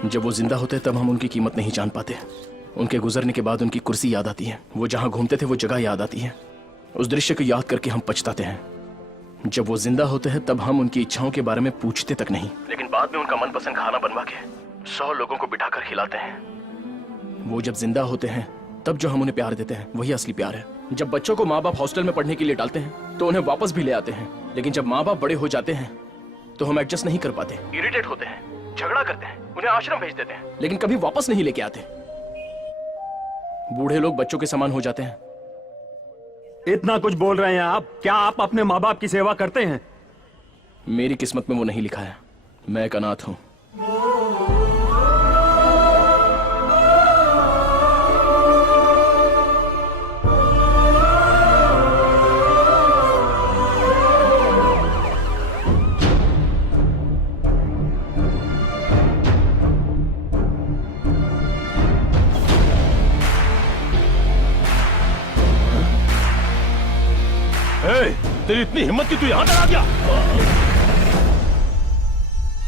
जब वो जिंदा होते हैं तब हम उनकी कीमत नहीं जान पाते। उनके गुजरने के बाद उनकी कुर्सी याद आती है, वो जहां घूमते थे वो जगह याद आती है। उस दृश्य को याद करके हम पछताते हैं। जब वो जिंदा होते हैं तब हम उनकी इच्छाओं के बारे में पूछते तक नहीं, लेकिन बाद में उनका मनपसंद खाना बनवा के 100 लोगों को बिठाकर खिलाते हैं। वो जब जिंदा होते हैं तब जो हम उन्हें प्यार देते हैं वही असली प्यार है। जब बच्चों को माँ बाप हॉस्टल में पढ़ने के लिए डालते हैं तो उन्हें वापस भी ले आते हैं, लेकिन जब माँ बाप बड़े हो जाते हैं तो हम एडजस्ट नहीं कर पाते, इरिटेट होते हैं, झगड़ा करते हैं, उन्हें आश्रम भेज देते हैं, लेकिन कभी वापस नहीं लेके आते। बूढ़े लोग बच्चों के समान हो जाते हैं। इतना कुछ बोल रहे हैं आप, क्या आप अपने माँ बाप की सेवा करते हैं? मेरी किस्मत में वो नहीं लिखा है। मैं एक अनाथ हूं। तेरी इतनी हिम्मत कि तू यहां तक आ गया?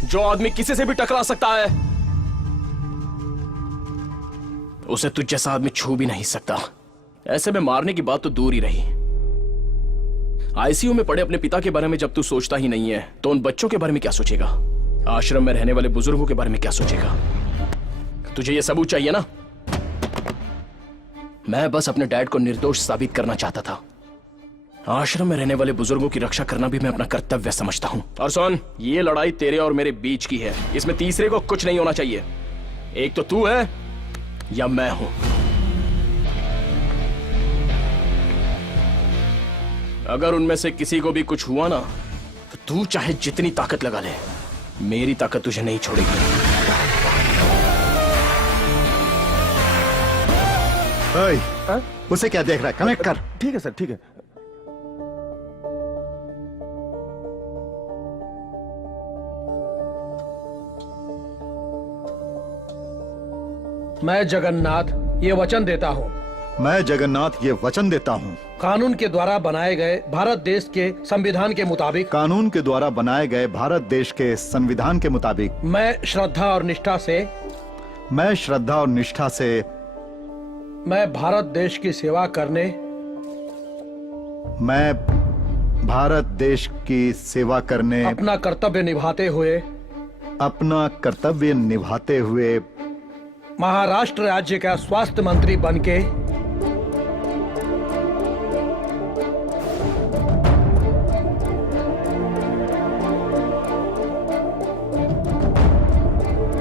जो आदमी किसी से भी टकरा सकता है उसे तुझ जैसा आदमी छू भी नहीं सकता। ऐसे में मारने की बात तो दूर ही रही। आईसीयू में पड़े अपने पिता के बारे में जब तू सोचता ही नहीं है तो उन बच्चों के बारे में क्या सोचेगा? आश्रम में रहने वाले बुजुर्गों के बारे में क्या सोचेगा? तुझे ये सबूत चाहिए ना? मैं बस अपने डैड को निर्दोष साबित करना चाहता था। आश्रम में रहने वाले बुजुर्गों की रक्षा करना भी मैं अपना कर्तव्य समझता हूं। और सुन, ये लड़ाई तेरे और मेरे बीच की है, इसमें तीसरे को कुछ नहीं होना चाहिए। एक तो तू है या मैं हूं। अगर उनमें से किसी को भी कुछ हुआ ना तो तू चाहे जितनी ताकत लगा ले, मेरी ताकत तुझे नहीं छोड़ेगी। उसे क्या देख रहा है? कनेक्ट कर। ठीक है सर, ठीक है। मैं जगन्नाथ ये वचन देता हूँ, मैं जगन्नाथ ये वचन देता हूँ, कानून के द्वारा बनाए गए भारत देश के संविधान के मुताबिक, कानून के द्वारा बनाए गए भारत देश के संविधान के मुताबिक, मैं श्रद्धा और निष्ठा से मैं भारत देश की सेवा करने अपना कर्तव्य निभाते हुए महाराष्ट्र राज्य का स्वास्थ्य मंत्री बनके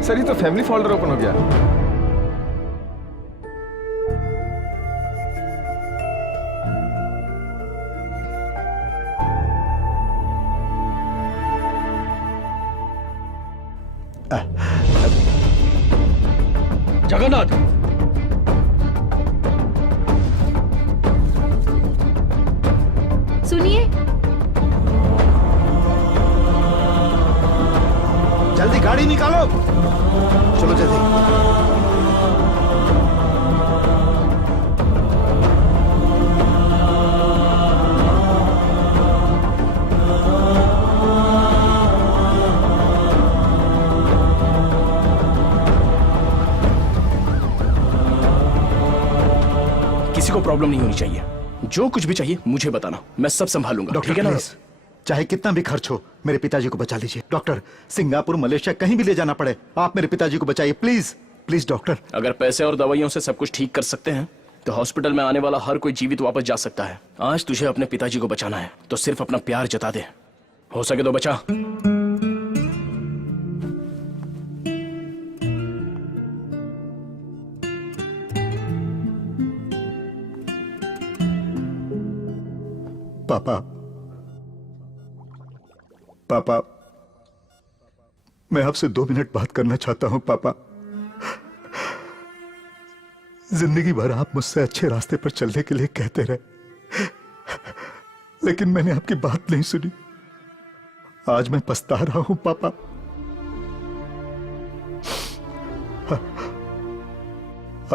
सर ये तो फैमिली फोल्डर ओपन हो गया। जगन्नाथ, सुनिए, जल्दी गाड़ी निकालो, चलो जल्दी। प्रॉब्लम नहीं होनी चाहिए। जो कुछ भी चाहिए मुझे बताना, मैं सब संभालूंगा। डॉक्टर ठीक है ना? प्लीज, चाहे कितना भी खर्च हो मेरे पिताजी को बचा लीजिए। डॉक्टर, सिंगापुर मलेशिया कहीं भी ले जाना पड़े, आप मेरे पिताजी को बचाइए प्लीज प्लीज। डॉक्टर, अगर पैसे और दवाइयों से सब कुछ ठीक कर सकते हैं तो हॉस्पिटल में आने वाला हर कोई जीवित वापस जा सकता है। आज तुझे अपने पिताजी को बचाना है तो सिर्फ अपना प्यार जता दे, हो सके तो बचा। पापा, पापा, मैं आपसे 2 मिनट बात करना चाहता हूं। पापा, जिंदगी भर आप मुझसे अच्छे रास्ते पर चलने के लिए कहते रहे, लेकिन मैंने आपकी बात नहीं सुनी। आज मैं पछता रहा हूं पापा।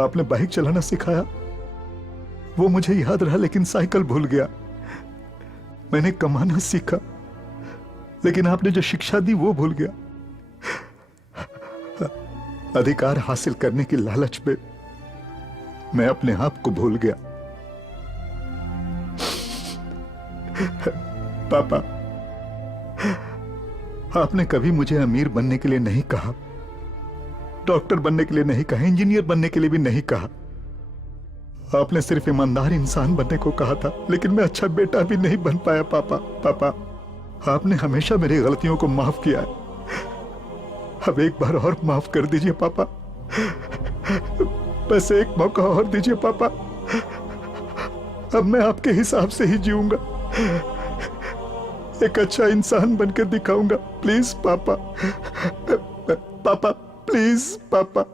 आपने बाइक चलाना सिखाया, वो मुझे याद रहा, लेकिन साइकिल भूल गया। मैंने कमाना सीखा, लेकिन आपने जो शिक्षा दी वो भूल गया। अधिकार हासिल करने की लालच में मैं अपने आप को भूल गया। पापा, आपने कभी मुझे अमीर बनने के लिए नहीं कहा, डॉक्टर बनने के लिए नहीं कहा, इंजीनियर बनने के लिए भी नहीं कहा। आपने सिर्फ ईमानदार इंसान बनने को कहा था, लेकिन मैं अच्छा बेटा भी नहीं बन पाया। पापा, पापा, आपने हमेशा मेरी गलतियों को माफ किया है, अब एक बार और माफ कर दीजिए पापा। बस एक मौका और दीजिए पापा, अब मैं आपके हिसाब से ही जीऊंगा, एक अच्छा इंसान बनकर दिखाऊंगा। प्लीज पापा, पापा प्लीज पापा।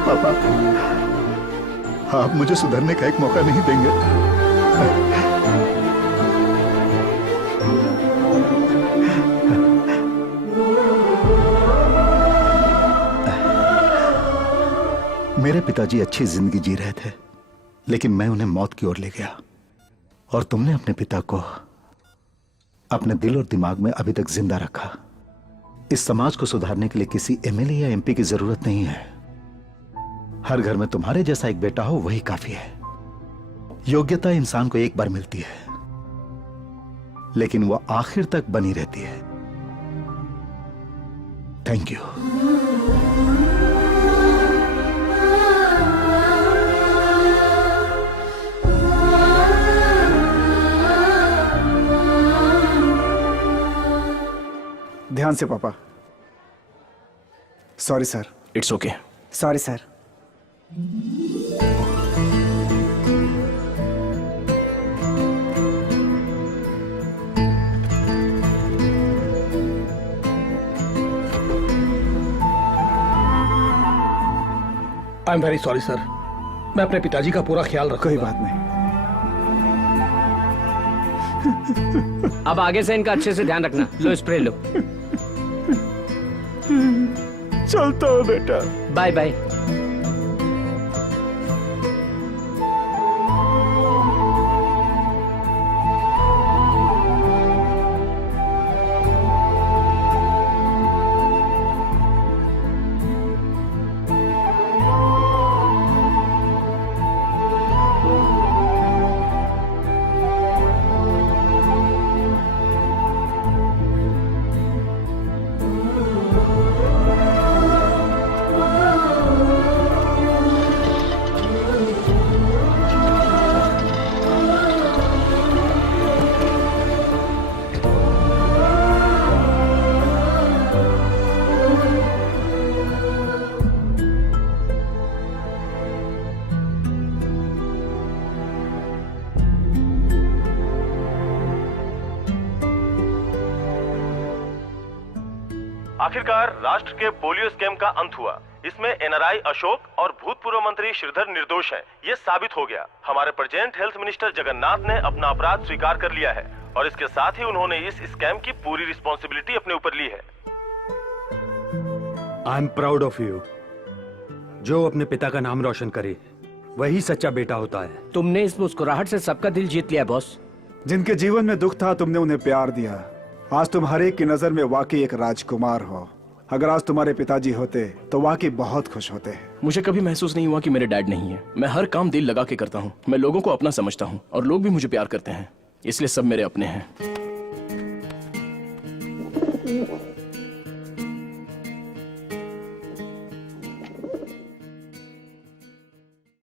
पापा, आप मुझे सुधरने का एक मौका नहीं देंगे? मेरे पिताजी अच्छी जिंदगी जी रहे थे, लेकिन मैं उन्हें मौत की ओर ले गया, और तुमने अपने पिता को अपने दिल और दिमाग में अभी तक जिंदा रखा। इस समाज को सुधारने के लिए किसी एमएलए या एमपी की जरूरत नहीं है। हर घर में तुम्हारे जैसा एक बेटा हो, वही काफी है। योग्यता इंसान को एक बार मिलती है, लेकिन वह आखिर तक बनी रहती है। Thank you. ध्यान से पापा। Sorry sir. It's okay. Sorry sir. I am very sorry sir, मैं अपने पिताजी का पूरा ख्याल रखूंगा। कोई बात नहीं। अब आगे से इनका अच्छे से ध्यान रखना। लो स्प्रे लो। चलता हूँ बेटा। Bye bye. आखिरकार राष्ट्र के पोलियो स्कैम का अंत हुआ। इसमें एनआरआई अशोक और भूतपूर्व मंत्री श्रीधर निर्दोष हैं, ये साबित हो गया। हमारे प्रेजेंट हेल्थ मिनिस्टर जगन्नाथ ने अपना अपराध स्वीकार कर लिया है और इसके साथ ही उन्होंने इस स्कैम की पूरी रिस्पॉन्सिबिलिटी अपने ऊपर ली है। I am proud of you. जो अपने पिता का नाम रोशन करे वही सच्चा बेटा होता है। तुमने इस मुस्कुराहट से सबका दिल जीत लिया बॉस। जिनके जीवन में दुख था तुमने उन्हें प्यार दिया। आज तुम हर एक की नजर में वाकई एक राजकुमार हो। अगर आज तुम्हारे पिताजी होते तो वाकई बहुत खुश होते। मुझे कभी महसूस नहीं हुआ कि मेरे डैड नहीं है। मैं हर काम दिल लगा के करता हूँ। मैं लोगों को अपना समझता हूँ और लोग भी मुझे प्यार करते हैं, इसलिए सब मेरे अपने हैं।